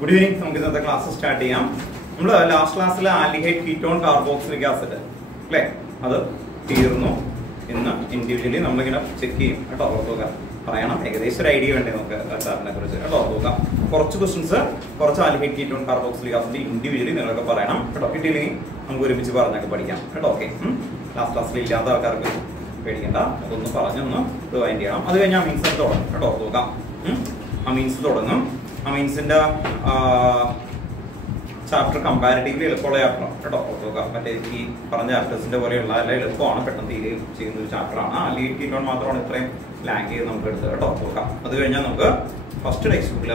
Good evening. നമുക്ക് ഇന്നത്തെ class start ചെയ്യാം. നമ്മൾ ലാസ്റ്റ് ക്ലാസ്സിൽ ആൽഡിഹൈഡ് കീറ്റോൺ കാർബോക്സിലിക് ആസിഡ് അല്ലേ അത് തീർന്നു. ഇന്ന് ഇൻഡിവിജ്വലി നമ്മളിങ്ങനെ ചെക്ക് ചെയ്യും കേട്ടോ. ഓർക്കുക പറയണം, ഏകദേശം ഒരു ഐഡിയ വേണ്ടേ നമുക്ക് സാറിനെ കുറിച്ച് കേട്ടോ. ഓർക്കുക കുറച്ച് ക്വസ്റ്റൻസ് കുറച്ച് aldehyde ketone carboxylic acid individually നിങ്ങളൊക്കെ പറയണം കേട്ടോ. കിട്ടിയില്ലെങ്കിൽ നമുക്ക് ഒരുമിച്ച് പറഞ്ഞൊക്കെ പഠിക്കാം കേട്ടോ. ഓക്കെ, ലാസ്റ്റ് ക്ലാസ്സിൽ ഇല്ലാത്ത ആൾക്കാർക്ക് പേടിക്കണ്ട, അതൊന്ന് പറഞ്ഞൊന്ന് റിവൈൻഡ് ചെയ്യണം. അത് കഴിഞ്ഞാൽ അമീൻസ് തുടങ്ങും കേട്ടോ. ഓർക്കുക അമീൻസ് തുടങ്ങും. അമീൻസിന്റെ ചാപ്റ്റർ കമ്പാരിറ്റീവ്ലി എളുപ്പമുള്ള ചാപ്റ്ററാണ് കേട്ടോ. ഓർക്കുക മറ്റേ ഈ പറഞ്ഞ ചാപ്റ്റേഴ്സിന്റെ പോലെയുള്ള എല്ലാം എളുപ്പമാണ്, പെട്ടെന്ന് തീരുകയും ചെയ്യുന്ന ഒരു ചാപ്റ്ററാണ്. ആൽഡിഹൈഡ് കീറ്റോൺ മാത്രമാണ് ഇത്രയും ലാംഗ്വേജ് നമുക്ക് എടുത്തത് കേട്ടോ. ഓർക്കുക അത് കഴിഞ്ഞാൽ നമുക്ക് ഫസ്റ്റ് ടെക്സ്റ്റ് ബുക്കിൽ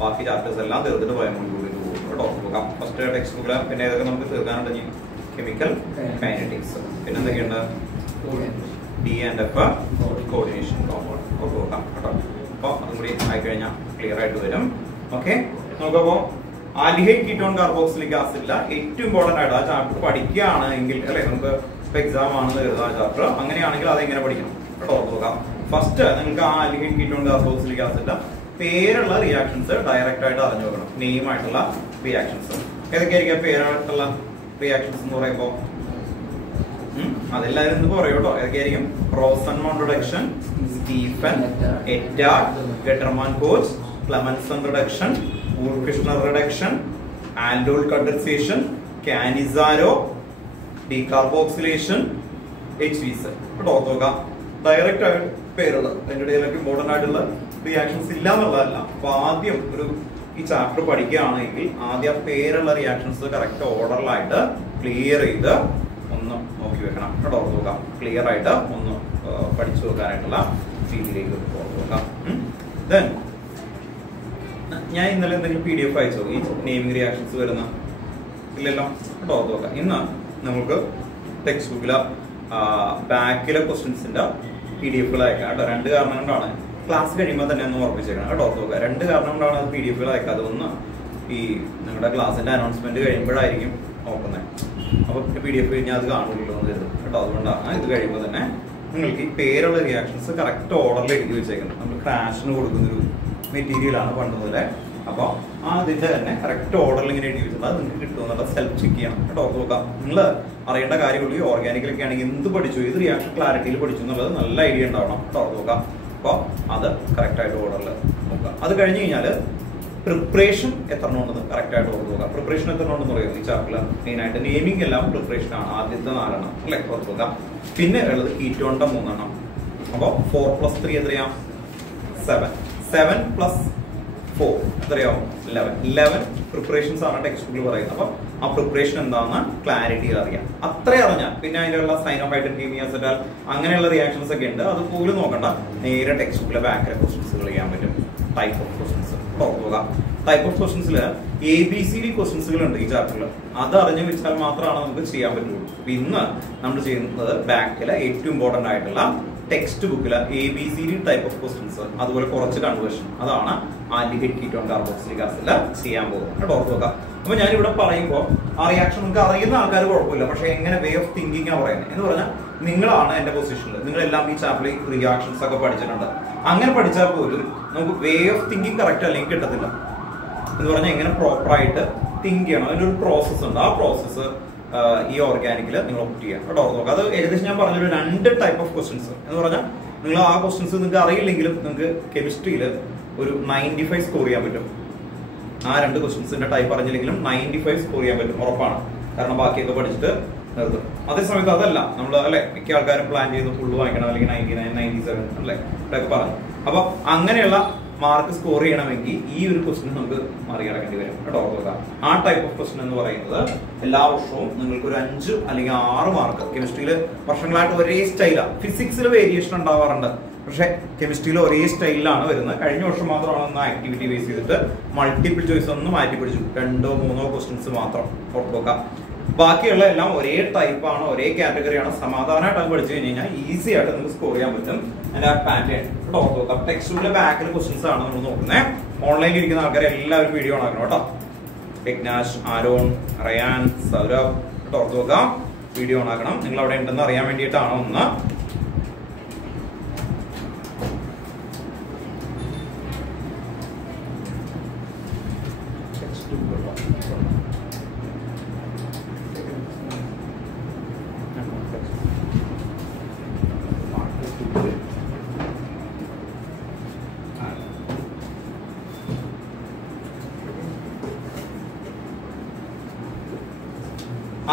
ബാക്കി ചാപ്റ്റേഴ്സ് എല്ലാം തീർത്തിട്ട് പോയാൽ മുൻകൂടി പോകും കേട്ടോ. ഓർക്കുക ഫസ്റ്റ് ടെക്സ്റ്റ് ബുക്കിൽ പിന്നെ ഏതൊക്കെ നമുക്ക് തീർക്കാനുണ്ട്? കെമിക്കൽ കൈനറ്റിക്സ്, പിന്നെ എന്തൊക്കെയുണ്ട്? D&F കോർഡിനേഷൻ കോമ്പൗണ്ട് ഓർക്കുക കേട്ടോ. അപ്പോൾ അതും കൂടി ആയിക്കഴിഞ്ഞാൽ ക്ലിയർ ആയിട്ട് വരും. ഓക്കെ, നമുക്കപ്പോൾ ആൽഡിഹൈഡ് കീറ്റോൺ കാർബോക്സിലിക് ആസിഡില്ല ഏറ്റവും ഇമ്പോർട്ടന്റ് ആയിട്ട് ആ ചാപ്റ്റർ പഠിക്കുകയാണ് എങ്കിൽ അല്ലെ, നമുക്ക് ഇപ്പൊ എക്സാം ആണെന്ന് കരുതാ ചാപ്റ്റർ, അങ്ങനെയാണെങ്കിൽ അതെങ്ങനെ പഠിക്കണം കേട്ടോ. നോക്കാം ഫസ്റ്റ് നിങ്ങൾക്ക് ആ ആൽഡിഹൈഡ് കീറ്റോൺ കാർബോക്സിലിക് ആസിഡിന്റെ പേരുള്ള റിയാക്ഷൻസ് ഡയറക്റ്റ് ആയിട്ട് അറിഞ്ഞു വെക്കണം. നെയിം ആയിട്ടുള്ള റിയാക്ഷൻസ് ഏതൊക്കെയായിരിക്കും? പേരായിട്ടുള്ള റിയാക്ഷൻസ് എന്ന് പറയുമ്പോൾ അതെല്ലാവരും എന്ത് പറയും കേട്ടോ. ഏതൊക്കെയായിരിക്കും? Rosenmund reduction, Stephen, Etard, Gattermann Koch, Clemmensen reduction, Wolff Kishner reduction, aldol condensation, Cannizzaro, decarboxylation, HVs കേട്ടോ. നോക്കാം ഡയറക്റ്റ് ആയിട്ട് പേരുള്ള അതിൻ്റെ ഇടയിലൊക്കെ ഇമ്പോർട്ടന്റ് ആയിട്ടുള്ള റിയാക്ഷൻസ് ഇല്ല എന്നുള്ളതല്ല. അപ്പൊ ആദ്യം ഒരു ഈ ചാപ്റ്റർ പഠിക്കുകയാണെങ്കിൽ ആദ്യം പേരുള്ള റിയാക്ഷൻസ് കറക്റ്റ് ഓർഡറിലായിട്ട് ക്ലിയർ ചെയ്ത് ഒന്ന് നോക്കി വെക്കണം കേട്ടോ. നോക്കാം ക്ലിയർ ആയിട്ട് ഒന്ന് പഠിച്ചു വെക്കാനായിട്ടുള്ള രീതിയിലേക്ക് നോക്കാം. ദെൻ ഞാൻ ഇന്നലെ എന്തെങ്കിലും PDF അയച്ചോ ഈ നെയിമിംഗ് റിയാക്ഷൻസ് വരുന്ന? ഇല്ലല്ലോ കേട്ടോ. നോക്കാം ഇന്ന് നമുക്ക് ടെക്സ്റ്റ് ബുക്കിലെ ബാക്കിലെ ക്വസ്റ്റ്യൻസിന്റെ PDF അയക്കാം കേട്ടോ. രണ്ട് കാരണം കൊണ്ടാണ് ക്ലാസ് കഴിയുമ്പോൾ തന്നെ ഒന്ന് ഉറപ്പിച്ചേക്കണം കേട്ടോ. നോക്കുക രണ്ട് കാരണം കൊണ്ടാണ് അത് PDF അയക്കാതെ. ഒന്ന് ഈ നിങ്ങളുടെ ക്ലാസിന്റെ അനൗൺസ്മെന്റ് കഴിയുമ്പോഴായിരിക്കും നോക്കുന്നത്. അപ്പൊ PDF കഴിഞ്ഞാൽ അത് കാണുമല്ലോ എന്ന് കരുതും കേട്ടോ. അതുകൊണ്ടാണ് ഇത് കഴിയുമ്പോൾ തന്നെ നിങ്ങൾക്ക് ഈ പേരുള്ള റിയാക്ഷൻസ് കറക്റ്റ് ഓർഡറിൽ എഴുതി വെച്ചേക്കുന്നത്. നമ്മൾ ക്രാഷിന് കൊടുക്കുന്നൊരു മെറ്റീരിയലാണ് പണ്ട് മുതലേ. അപ്പോൾ അതിന്റെ തന്നെ കറക്റ്റ് ഓർഡറിൽ ഇങ്ങനെ എഴുതി വെച്ചത് അത് നിങ്ങൾക്ക് കിട്ടുമെന്നുള്ള സെൽഫ് ചെക്ക് ചെയ്യണം കേട്ടോ. നോക്കാം നിങ്ങൾ അറിയേണ്ട കാര്യമുള്ളൂ. ഓർഗാനിക്കിലൊക്കെ ആണെങ്കിൽ എന്ത് പഠിച്ചു, ഏത് റിയാക്ഷൻ ക്ലാരിറ്റിയിൽ പഠിച്ചു എന്നുള്ളത് നല്ല ഐഡിയ ഉണ്ടാവണം കേട്ടോ. നോക്കാം അപ്പോൾ അത് കറക്റ്റ് ആയിട്ട് ഓർഡറിൽ നോക്കാം. അത് കഴിഞ്ഞ് കഴിഞ്ഞാൽ പ്രിപ്പറേഷൻ എത്ര ഉണ്ടെന്ന് കറക്റ്റ് ആയിട്ട് ഓർത്ത് നോക്കാം. പ്രിപ്പറേഷൻ എത്ര ഉണ്ടെന്ന് പറയുന്നത് ഈ ചാപ്റ്ററിൽ മെയിൻ ആയിട്ട് നെയിമിംഗ് എല്ലാം പ്രിപ്പറേഷൻ ആണ്. ആദ്യത്തെ 4 എണ്ണം അല്ലെ ഓർത്ത് നോക്കാം. പിന്നെ ഉള്ളത് കീറ്റോണിന്റെ 3 എണ്ണം. അപ്പോൾ 4 + 3 എത്രയാ? 7. 7 + 4 എത്രയാവും? 11 പ്രിപ്പറേഷൻസ് ആണ് ടെക്സ്റ്റ് ബുക്കിൽ പറയുന്നത്. അപ്പൊ ആ പ്രിപ്പറേഷൻ എന്താണെന്ന് ക്ലാരിറ്റിയിൽ അറിയാം. അത്രയും അറിഞ്ഞാൽ പിന്നെ അതിനുള്ള സൈനോഫൈറ്റ്, കീമിയാസെറ്റാൽ അങ്ങനെയുള്ള റിയാക്ഷൻസ് ഒക്കെ ഉണ്ട്. അത് പോലും നോക്കണ്ട, നേരെ ടെക്സ്റ്റ് ബുക്കിലെ ബാക്കിലെ ക്വസ്റ്റൻസുകൾ ചെയ്യാൻ പറ്റും. ടൈപ്പ് ഓഫ് ക്വസ്റ്റൻസ് നോക്കുക. ടൈപ്പ് ഓഫ് ക്വസ്റ്റൻസിൽ ABCD ക്വസ്റ്റൻസുകൾ ഉണ്ട് ഈ ചാപ്റ്ററിൽ. അത് അറിഞ്ഞു വെച്ചാൽ മാത്രമാണ് നമുക്ക് ചെയ്യാൻ പറ്റുള്ളൂ. ഇന്ന് നമ്മൾ ചെയ്യുന്നത് ബാക്കിലെ ഏറ്റവും ഇമ്പോർട്ടന്റ് ആയിട്ടുള്ള ടെക്സ്റ്റ് ബുക്കിലെ ABCD ടൈപ്പ് ഓഫ് ക്വസ്റ്റൻസ്, അതുപോലെ കുറച്ച് കൺവേർഷൻ, അതാണ് ആൽഡിഹൈഡ് കീറ്റോൺ കാർബോക്സിലിക് ആസിഡിൽ ചെയ്യാൻ പോകുന്നത് കേട്ടോ. ഓർത്ത് നോക്കാം. അപ്പൊ ഞാനിവിടെ പറയുമ്പോൾ ആ റിയാക്ഷൻ നിങ്ങൾക്ക് അറിയുന്ന ആൾക്കാർ കുഴപ്പമില്ല, പക്ഷെ എങ്ങനെ വേ ഓഫ് തിങ്കിങ് ആണ് പറയുന്നത് എന്ന് പറഞ്ഞാൽ നിങ്ങളാണ് എന്റെ പൊസിഷനിൽ. നിങ്ങളെല്ലാം ഈ ചാപ്റ്ററിൽ റിയാക്ഷൻസ് ഒക്കെ പഠിച്ചിട്ടുണ്ട്. അങ്ങനെ പഠിച്ചാൽ പോലും നമുക്ക് വേ ഓഫ് തിങ്കിങ് കറക്റ്റ് അല്ലെങ്കിൽ കിട്ടത്തില്ല. എന്ന് പറഞ്ഞാൽ എങ്ങനെ പ്രോപ്പറായിട്ട് തിങ്ക് ചെയ്യണം, അതിൻ്റെ ഒരു പ്രോസസ്സ് ഉണ്ട്. ആ പ്രോസസ്സ് ഈ ഓർഗാനിക്കിൽ നിങ്ങൾ ഒപ്റ്റ് ചെയ്യാം കേട്ടോ. നോക്കാം അത് ഏകദേശം ഞാൻ പറഞ്ഞൊരു 2 ടൈപ്പ് ഓഫ് ക്വസ്റ്റൻസ് എന്ന് പറഞ്ഞാൽ നിങ്ങൾ ആ ക്വസ്റ്റൻസ് നിങ്ങൾക്ക് അറിയില്ലെങ്കിലും നിങ്ങൾക്ക് കെമിസ്ട്രിയിൽ ഒരു 95 സ്കോർ ചെയ്യാൻ പറ്റും. ആ 2 ക്വസ്റ്റൻസിന്റെ ടൈപ്പ് അറിഞ്ഞില്ലെങ്കിലും 95 സ്കോർ ചെയ്യാൻ പറ്റും, ഉറപ്പാണ്. കാരണം ബാക്കിയൊക്കെ പഠിച്ചിട്ട് നിർത്തും. അതേസമയത്ത് അതല്ല നമ്മൾ അല്ലെ മിക്ക ആൾക്കാരും പ്ലാൻ ചെയ്ത് ഫുള്ള് വാങ്ങിക്കണം, അല്ലെങ്കിൽ 99, 97 അല്ലെ ഇതൊക്കെ പറഞ്ഞു. അപ്പൊ അങ്ങനെയുള്ള മാർക്ക് സ്കോർ ചെയ്യണമെങ്കിൽ ഈ ഒരു ക്വസ്റ്റ്യൻ നമുക്ക് മറികടക്കേണ്ടി വരും കേട്ടോ. നോക്കാം ആ ടൈപ്പ് ഓഫ് ക്വസ്റ്റ്യൻ എന്ന് പറയുന്നത് എല്ലാ വർഷവും നിങ്ങൾക്ക് ഒരു 5 അല്ലെങ്കിൽ 6 മാർക്ക്. കെമിസ്ട്രിയിൽ വർഷങ്ങളായിട്ട് ഒരേ സ്റ്റൈലാണ്. ഫിസിക്സിൽ വേരിയേഷൻ ഉണ്ടാവാറുണ്ട്, പക്ഷെ കെമിസ്ട്രിയിൽ ഒരേ സ്റ്റൈലിലാണ് വരുന്നത്. കഴിഞ്ഞ വർഷം മാത്രമാണ് ആക്ടിവിറ്റി ബേസ് ചെയ്തിട്ട് മൾട്ടിപ്പിൾ ചോയ്സ് ഒന്ന് മാറ്റി പിടിച്ചു. 2 or 3 ക്വസ്റ്റ്യൻസ് മാത്രം ഓർത്ത് നോക്കാം. ബാക്കിയുള്ള എല്ലാം ഒരേ ടൈപ്പാണ്, ഒരേ കാറ്റഗറിയാണ്. സമാധാനമായിട്ട് അത് പഠിച്ചു കഴിഞ്ഞാൽ ഈസി ആയിട്ട് നമുക്ക് സ്കോർ ചെയ്യാൻ പറ്റും. അതിന്റെ ആ പാറ്റേൺ ഓർത്ത് നോക്കാം. ടെക്സ്റ്റ് ബുക്കിലെ ബാക്കിലെ ക്വസ്റ്റ്യൻസ് ആണ് നമ്മൾ നോക്കുന്നത്. ഓൺലൈനിൽ ഇരിക്കുന്ന ആൾക്കാരെ എല്ലാവരും വീഡിയോ ആക്കണം കേട്ടോ. വിഗ്നാഷ്, ആരോൺ, റയാൻ, സൗരവ് ഓർത്ത് നോക്കാം. വീഡിയോ ഓൺ ആക്കണം. നിങ്ങൾ അവിടെ ഉണ്ടെന്ന് അറിയാൻ വേണ്ടിയിട്ടാണ് ഒന്ന്.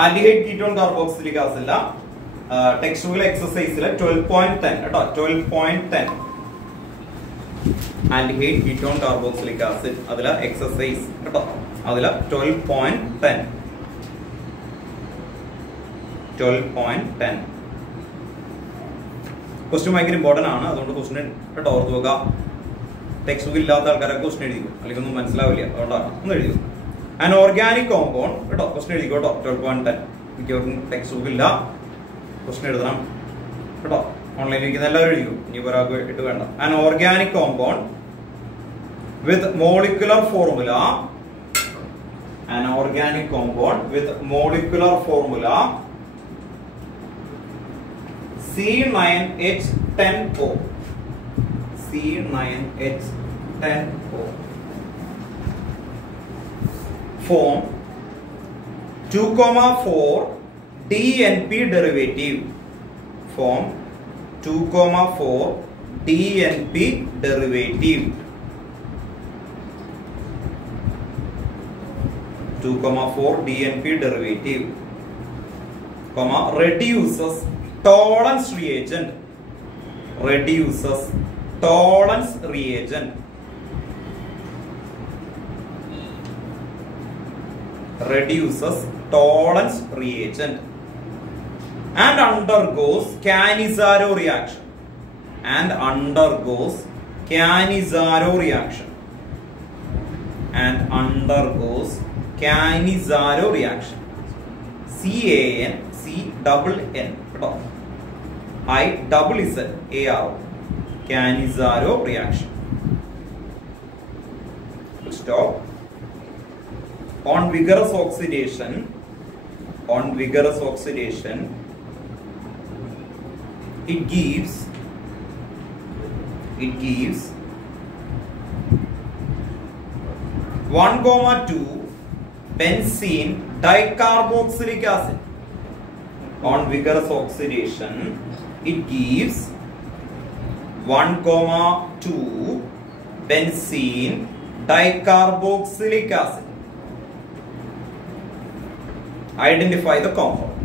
Aldehyde ketone carboxylic acid text ബുക്കിലെ എക്സസൈസിലെ 12.10 കേട്ടോ 12.10 ആൽഡിഹൈഡ് കീറ്റോൺ കാർബോക്സിലിക് ആസിഡ് അതിലെ എക്സസൈസ് കേട്ടോ അതിലെ 12.10 ക്വസ്റ്റ്യൻ ഭയങ്കര ഇമ്പോർട്ടന്റ് ആണ്. അതുകൊണ്ട് ക്വസ്റ്റ്യൻ കേട്ടോ ഓർത്ത് നോക്കുക. ടെക്സ്റ്റ് ബുക്ക് ഇല്ലാത്ത ആൾക്കാരൊക്കെ ക്വസ്റ്റ്യൻ എഴുതിക്കും, അല്ലെങ്കിൽ ഒന്നും മനസ്സിലാവില്ല. അതുകൊണ്ടാണ് ഒന്ന് എഴുതി. ആൻ ഓർഗാനിക് കോമ്പൗണ്ട് കേട്ടോ ക്വസ്റ്റ്യൻ എഴുതിക്കോ കേട്ടോ 12.10. മിക്കവർക്കും ടെക്സ്റ്റ് ബുക്ക് ഇല്ല, ക്വസ്റ്റ്യൻ എഴുതണം കേട്ടോ. ഓൺലൈനിൽ ഇരിക്കുന്ന എല്ലാവരും എഴുതിക്കും, ഇനി ഒരാൾക്ക് ഇട്ട് വേണ്ട. An organic compound with molecular formula C9H10O form 2,4 DNP derivative. Form 2,4 DNP derivative. 2,4 DNP derivative, reduces Tollens reagent. Reduces Tollens reagent. Reduces Tollens reagent and undergoes Cannizzaro reaction. And undergoes Cannizzaro reaction. And undergoes Cannizzaro reaction. CANCNN IZZARO Cannizzaro reaction. Stop. On vigorous oxidation, it gives 1,2 benzene dicarboxylic acid. On vigorous oxidation, it gives 1,2 benzene dicarboxylic acid. Identify the compound.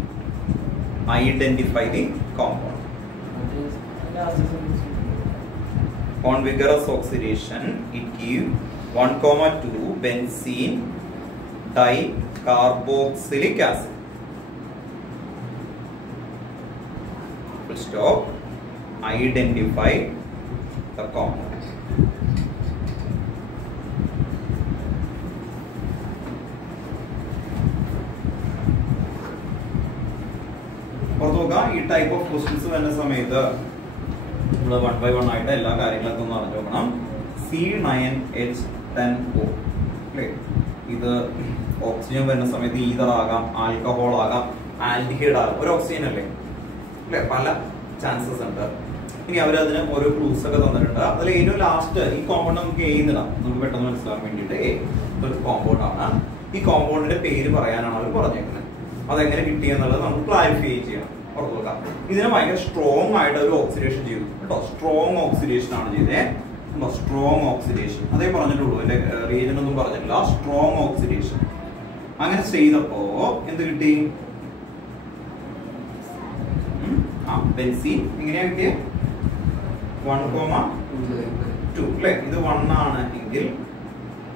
On vigorous oxidation, it gives 1,2 benzene dicarboxylic acid. Full stop. Identify the compound. ഈ type of questions വരുന്ന സമയത്ത് നമ്മൾ 1 by 1 ആയിട്ട് എല്ലാ കാര്യങ്ങളൊക്കെ ഒന്ന് അറിഞ്ഞു നോക്കണം. C9H10O അല്ലേ, ഇത് ഓക്സിജൻ വരുന്ന സമയത്ത് ഈതർ ആകാം, ആൽക്കഹോൾ ആകാം, ആൽഡിഹൈഡ് ആകാം. ഒരു ഓക്സിജൻ അല്ലേ, പല ചാൻസസ് ഉണ്ട്. ഇനി അവരതിന് ഓരോ ക്ലൂസ് ഒക്കെ തന്നിട്ടുണ്ട്. അതിൽ ഏറ്റവും ലാസ്റ്റ് ഈ കോമ്പൗണ്ട് നമുക്ക് എഴുതിടാം, നമുക്ക് പെട്ടെന്ന് മനസ്സിലാക്കാൻ വേണ്ടിയിട്ട് ഒരു കോമ്പൗണ്ട് ആണ്. ഈ കോമ്പൗണ്ടിന്റെ പേര് പറയാനാണ് അവർ പറഞ്ഞേക്കുന്നത്. അതെങ്ങനെ കിട്ടിയെന്നുള്ളത് നമുക്ക് ക്ലാരിഫൈ ചെയ്യണം. ഓർക്കുക, ഇതിനെ ഭയങ്കര സ്ട്രോങ് ആയിട്ട് ഒരു ഓക്സിഡേഷൻ ചെയ്തു കേട്ടോ. സ്ട്രോങ് ഓക്സിഡേഷൻ ആണ് ചെയ്തേ. സ്ട്രോങ് ഓക്സിഡേഷൻ അതേ പറഞ്ഞിട്ടുള്ളൂ, എന്റെ റീജൻ ഒന്നും പറഞ്ഞിട്ടില്ല. സ്ട്രോങ് ഓക്സിഡേഷൻ അങ്ങനെ ചെയ്തപ്പോ എന്ത് കിട്ടി? ബെൻസീൻ എങ്ങനെയാ കിട്ടിയ? 1,2 അല്ലെ, ഇത് 1 ആണ് എങ്കിൽ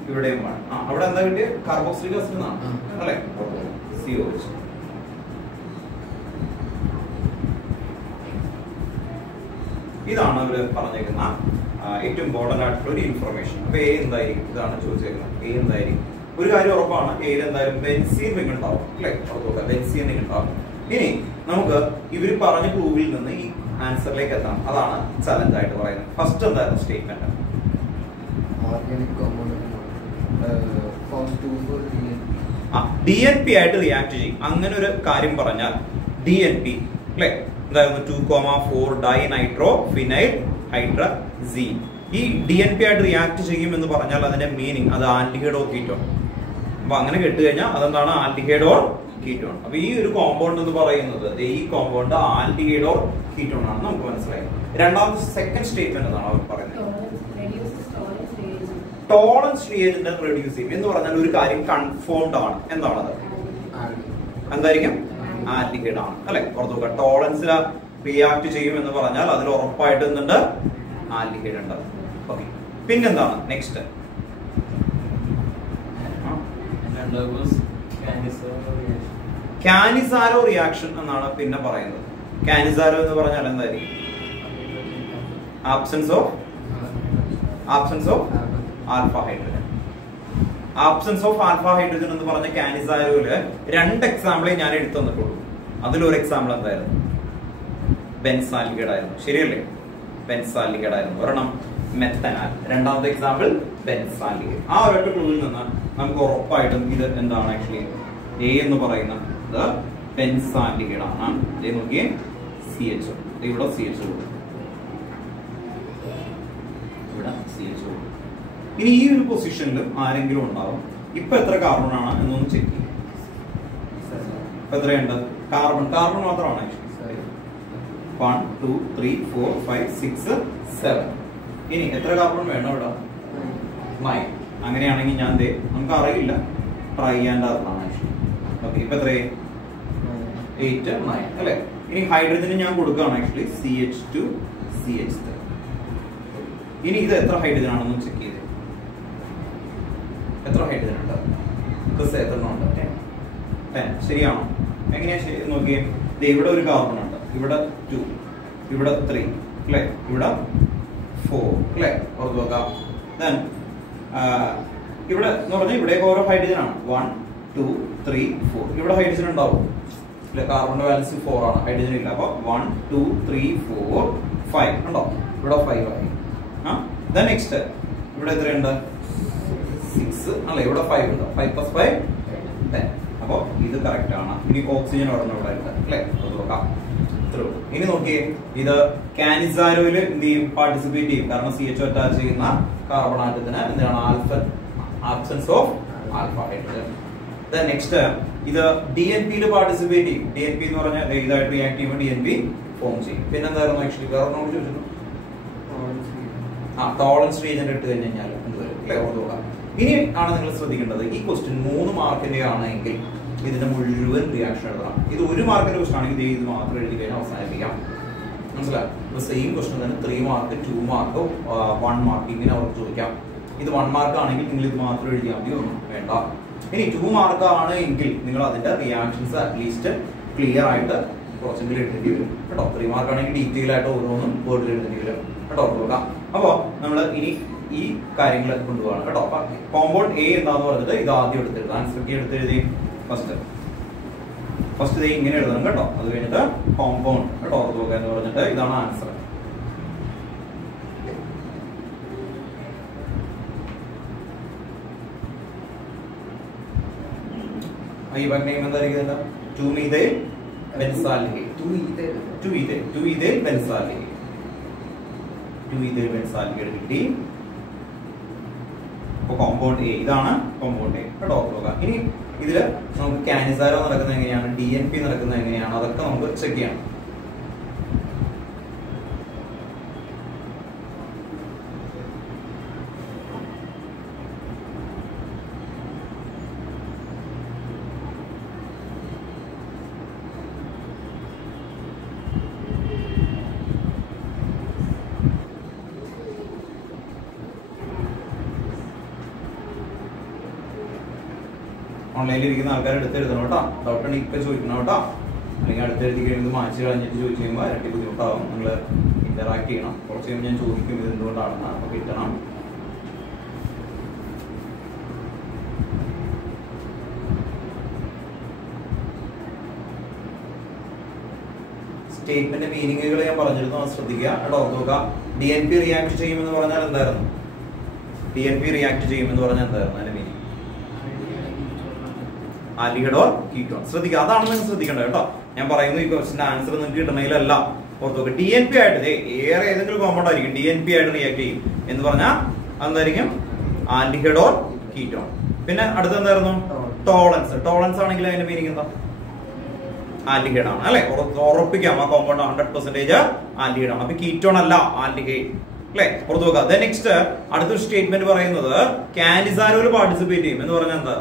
ഇവിടെയും 1. അവിടെ എന്താ കിട്ടിയ? കാർബോക്സിലിക് ആസിഡ് എന്നാണ് അല്ലെ, COH. ഇതാണ് അവര് പറഞ്ഞേക്കുന്ന ഏറ്റവും ഇമ്പോർട്ടന്റ് ആയിട്ടുള്ള ഒരു ഇൻഫർമേഷൻ. അപ്പൊ എ എന്തായിരിക്കും? ഇതാണ് ചോദിച്ചേക്കുന്നത്. എ എന്തായിരിക്കും? ഒരു കാര്യം ഉറപ്പാണ്, എയിൽ എന്തായാലും ബെൻസീൻ റിംഗ് ഉണ്ടാവും അല്ലെ, ബെൻസീൻ റിംഗ് ഉണ്ടാവും. ഇനി നമുക്ക് ഇവര് പറഞ്ഞ ക്ലൂവിൽ നിന്ന് ഈ ആൻസറിലേക്ക് എത്താം. അതാണ് ചലഞ്ച് ആയിട്ട് പറയുന്നത്. ഫസ്റ്റ് എന്തായിരുന്നു സ്റ്റേറ്റ്മെന്റ്? DNP ആയിട്ട് റിയാക്ട് ചെയ്യും. അങ്ങനെ ഒരു കാര്യം പറഞ്ഞാൽ DNP അല്ലെ, എന്തായിരുന്നു? 2,4 ഡൈനൈട്രോ ഫിനൈൽ ഹൈഡ്രസീൻ. ഈ DNP ആയിട്ട് റിയാക്ട് ചെയ്യും എന്ന് പറഞ്ഞാൽ അതിന്റെ മീനിങ് അത് ആൽഡിഹൈഡ് ഓർ കീറ്റോൺ. അപ്പൊ അങ്ങനെ കേട്ടുകഴിഞ്ഞാൽ അതെന്താണ്? Aldehyde or ketone. അപ്പൊ ഈ ഒരു കോമ്പൗണ്ട് എന്ന് പറയുന്നത്, ഈ കോമ്പൗണ്ട് ആൽഡിഹൈഡ് ഓർ കീറ്റോൺ ആണെന്ന് നമുക്ക് മനസ്സിലായി. രണ്ടാമത്തെ സെക്കൻഡ് സ്റ്റേറ്റ്മെന്റ് എന്നാണ് അവർ പറയുന്നത്. ടോളൻസ് റിയേജന്റ് റെഡ്യൂസ് ചെയ്യും എന്ന് പറഞ്ഞാൽ ഒരു കാര്യം കൺഫേംഡ് ആണ്. എന്താണത്? എന്തായിരിക്കും? ആൽഡിഹൈഡ് ആണ് അല്ലെ. ഓർത്തു നോക്കുക, ടോളൻസിൽ റിയാക്ട് ചെയ്യും എന്ന് പറഞ്ഞാൽ അതിൽ ഉറപ്പായിട്ട് എന്തുണ്ട്? ആൽഡിഹൈഡ് ഉണ്ട്. ഓക്കെ, പിന്നെന്താണ് നെക്സ്റ്റ്? കാനിസാരോ റിയാക്ഷൻ എന്നാണ് പിന്നെ പറയുന്നത്. കാനിസാരോ എന്ന് പറഞ്ഞാൽ എന്തായിരിക്കും? Absence of alpha hydrogen. Absence of alpha hydrogen എന്ന് പറഞ്ഞ കാനിസാരോയില് 2 എക്സാമ്പിളേ ഞാൻ എടുത്തു തന്നിട്ടുള്ളൂ. അതിലൊരു എക്സാമ്പിൾ എന്തായിരുന്നു? ബെൻസാൽഡിഹൈഡ് ആയിരുന്നു. ശരിയല്ലേ? ബെൻസാൽഡിഹൈഡ് ആയിരുന്നു. ഒരെണ്ണം മെത്തനാൽ, രണ്ടാമത്തെ എക്സാമ്പിൾ ബെൻസാൽഡിഹൈഡ്. ആ ഒരൊറ്റ ക്ലൂവിൽ നിന്ന് നമുക്ക് ഉറപ്പായിട്ടും ഇത് എന്താണ് ആക്ച്വലി എ എന്ന് പറയുന്നത് ബെൻസാൽഡിഹൈഡ് ആണ്. ഇത് നോക്കിയേ, CHO, ഇവിടെ CHO, ഇവിടെ CHO. ഇനി ഈ ഒരു പൊസിഷനിൽ ആരെങ്കിലും ഉണ്ടാവും. ഇപ്പൊ എത്ര കാർബൺ ആണ് എന്നൊന്ന് ചെക്ക് ചെയ്യും. ഇപ്പൊ എത്രയുണ്ട്? കാർബൺ മാത്രമാണ് 1 2 3 4 5 6 7. ഇനി എത്ര കാർബൺ വേണം ഇവിടെ? 9. അങ്ങനെയാണെങ്കിൽ ഞാൻ നമുക്ക് അറിയില്ല, ട്രൈ ആൻഡ് ആണ്. ഓക്കെ, ഇപ്പൊ എത്രയായി? 8 9 അല്ലെ. ഇനി ഹൈഡ്രജന് ഞാൻ കൊടുക്കുകയാണ് ആക്ച്വലി CH2 CH3. ഇനി ഇത് എത്ര ഹൈഡ്രജൻ ആണെന്ന് ചെക്ക് ചെയ്ത് എത്ര ഹൈഡ്രജൻ ഉണ്ട്? എത്ര ഉണ്ട്? 10. ശരിയാണോ? എങ്ങനെയാ ശരി നോക്കിയേ. ഇവിടെ ഒരു കാർബൺ ഉണ്ട്, ഇവിടെ 2, ഇവിടെ 3 അല്ലെ, ഇവിടെ 4 അല്ലെ. ഓർത്ത് നോക്കാം. ദെൻ ഇവിടെ എന്ന് പറഞ്ഞാൽ ഇവിടെ ഓരോ ഹൈഡ്രജൻ ആണ്. 1 2 3 4. ഇവിടെ ഹൈഡ്രജൻ ഉണ്ടാവും ഇല്ല, കാർബണിന്റെ ബാലൻസ് 4 ആണ്, ഹൈഡ്രജൻ ഇല്ല. അപ്പൊ 1 2 3 4 5 ഉണ്ടോ? ഇവിടെ 5 ആയി. നെക്സ്റ്റ് ഇവിടെ എത്രയുണ്ട്? 6 അല്ലെ. ഇവിടെ 5 ഉണ്ട്. 5 + 5 10. അപ്പൊ ഇത് കറക്റ്റ് ആണ്. ഇനി ഓക്സിജൻ ഒരെണ്ണം ഇവിടെ ഉണ്ട് അല്ലെ. നോക്കാം. ഇനി നോക്കിയേ, ഇത് കാനിസാരോയില് എന്ത് ചെയ്യും? പാർട്ടിസിപ്പേറ്റ് ചെയ്യും. കാരണം CHO അറ്റാച്ച് ചെയ്യുന്ന കാർബൺ ആറ്റത്തിന് എന്താണ്? Absence of alpha hydrogen. Next ഇത് DNP പാർട്ടിസിപ്പേറ്റ് ചെയ്യും. DNP എന്ന് പറഞ്ഞാൽ ഇതായിട്ട് റിയാക്ട് ചെയ്യുമ്പോൾ DNP ഫോം ചെയ്യും. പിന്നെ എന്തായിരുന്നു ആക്ച്വലി വേറൊന്നോട് ചോദിച്ചിരുന്നു? ടോളൻസ് റീജന്റ് ഇട്ട് കഴിഞ്ഞാൽ എന്ത് വരും? ഇനി ആണ് നിങ്ങൾ ശ്രദ്ധിക്കേണ്ടത്, ഈ ക്വസ്റ്റ്യൻ 3 മാർക്കിന്റെ ആണെങ്കിൽ ഇതിന്റെ മുഴുവൻ റിയാക്ഷൻ എഴുതണം. ഇത് 1 മാർക്കിന്റെ ക്വസ്റ്റൻ ആണെങ്കിൽ ഇത് മാത്രം എഴുതി കഴിഞ്ഞാൽ അവസാനിപ്പിക്കാം. മനസ്സിലായി? സെയിം ക്വസ്റ്റൻ തന്നെ 3 മാർക്ക് 2 മാർക്ക് 1 മാർക്ക് ഇങ്ങനെ അവർക്ക് ചോദിക്കാം. ഇത് 1 മാർക്ക് ആണെങ്കിൽ നിങ്ങൾ ഇത് മാത്രം എഴുതിയാൽ മതി, ഒന്നും വേണ്ട. ഇനി 2 മാർക്ക് ആണ് എങ്കിൽ നിങ്ങൾ അതിന്റെ റിയാക്ഷൻസ് അറ്റ്ലീസ്റ്റ് ക്ലിയർ ആയിട്ട് കുറച്ചെങ്കിലും എഴുതേണ്ടി വരും കേട്ടോ. 3 മാർക്ക് ആണെങ്കിൽ ഡീറ്റെയിൽ ആയിട്ട് ഓരോന്നും വേർഡിൽ എഴുതേണ്ടി വരും കേട്ടോ. നോക്കാം. അപ്പൊ നമ്മൾ ഇനി ഈ കാര്യങ്ങൾ കൊണ്ടുപോകണം കേട്ടോ. കോമ്പൗണ്ട് A എന്താന്ന് പറഞ്ഞിട്ട് ഇത് ആദ്യം എടുത്തെഴുതാം. ആൻസർ എടുത്തെഴുതി ഫസ്റ്റ് ഇത് ഇങ്ങനെ എഴുതണം കേട്ടോ. അത് കഴിഞ്ഞിട്ട് കോമ്പൗണ്ട് കേട്ടോ എന്ന് പറഞ്ഞിട്ട് ഇതാണ് ആൻസർ. ഈ നെയിം എന്തായിരിക്കും? 2-methyl benzaldehyde. 2-ethyl benzaldehyde കിട്ടി. അപ്പൊ കോമ്പൗണ്ട് A ഇതാണ് കോമ്പൗണ്ട് A കേട്ടോ. ഇനി ഇതില് നമുക്ക് കാനിസാരോ നടക്കുന്നത് എങ്ങനെയാണ്, DNP നടക്കുന്നത് എങ്ങനെയാണ്, അതൊക്കെ നമുക്ക് ചെക്ക് ചെയ്യാം. ഓൺലൈനിൽ ഇരിക്കുന്ന ആൾക്കാർ എടുത്തെഴുതണം കേട്ടോ. ഡൗട്ട് ഉണ്ടെങ്കിൽ ഇപ്പൊ ചോദിക്കണം കേട്ടോ. അല്ലെങ്കിൽ അടുത്തെഴുതി കഴിയുമ്പോൾ മാച്ച് കളഞ്ഞിട്ട് ചോദിച്ചു കഴിയുമ്പോൾ ഇരട്ടി ബുദ്ധിമുട്ടാവും. നിങ്ങൾ ഇന്ററാക്ട് ചെയ്യണം. കുറച്ച് കഴിയുമ്പോൾ ഞാൻ ചോദിക്കും ഇത് എന്തുകൊണ്ടാണെന്ന്. അപ്പൊ കിട്ടണം. സ്റ്റേറ്റ്മെന്റ് മീനിങ്ങുകൾ ഞാൻ പറഞ്ഞിരുന്നു, അത് ശ്രദ്ധിക്കുക കേട്ടോ. നോക്കുക, DNP റിയാക്ട് ചെയ്യുമെന്ന് പറഞ്ഞാൽ എന്തായിരുന്നു? DNP റിയാക്ട് ചെയ്യുമെന്ന് പറഞ്ഞാൽ എന്തായിരുന്നു അതിന്റെ മീനിങ്? Aldehyde or ketone. ശ്രദ്ധിക്കുക, അതാണ് നിങ്ങൾ ശ്രദ്ധിക്കേണ്ടത് കേട്ടോ. ഞാൻ പറയുന്നു ഈ ക്വസ്റ്റിന്റെ ആൻസർ നിങ്ങൾക്ക് കിട്ടണമെങ്കിലല്ല. ഓർത്ത് നോക്കുക, DNP ആയിട്ട് ഏറെ ഏതെങ്കിലും കോമ്പൗണ്ട് ആയിരിക്കും DNP ആയിട്ട് റിയാക്ട് ചെയ്യും എന്ന് പറഞ്ഞാൽ എന്തായിരിക്കും? Aldehyde or ketone. പിന്നെ അടുത്ത എന്തായിരുന്നു? ടോളൻസ്. ടോളൻസ് ആണെങ്കിൽ അതിന്റെ മീനിങ് എന്താ? ആൽഡിഹൈഡ് ആണ് അല്ലെ. ഉറപ്പിക്കാം, ആ കോമ്പൗണ്ട് 100% ആൽഡിഹൈഡ് ആണ്. അപ്പൊ കീറ്റോൺ അല്ല, ആൽഡിഹൈഡ് അല്ലെ. പുറത്തു നോക്കുക. നെക്സ്റ്റ് അടുത്തൊരു സ്റ്റേറ്റ്മെന്റ് പറയുന്നത് കാനിസാരോയിൽ പാർട്ടിസിപ്പേറ്റ് ചെയ്യും എന്ന് പറഞ്ഞാൽ എന്താ?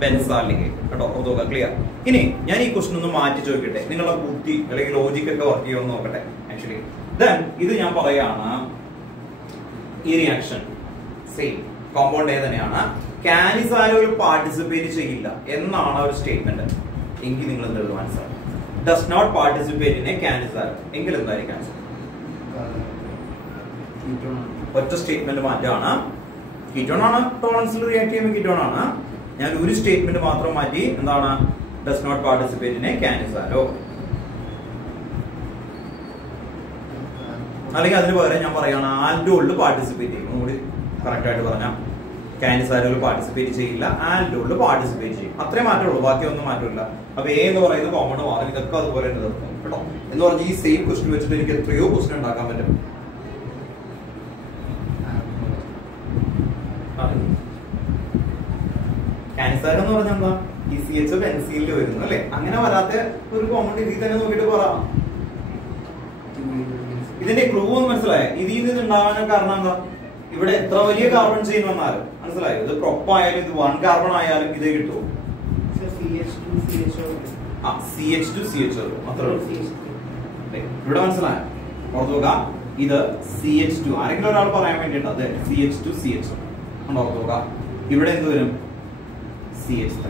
ബെൻസാലിക് കേട്ടോ. ഓർത്തോക, ക്ലിയർ. ഇനി ഞാൻ ഈ ക്വസ്റ്റൻ ഒന്ന് മാറ്റി ചോദിക്കട്ടെ, നിങ്ങളുടെ ബുദ്ധി അല്ലെങ്കിൽ ലോജിക് ഒക്കെ വർക്ക് ചെയ്യുമെന്ന് നോക്കട്ടെ. ആക്ച്വലി ദെൻ ഇത് ഞാൻ പറയാണ്, ഈ റിയാക്ഷൻ സെയിം കോമ്പൗണ്ട് എ തന്നെയാണ്. കാനിസാരോയിൽ പാർട്ടിസിപ്പേറ്റ് ചെയ്യില്ല എന്നാണ് ഒരു സ്റ്റേറ്റ്മെന്റ് എങ്കിൽ നിങ്ങൾ എന്ത് എഴുതും? Answer does not participate in a Cannizzaro എങ്കിൽ എന്തായിരിക്കും ആൻസർ? ഒറ്റ സ്റ്റേറ്റ്മെന്റ് മാറ്റാണ്. കീറ്റോൺ ആണ് ടോളറൻസിൽ റിയാക്ട് ചെയ്യുമ്പോൾ കീറ്റോൺ ആണ്. ഞാൻ ഒരു സ്റ്റേറ്റ്മെന്റ് മാത്രം മാറ്റി, എന്താണ്? Does not participate in a Cannizzaro. അല്ലെങ്കിൽ അതിന് പകരം ഞാൻ പറയാണ് ആൽഡോളിൽ പാർട്ടിസിപ്പേറ്റ് ചെയ്യും. ഒന്നുകൂടി കറക്റ്റ് ആയിട്ട് പറഞ്ഞാൽ കാനിസാരോയിൽ പാർട്ടിസിപ്പേറ്റ് ചെയ്യില്ല, ആൽഡോളിൽ പാർട്ടിസിപ്പേറ്റ് ചെയ്യും. അത്രേ മാറ്റമുള്ളൂ, ബാക്കിയൊന്നും മാറ്റമില്ല. അപ്പൊ എ എന്ന് പറയുന്നത് കോമൺ മാറും. ഇതൊക്കെ അതുപോലെ തന്നെ നിർത്തും കേട്ടോ. എന്ന് പറഞ്ഞാൽ ഈ സെയിം ക്വസ്റ്റ്യൻ വെച്ചിട്ട് എനിക്ക് എത്രയോ ക്വസ്റ്റ്യൻ ഉണ്ടാക്കാൻ പറ്റും. കാനിസാര എന്ന് പറഞ്ഞാൽ എന്താ? ഈ സി എച്ച് ബെൻസീനിൽ വരുന്നു അല്ലെ? അങ്ങനെ വരാത്ത ഒരു കോമൺ ഇതിൽ തന്നെ നോക്കിയിട്ട് പറയാം. ഇതിന്റെ ക്ലൂ ഒന്ന് മനസ്സിലായോ? ഇതിൽ നിന്ന് ഉണ്ടാകാൻ കാരണം എന്താ? ഇവിടെ എത്ര വലിയ കാർബൺ ചെയിൻ വന്നാലും മനസ്സിലായോ? ഇത് പ്രൊപ്പ് ആയാലും ഇത് 1 കാർബൺ ആയാലും ഇതേ കിട്ടുമോ? CH2CH അത്രേ ഉള്ളൂ. ഇവിടെ മനസ്സിലായോ? ഓർത്തുക, ഇത് CH2. ആരെങ്കിലും ഒരാൾ പറയാൻ വേണ്ടിട്ട് അത് CH2CH ഓർത്തുക. ഇവിടെ എന്ത് വരും? CH3.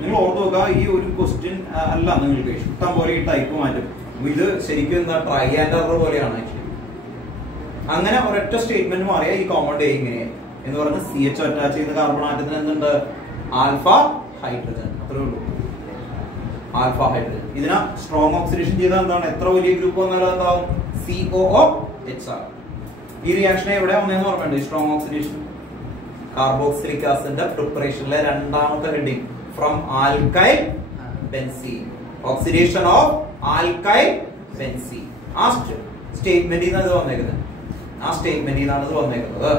നിങ്ങൾ ഓർത്തുക, ഈ ഒരു ക്വസ്റ്റ്യൻ അല്ല നിങ്ങൾക്ക് ഇഷ്ടം പോലെ ഈ ടൈപ്പ് മാറ്റും. ഇത് ശരിക്കും എന്താ? ട്രൈ ആൻഡ് എറർ പോലെയാണ് ആക്ച്വലി. അങ്ങനെ ഒരൊറ്റ സ്റ്റേറ്റ്മെന്റ് മാറിയാ ഈ കോമൺ ഡേ ഇങ്ങനെ എന്ന് പറഞ്ഞ CH അറ്റാച്ച് ചെയ്ത കാർബൺ ആറ്റത്തിന് എന്തുണ്ട്? Alpha hydrogen. അത്രേ ഉള്ളൂ, ആൽഫ ഹൈഡ്രജൻ. ഇതിനെ സ്ട്രോങ് ഓക്സിഡേഷൻ ചെയ്താൽ എന്താണ്? എത്ര വലിയ ഗ്രൂപ്പ് വന്നാലും എന്താവും? COOH. ഈ റിയാക്ഷനെ എവിടെ വന്നതെന്ന് ഓർമ്മയുണ്ട്? സ്ട്രോങ് ഓക്സിഡേഷൻ കാർബോക്സിലിക് ആസിഡിന്റെ പ്രിപ്പറേഷനിലെ രണ്ടാമത്തെ heading from alkyl benzene, oxidation of alkyl benzene. ആ സ്റ്റേറ്റ്മെന്റിൽ നിന്നാണ് ഇത് വന്നേക്കുന്നത്.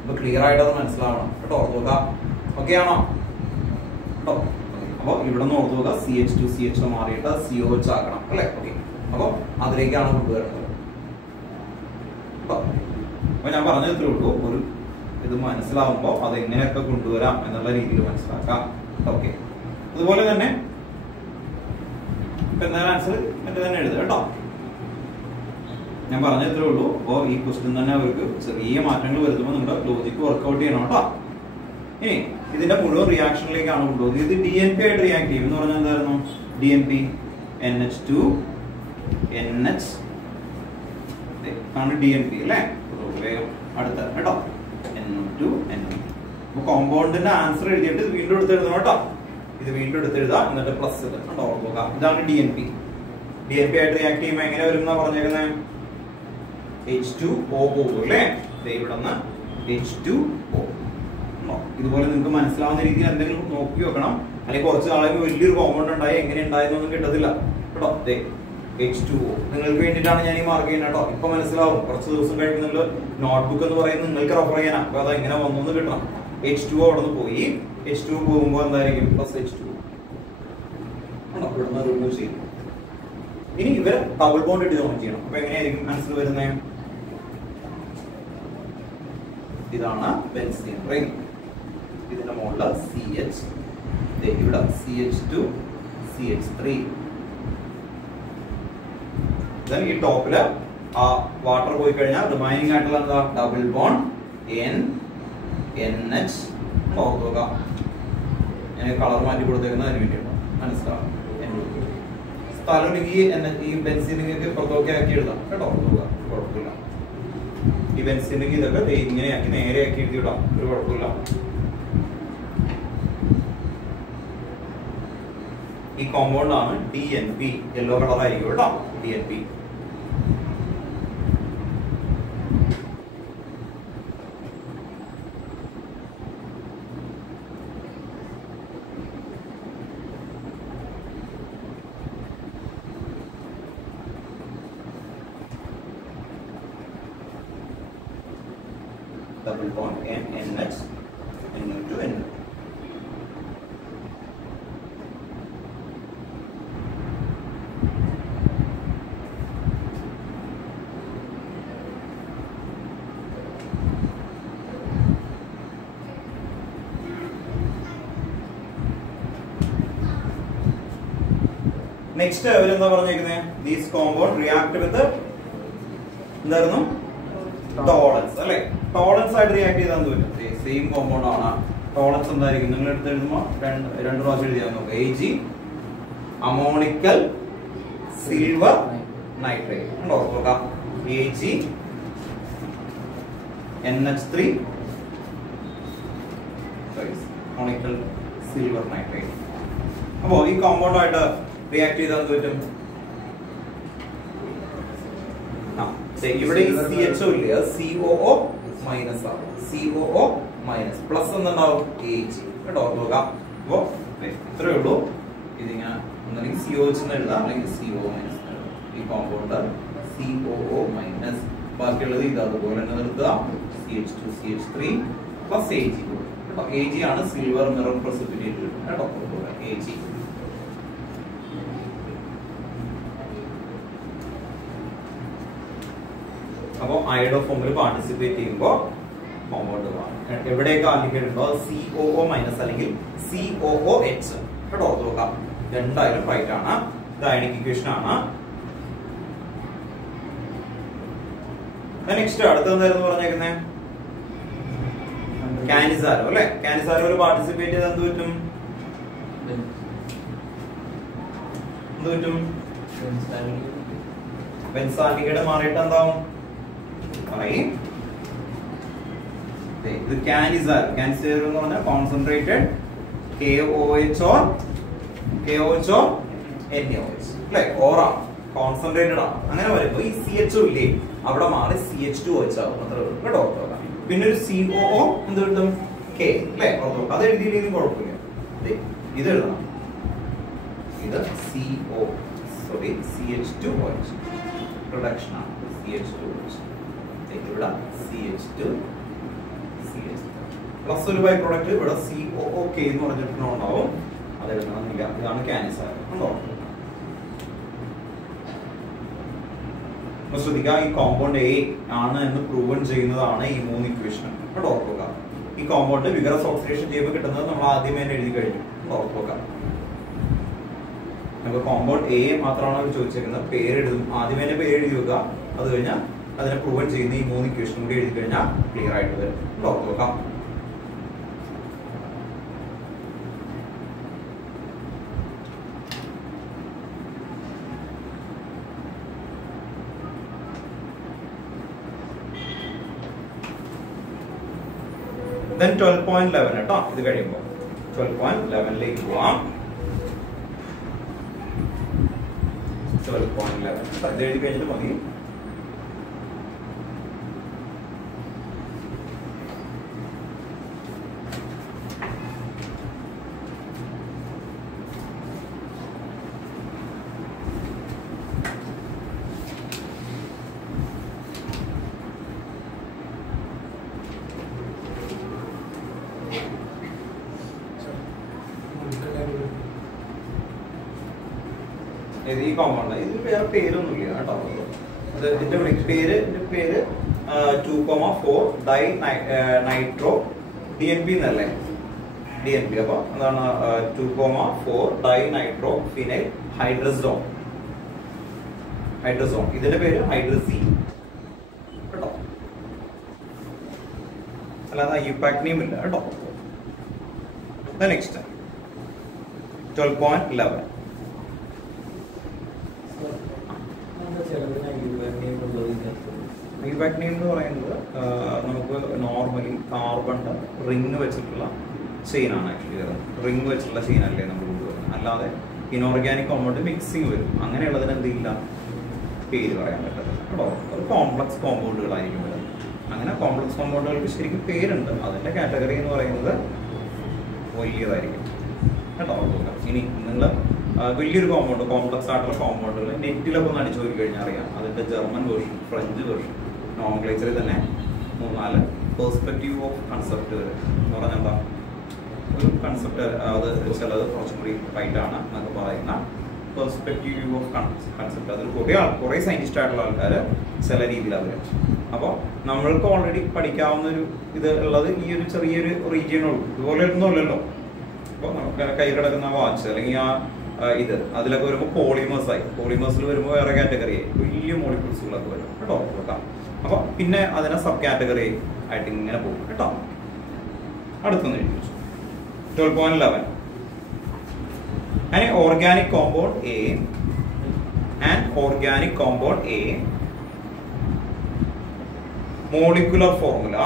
അപ്പൊ ക്ലിയർ ആയിട്ട് അത് മനസ്സിലാവണം കേട്ടോ. ഓർത്തുക, ഓക്കെ ആണോ കേട്ടോ? അപ്പൊ ഇവിടെ നിന്ന് ഓർത്തുക, CH2CH മാറിയിട്ട് COH ആക്കണം അല്ലെ? ഓക്കെ. അപ്പൊ അതിലേക്കാണ് കൊണ്ടുവരുന്നത്. അപ്പൊ ഞാൻ പറഞ്ഞത് ഇത്രേ ഉള്ളൂ. ഒരു ഇത് മനസ്സിലാവുമ്പോ അത് എങ്ങനെയൊക്കെ കൊണ്ടുവരാം എന്നുള്ള രീതിയിൽ മനസ്സിലാക്കാം. ഓക്കെ. അതുപോലെ തന്നെ ഇപ്പൊ എന്തായാലും ആൻസർ മറ്റേ തന്നെ എഴുതുക കേട്ടോ. ഞാൻ പറഞ്ഞത്രേ ഉള്ളൂ. അപ്പോ ഈ ക്വസ്റ്റ്യൻ തന്നെ അവർക്ക് ചെറിയ മാറ്റങ്ങൾ വരുത്തുമ്പോൾ നിങ്ങളുടെ ലോജിക്ക് വർക്ക്ഔട്ട് ചെയ്യണം കേട്ടോ. ഇനി ഇതിന്റെ മുഴുവൻ റിയാക്ഷനിലേക്കാണ് കൊണ്ടുപോകുന്നത്. ഇത് DNP ആയിട്ട് റിയാക്ട് ചെയ്യും എന്ന് പറഞ്ഞാൽ എന്തായിരുന്നു? DNP NH2 NH ആണ് DNP അല്ലേ? വേഗം അടുത്ത കേട്ടോ, N2 N2. അപ്പൊ കോമ്പൗണ്ടിന്റെ ആൻസർ എഴുതിയിട്ട് ഇത് വീണ്ടും എടുത്ത് എഴുതണം കേട്ടോ. ഇത് വീണ്ടും എടുത്ത് എഴുതാം, എന്നിട്ട് പ്ലസ് ഇത് കണ്ടോ ഓർക്കുക. ഇതാണ് DNP. DNP ആയിട്ട് റിയാക്ട് ചെയ്യുമ്പോൾ എങ്ങനെ വരും എന്നാ പറഞ്ഞേക്കുന്നത്? H2O അല്ലേ? ഇവിടെ നിന്ന് H2O. ഇതുപോലെ നിങ്ങൾക്ക് മനസ്സിലാവുന്ന രീതിയിൽ എന്തെങ്കിലും നോക്കി വെക്കണം. അല്ലെങ്കിൽ കുറച്ച് നാളേക്ക് വലിയൊരു കോമ്പൗണ്ട് ഉണ്ടായി എങ്ങനെ ഉണ്ടായെന്നൊന്നും കിട്ടത്തില്ല കേട്ടോ. H2O നിങ്ങൾക്ക് വേണ്ടിയിട്ടാണ് ഞാൻ ഈ മാർക്ക് ചെയ്യുന്നത് കേട്ടോ. ഇപ്പൊ മനസ്സിലാവും. കുറച്ച് ദിവസം കഴിയുമ്പോൾ നിങ്ങൾ നോട്ട്ബുക്ക് എന്ന് പറയുന്നത് നിങ്ങൾക്ക് റെഫർ ചെയ്യാനാ. അപ്പൊ അത് എങ്ങനെ വന്നു എന്ന് കിട്ടണം. H2O അവിടെ നിന്ന് പോയി. H2O പോകുമ്പോൾ എന്തായിരിക്കും? പ്ലസ് H2O ഇവിടെ നിന്ന് റിമൂവ് ചെയ്യും. ഇനി ഇവരെ ഡബിൾ ബോണ്ട് ഇട്ട് ജോയിൻ ചെയ്യണം. അപ്പൊ എങ്ങനെയായിരിക്കും ആൻസർ വരുന്നത്? ഇതാണ് ബെൻസീൻ റിംഗ്. ഇതിന്റെ മുകളിൽ CH, ഇവിടെ CH2 CH3. ഈ ടോപ്പില് ആ വാട്ടർ പോയി കഴിഞ്ഞാൽ റിമൈനിങ് ആയിട്ടുള്ള എന്താ? Double bond NH. ഓർക്കുക, ഞാൻ കളർ മാറ്റി കൊടുത്തേക്കുന്നത് അതിന് വേണ്ടിയിട്ടോ. മനസ്സിലാവും. സ്ഥലം ഈ ബെൻസീനിലേക്ക് പുറത്തൊക്കെ ആക്കി എഴുതാം കേട്ടോ. ഓർക്കുക, കുഴപ്പമില്ല. ഈ ബെൻസീനിലേക്ക് ഇതൊക്കെ ഇങ്ങനെയാക്കി നേരെയാക്കി എഴുതിയിടാം, ഒരു കുഴപ്പമില്ല. ഈ കോമ്പൗണ്ട് ആണ് DNP. യെല്ലോ കളർ ആയിരിക്കും കേട്ടോ DNP. Double bond NH NO2 NO2. Next അവരെന്താ പറഞ്ഞേക്കുന്നത്? ദീസ് കോമ്പൗണ്ട് റിയാക്ട് വിത്ത് എന്തായിരുന്നു? ടോളൻസ് അല്ലെ. ടോളൻസ് ആയിട്ട് റിയാക്ട് ചെയ്താൽ എന്ത് പറ്റും? സെയിം കോമ്പൗണ്ട് ആണ്. ടോളൻസ് എന്തായിരിക്കും? നിങ്ങൾ എടുത്ത് എഴുതുമ്പോൾ രണ്ട് പ്രാവശ്യം എഴുതിയാൽ നോക്കുക. Ag അമോണിക്കൽ സിൽവർ നൈട്രേറ്റ് ഉണ്ടോ? നോക്കാം. Ag NH3 ammoniacal silver nitrate. അപ്പോ ഈ കോമ്പൗണ്ട് ആയിട്ട് റിയാക്ട് ചെയ്താൽ എന്ത് പറ്റും? ഇവിടെ ഈ CHO ഇല്ലേ, COO മൈനസ് ആവും. COO മൈനസ് പ്ലസ് എന്തുണ്ടാവും? Ag കേട്ടോ. നോക്കാം. അപ്പോ ഇത്രയേ ഉള്ളൂ. ഇതിങ്ങനെ ഒന്നെങ്കിൽ COH എന്ന് എഴുതാം, അല്ലെങ്കിൽ CO മൈനസ്. ഈ കോമ്പൗണ്ട് COO മൈനസ്, ബാക്കിയുള്ളത് ഇത് അതുപോലെ തന്നെ നിർത്തുക. CH2 CH3 plus Ag. Ag ആണ് സിൽവർ മിറർ പ്രസിപ്പിറ്റേറ്റ് കേട്ടോ. Ag. അപ്പോൾ അയഡോ ഫോമിൽ പാർട്ടിസിപ്പേറ്റ് ചെയ്യുമ്പോൾ കോമ്പൗണ്ട് എവിടെയൊക്കെ ആൽഡിഹൈഡ് ഉണ്ടോ COO മൈനസ് അല്ലെങ്കിൽ COOH കേട്ടോ. നോക്കാം. രണ്ടായാലും റൈറ്റ് ആണ്. ഇത് അയണിക് ഇക്വേഷൻ ആണ്. നെക്സ്റ്റ് അടുത്ത എന്തായിരുന്നു പറഞ്ഞേക്കുന്നത്? കാനിസാരോ അല്ലെ. കാനിസാരോയിൽ പാർട്ടിസിപ്പേറ്റ് ചെയ്താൽ എന്ത് പറ്റും? എന്ത് പറ്റും? ബെൻസാൽഡിഹൈഡ് മാറിയിട്ട് എന്താവും? ഇത് കാനിസാരോ. കാനിസാരോ എന്ന് പറഞ്ഞാൽ കോൺസെൻട്രേറ്റഡ് KOH or NaOH അല്ലെ. ഓറാ കോൺസെൻട്രേറ്റഡ് ആണ്. അങ്ങനെ വരുമ്പോ ഈ CHO ഇല്ലേ, അവിടെ മാറി CH2OH ആവും. അത്ര കേട്ടോ. പിന്നെ ഒരു COO എന്ത് കിട്ടും? K അല്ലെ. അത് എഴുതിയില്ലെങ്കിൽ കുഴപ്പമില്ല. ഇത് എഴുതണം. ഇത് CH2OH പ്രൊഡക്ഷൻ ആണ്. CH2OH. ഇവിടെ CH2 പ്ലസ് ഒരു ബൈ പ്രോഡക്റ്റ് ഇവിടെ COOK എന്ന് പറഞ്ഞിട്ടുണ്ടാവും. അത് എഴുതണമെന്നില്ല. ഇതാണ് കാനിസാർ ഉണ്ടോ. ശ്രദ്ധിക്കുക. ഈ കോമ്പൗണ്ട് A ആണ് എന്ന് പ്രൂവൻ ചെയ്യുന്നതാണ് ഈ മൂന്ന് ഇക്വേഷൻ കേട്ടോ. ഓർക്കുക. ഈ കോമ്പൗണ്ട് വിഗറസ് ഓക്സിഡേഷൻ ചെയ്യുമ്പോൾ കിട്ടുന്നത് നമ്മൾ ആദ്യമേ തന്നെ എഴുതി കഴിഞ്ഞു. ഓർക്കുക. നമുക്ക് കോമ്പൗണ്ട് A മാത്രമാണ് അവർ ചോദിച്ചേക്കുന്നത്. പേരെഴുതും. ആദ്യമേ തന്നെ പേര് എഴുതി വെക്കുക. അത് കഴിഞ്ഞാൽ അതിനെ പ്രൂവൻ ചെയ്യുന്ന ഈ മൂന്ന് ഇക്വേഷൻ കൂടി എഴുതി കഴിഞ്ഞാൽ ക്ലിയർ ആയിട്ട് വരും. ഓർക്കുക. Then 12.11 കേട്ടോ. ഇത് കഴിയുമ്പോൾ 12.11ലേക്ക് പോവാം. 12.11 ഇത് എഴുതി കഴിഞ്ഞിട്ട് മതി. ഈ കോമ്പൗണ്ട് ഇതിന് വേറെ പേരൊന്നുമില്ല കേട്ടോ. ഇതിന്റെ പേര് 2,4 ഡൈ നൈട്രോ DNP എന്നല്ലേ. DNP. അപ്പൊ അതാണ് 2,4 ഡൈ നൈട്രോ ഫിനൈൽ ഹൈഡ്രസോൺ. ഇതിന്റെ പേര് ഹൈഡ്രസീൻ കേട്ടോ. അല്ലാതെ യുപാക് നെയിം ഇല്ല കേട്ടോ. നെക്സ്റ്റ് 12.11 യുപാക് നെയിം എന്ന് പറയുന്നത് നമുക്ക് നോർമലി കാർബണിന്റെ റിങ് വെച്ചിട്ടുള്ള ചെയിനാണ്. ആക്ച്വലി റിങ് വെച്ചിട്ടുള്ള ചെയിനല്ലേ നമ്മൾ കൊണ്ടുവരുന്നത്. അല്ലാതെ ഇനോർഗാനിക് കോമ്പൗണ്ട് മിക്സിങ് വരും. അങ്ങനെയുള്ളതിന് എന്തില്ല പേര് പറയാൻ പറ്റത്തില്ല കേട്ടോ. അത് കോംപ്ലക്സ് കോമ്പൗണ്ടുകളായിരിക്കും വരുന്നത്. അങ്ങനെ കോംപ്ലക്സ് കോമ്പൗണ്ടുകൾക്ക് ശരിക്കും പേരുണ്ട്. അതിന്റെ കാറ്റഗറി എന്ന് പറയുന്നത് വലിയതായിരിക്കും കേട്ടോ. ഇനി നിങ്ങൾ വലിയൊരു കോമ്പൗണ്ട്, കോംപ്ലക്സ് ആയിട്ടുള്ള കോമ്പൗണ്ടുകൾ നെറ്റിലൊക്കെ ഒന്ന് അടിച്ചു പോയി കഴിഞ്ഞാൽ അറിയാം. അതിന്റെ ജർമ്മൻ വേർഷൻ, ഫ്രഞ്ച് വേർഷൻ, നോമൻക്ലേച്ചറിൽ തന്നെ 3-4 പെർസ്പെക്റ്റീവ് ഓഫ് കൺസെപ്റ്റ് വരും. എന്ന് പറഞ്ഞാൽ എന്താ ഒരു കൺസെപ്റ്റ്, അത് ചിലത് കുറച്ചും കൂടി റൈറ്റ് ആണ് എന്നൊക്കെ പറയുന്ന പെർസ്പെക്റ്റീവ് ഓഫ് കൺസെപ്റ്റ്. അതിൽ കുറേ സയന്റിസ്റ്റ് ആയിട്ടുള്ള ആൾക്കാർ ചില രീതിയിലാണ് വരും. അപ്പോൾ നമ്മൾക്ക് ഓൾറെഡി പഠിക്കാവുന്ന ഒരു ഇത് ഉള്ളത് ഈ ഒരു ചെറിയൊരു റീജിയനുള്ളൂ. ഇതുപോലെ ഒന്നുമല്ലല്ലോ. അപ്പോൾ നമുക്ക് കൈ കിടക്കുന്ന വാച്ച് അല്ലെങ്കിൽ ആ ഇത് അതിലൊക്കെ വരുമ്പോൾ പോളിമേഴ്സ് ആയി. പോളിമേഴ്സിൽ വരുമ്പോൾ വേറെ കാറ്റഗറി ആയി, വലിയ മോളിക്യൂൾസുകളൊക്കെ വരും കേട്ടോ. അപ്പൊ പിന്നെ അതിനെ സബ് കാറ്റഗറി ആയിട്ട് ഇങ്ങനെ പോകും കേട്ടോ. അടുത്തൊന്ന് എഴുതി 12.11 an organic compound A molecular formula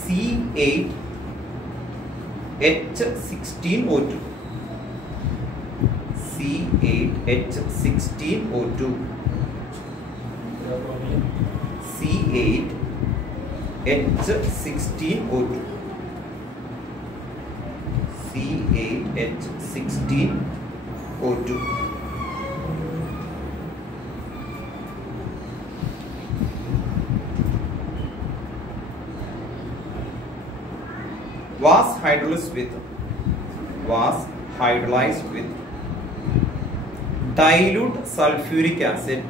C8H16O2 C8H16O2 C8H16O2 C8H16O2 was hydrolyzed with dilute sulfuric acid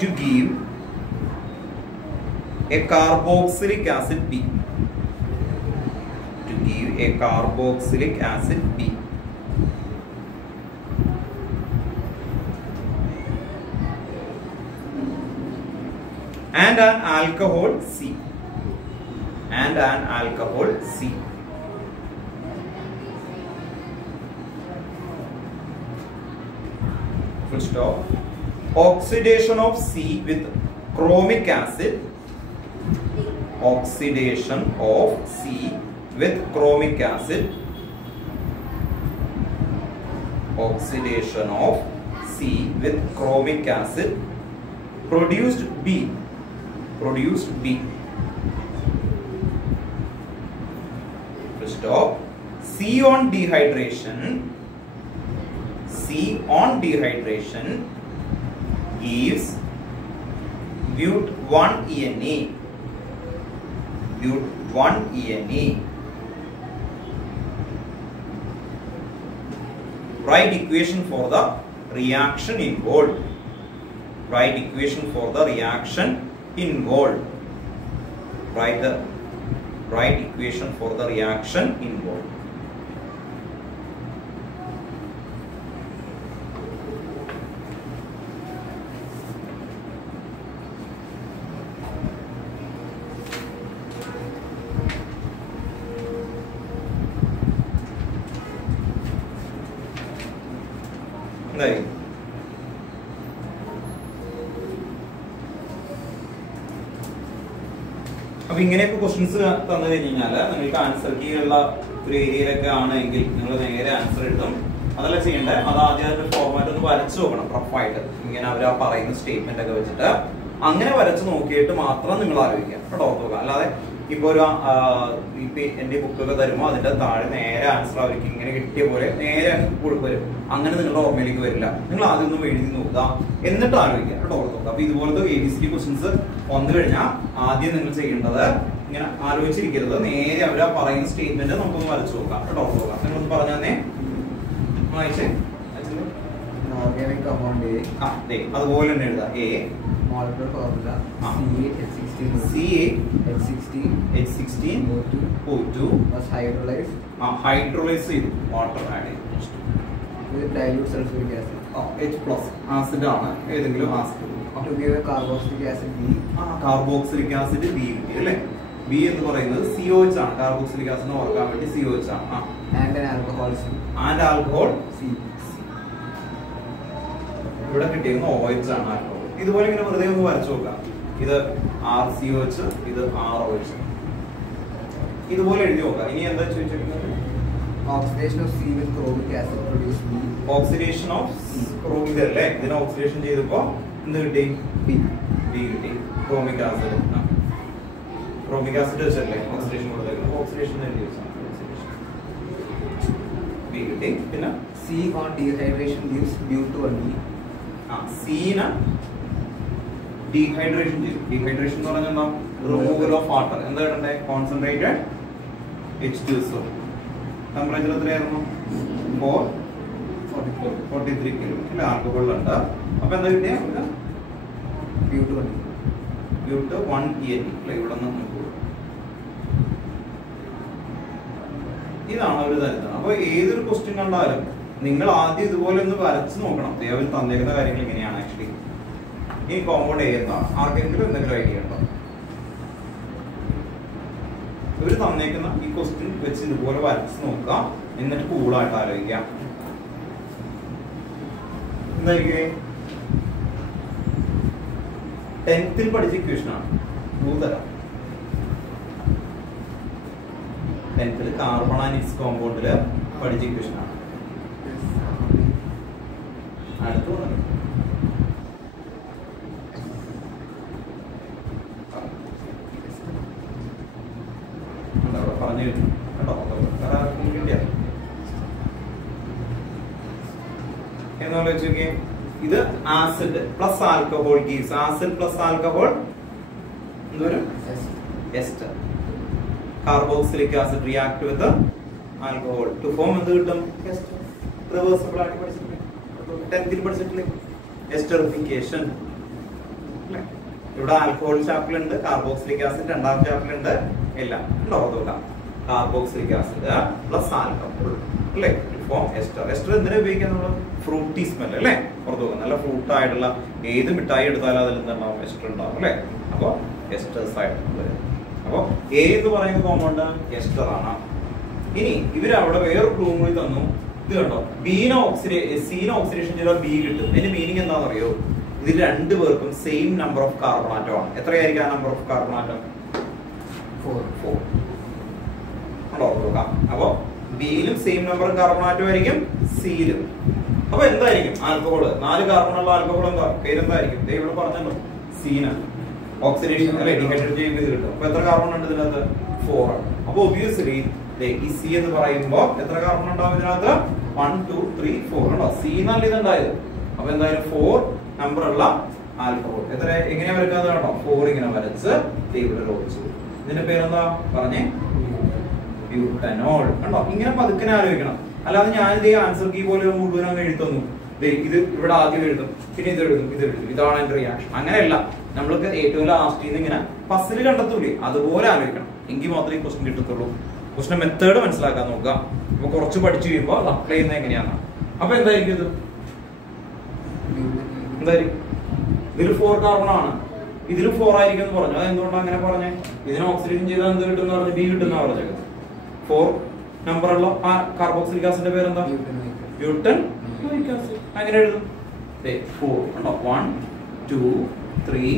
to give a carboxylic acid B. And an alcohol C. Full stop. Oxidation of C with chromic acid. Produced B. Full stop. C on dehydration gives but1-ENE. Write equation for the reaction involved. Write the right equation for the reaction involved. അപ്പൊ ഇങ്ങനെയൊക്കെ questions തന്നു കഴിഞ്ഞാൽ നിങ്ങൾക്ക് answer key ഉള്ള ഒരു ഏരിയയിലൊക്കെ ആണെങ്കിൽ നിങ്ങൾ നേരെ ആൻസർ എഴുതും. അതല്ല ചെയ്യേണ്ടത്, അത് ആദ്യം അതിന്റെ ഫോർമാറ്റ് ഒന്ന് വരച്ചു നോക്കണം റഫായിട്ട്. ഇങ്ങനെ അവർ ആ പറയുന്ന സ്റ്റേറ്റ്മെന്റ് ഒക്കെ വെച്ചിട്ട് അങ്ങനെ വരച്ചു നോക്കിയിട്ട് മാത്രം നിങ്ങൾ ആലോചിക്കുക കേട്ടോ. നോക്കുക, അല്ലാതെ ഇപ്പൊ ഒരു ഇപ്പൊ എന്റെ ബുക്കൊക്കെ തരുമ്പോൾ അതിന്റെ താഴെ നേരെ ആൻസർ അവർക്ക് ഇങ്ങനെ കിട്ടിയ പോലെ നേരെ വരും. അങ്ങനെ നിങ്ങളുടെ ഓർമ്മയിലേക്ക് വരില്ല. നിങ്ങൾ ആദ്യം ഒന്നും എഴുതി നോക്കുക, എന്നിട്ട് ആലോചിക്കുക കേട്ടോ. നോക്കുക. അപ്പൊ ഇതുപോലത്തെ ABCD ക്വസ്റ്റ്യൻസ് വന്നു കഴിഞ്ഞാൽ ആദ്യം നിങ്ങൾ ചെയ്യേണ്ടത് ഇങ്ങനെ ആലോചിച്ചിരിക്കരുത്, നേരെ അവർ പറയുന്ന സ്റ്റേറ്റ്മെന്റ് നമുക്കൊന്ന് വരച്ചു നോക്കാം കേട്ടോ. നോക്കുക, നിങ്ങളൊന്ന് പറഞ്ഞു തന്നെ വായിച്ചേ. ഓർഗാനിക് കോമ്പൗണ്ട് അതുപോലെ തന്നെ എഴുതാം. A molecular formula C8H16O2 was hydrolyzed ചെയ്തു, വാട്ടർ ആഡ് ചെയ്തു with dilute sulfuric acid. H+ acid ആണ്, ഏതെങ്കിലും acid to give a carboxylic acid B. Carboxylic acid B കിട്ടി അല്ലേ. B എന്ന് പറയുന്നത് COH ആണ്. കാർബോക്സിലിക് ആസിഡ് ഓർക്കാൻ വേണ്ടി COH ആണ്. And an alcohol C. C. ഇവിടെ കിട്ടിയത് OH ആണ്. ആൽക്കഹോൾ ഇതുപോലെ ഇങ്ങനെ വെറുതെ ഒന്ന് വരച്ചു നോക്കാം. ഇത് RCOH, ഇത് ROH, ഇതുപോലെ എഴുതി നോക്കാം. ഇനി എന്താ ചോദിച്ചിരിക്കുന്നത്? Oxidation of C with chromic acid produce B. Oxidation of chromic അല്ലേ, ഇതിനെ ഓക്സിഡേഷൻ ചെയ്തപ്പോ എന്ത് കിട്ടി? B കിട്ടി. ക്രോമിക് ആസിഡ് വെച്ചല്ലേ ഓക്സിഡേഷൻ കൊടുത്തേക്കുന്നത്. ഓക്സിഡേഷൻ എഴുതി വെച്ചാൽ B കിട്ടി. പിന്നെ C on dehydration gives but1-E. സീന ഡീഹൈഡ്രേഷൻ ചെയ്തു. ഡീഹൈഡ്രേഷൻ എന്ന് പറഞ്ഞാൽ എന്താ? Removal of water. എന്താ ഇടണ്ടേ? Concentrated H2SO. ടെമ്പറേച്ചർ എത്രയായിരുന്നു? 4 43 കിലോ ആൽക്കഹോളിലുണ്ട്. അപ്പൊ എന്താ കിട്ടിയ ബ്യൂട്ട് 180 ഇവിടെ നിന്ന് ഇതാണ് ഒരു തരുന്നത്. അപ്പൊ ഏതൊരു ക്വസ്റ്റ്യൻ കണ്ടാലും നിങ്ങൾ ആദ്യം ഇതുപോലെ ഒന്ന് വരച്ച് നോക്കണം. അവർ തന്നേക്കുന്ന കാര്യങ്ങൾ ഇങ്ങനെയാണ് ആക്ച്വലി. ഈ കോമ്പൗണ്ട് എന്താണ്? ആർക്കെങ്കിലും എന്തെങ്കിലും ഐഡിയ ഉണ്ടോ? ഇവർ തന്നേക്കുന്ന ഈ ക്വസ്റ്റ്യൻ വെച്ച് ഇതുപോലെ വരച്ച് നോക്കാം. എന്നിട്ട് കൂളായിട്ട് ആലോചിക്കാം. എന്തായിരിക്കും 10th പഠിച്ച ഇക്വേഷൻ ആണ്. തരാം. 10th കാർബൺ ആൻഡ് ഇറ്റ്സ് കോമ്പൗണ്ടില് പഠിച്ച ഇക്വേഷൻ ആണ്. അടുത്ത് പറഞ്ഞു കേട്ടോ. എന്നുള്ള വെച്ചോക്കെ ഇത് acid plus alcohol gives acid plus alcohol എന്തോരം ester. Carboxylic acid react with alcohol to form എന്ത് കിട്ടും? റിവേഴ്സിബിൾ ആയിട്ട് പഠിച്ചിട്ടില്ലേ? 10th പഠിച്ചിട്ടില്ലേ? എസ്റ്ററിഫിക്കേഷൻ. ഇവിടെ ആൽക്കഹോൾ ചാപ്റ്ററിലുണ്ട്, കാർബോക്സിലിക് ആസിഡ് രണ്ടാം ചാപ്റ്ററിലുണ്ട്, എല്ലാം ഉണ്ടോ? കാർബോക്സിലിക് ആസിഡ് പ്ലസ് ആൽക്കഹോൾ അല്ലേ ഫോം എസ്റ്റർ. എസ്റ്റർ എന്തിനാ ഉപയോഗിക്കുക? നമ്മൾ ഫ്രൂട്ടി സ്മെൽ അല്ലേ പുറത്തു പോകും. നല്ല ഫ്രൂട്ട് ആയിട്ടുള്ള ഏത് മിഠായി എടുത്താലും അതിൽ എന്തുണ്ടാവും? എസ്റ്റർ ഉണ്ടാവും അല്ലേ. അപ്പൊ എസ്റ്റേഴ്സ് ആയിട്ട് വരും. അപ്പൊ ഏത് പറയുന്ന കോമ്പൗണ്ട് എസ്റ്റർ ആണ്. ഇനി ഇവരവിടെ വേറെ ക്ലൂ കൂടി തന്നു. ഇത് കണ്ടോ, സീന ഓക്സിഡേഷൻ ചെയ്താൽ ബി കിട്ടും. ഇതിന്റെ മീനിങ് എന്താണെന്ന് അറിയോ? ഇതിൽ രണ്ടുപേർക്കും same number of carbon atom ആണ്. എത്രയായിരിക്കും ആ നമ്പർ ഓഫ് കാർബൺ ആറ്റം? 4. അപ്പൊ ബിയിലും സെയിം നമ്പർ കാർബൺ ആറ്റം ആയിരിക്കും, സിയിലും. അപ്പൊ എന്തായിരിക്കും ആൽക്കഹോള്? 4 കാർബൺ ഉള്ള ആൽക്കഹോൾ എന്താ പേരെന്തായിരിക്കും? ഇവിടെ പറഞ്ഞല്ലോ സീന ഓക്സിഡേഷൻ അല്ലെ ഡിഹൈഡ്രേറ്റ് ചെയ്യുമ്പോൾ ഇത് കിട്ടും. അപ്പൊ എത്ര കാർബൺ ഉണ്ട് ഇതിനകത്ത്? 4 ആണ്. അപ്പൊ ഒബ്വിയസ്ലി ഈ സി എന്ന് പറയുമ്പോ എത്ര കാർബൺ ഉണ്ടാവും ഇതിനകത്ത്? 1 2 3 4 ഉണ്ടോ? സി എന്നല്ല ഇതുണ്ടായത്. അപ്പൊ എന്തായാലും 4 നമ്പർ ഉള്ള ആൽക്കഹോൾ. എത്ര എങ്ങനെയാ വരയ്ക്കാതെ കേട്ടോ? 4 ഇങ്ങനെ വരച്ച് ഇവിടെ വെച്ചു. ഇതിന്റെ പേരെന്താ പറഞ്ഞേ? ബ്യൂട്ടനോൾ. കണ്ടോ? ഇങ്ങനെ പതുക്കനെ ആലോചിക്കണം. അല്ലാതെ ഞാൻ ഇതേ ആൻസർ കീ പോലെ മുഴുവൻ എഴുതുന്നു. ഇത് ഇവിടെ ആദ്യം എഴുതും, പിന്നെ ഇത് എഴുതും, ഇത് എഴുതും, ഇതാണ് എന്റെ റിയാക്ഷൻ. അങ്ങനെയല്ല. നമ്മൾക്ക് ഏറ്റവും ലാസ്റ്റ് ഇങ്ങനെ പസിൽ കണ്ടെത്തൂലേ, അതുപോലെ ആലോചിക്കണം. എങ്കിൽ മാത്രമേ ക്വസ്റ്റ്യൻ കിട്ടത്തുള്ളൂ. ക്വസ്റ്റ്യൻ മെത്തേഡ് മനസ്സിലാക്കാൻ നോക്കുക. അപ്പൊ കുറച്ച് പഠിച്ചു കഴിയുമ്പോൾ അത് അപ്ലൈ ചെയ്യുന്നത് എങ്ങനെയാണ്. അപ്പൊ എന്തായിരിക്കും ഇത്? എന്തായിരിക്കും? ഇതിൽ 4 കാർബൺ ആണ്, ഇതിലും 4 ആയിരിക്കും എന്ന് പറഞ്ഞു. അത് എന്തുകൊണ്ടാണ് അങ്ങനെ പറഞ്ഞേ? ഇതിന് ഓക്സിഡേഷൻ ചെയ്താൽ എന്ത് കിട്ടുന്ന പറഞ്ഞു? ബി കിട്ടുന്ന പറഞ്ഞത്. 4 നമ്പർ ഉള്ള കാർബോക്സിലിക് ആസിഡിന്റെ പേരെന്താ? ബ്യൂട്ടൻ. അങ്ങനെ എഴുതും. 4 ഉണ്ടോ? 1 2 3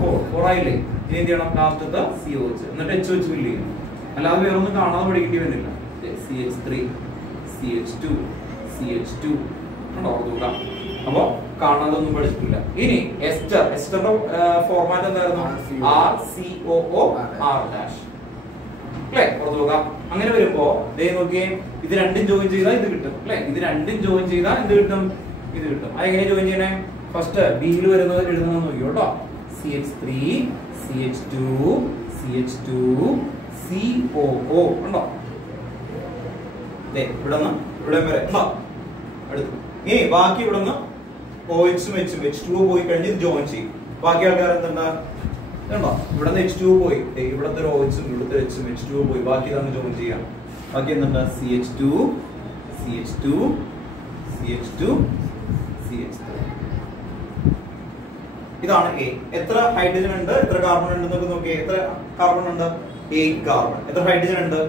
4 ആയില്ലേ? ഇനി എന്ത് ചെയ്യണം? ലാസ്റ്റത്തെ COH എന്നിട്ട് HOH ഫില്ല് ചെയ്യണം. അല്ലാതെ വേറെ ഒന്നും കാണാതെ പഠിക്കേണ്ടി വരുന്നില്ല. CH3 CH2 CH2 ഉണ്ടോ? അപ്പൊ കാണാതെ ഒന്നും പഠിച്ചിട്ടില്ല. ഇനി എസ്റ്റർ. എസ്റ്ററിന്റെ ഫോർമാറ്റ് എന്തായിരുന്നു? RCOOR അല്ലേ? പുറത്തു നോക്കാം. അങ്ങനെ വരുമ്പോ നോക്കിയേ, ഇത് രണ്ടും ജോയിൻ ചെയ്താൽ ഇത് കിട്ടും അല്ലെ. ഇത് രണ്ടും ജോയിൻ ചെയ്താൽ എന്ത് കിട്ടും? ഇത് കിട്ടും. അതെങ്ങനെ ജോയിൻ ചെയ്യണേ? ഫസ്റ്റ് ബിയിൽ വരുന്നത് എഴുതുന്നത് നോക്കിയോ കേട്ടോ. CH3 CH2 CH2 COO ഉണ്ടോ? ഇവിടെ നിന്ന് ഇവിടെ വരെ ഉണ്ടോ? അടുത്ത് ഇനി ബാക്കി ഇവിടെ നിന്ന് OHും H H2O പോയി കഴിഞ്ഞ് ജോയിൻ ചെയ്യും. ബാക്കി ആൾക്കാർ എന്തുണ്ടാ? ഇവിടെ നിന്ന് H2O പോയി, ഇവിടത്തെ ഒരു OHും ഇവിടുത്തെ Hും H2O പോയി, ബാക്കി നമ്മൾ ജോയിൻ ചെയ്യാം. ബാക്കി എന്തുണ്ടാ? CH2 CH2 CH2 CH3. ഇതാണ് A. എത്ര ഹൈഡ്രജൻ ഉണ്ട്, എത്ര കാർബൺ ഉണ്ട് എന്നൊക്കെ നോക്കിയേ. എത്ര കാർബൺ ഉണ്ട്? 8 കാർബൺ. എത്ര ഹൈഡ്രജൻ ഉണ്ട്?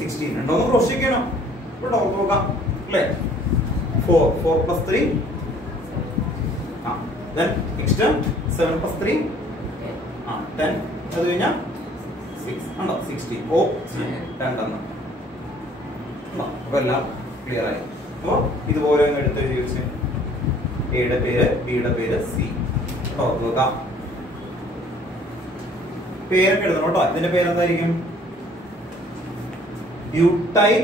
16. ഉണ്ടോന്ന് ക്രോസ് ചെക്ക് ചെയ്യണം. ഇവിടെ നോക്കാം അല്ലേ. 4 + 3 then next 7 + 3 10. അത് കഴിഞ്ഞാൽ 6 ഉണ്ടോ? 16. ഓ 2 അപ്പൊ എല്ലാം ക്ലിയർ ആയി. അപ്പൊ ഇതുപോലെ എടുത്ത് എഴുതി വെച്ച് എയുടെ പേര്, ബിയുടെ പേര്, സി. നോക്കാം പേരൊക്കെ എഴുതണം കേട്ടോ. ഇതിന്റെ പേരെന്തായിരിക്കും? ബ്യൂട്ടൈൽ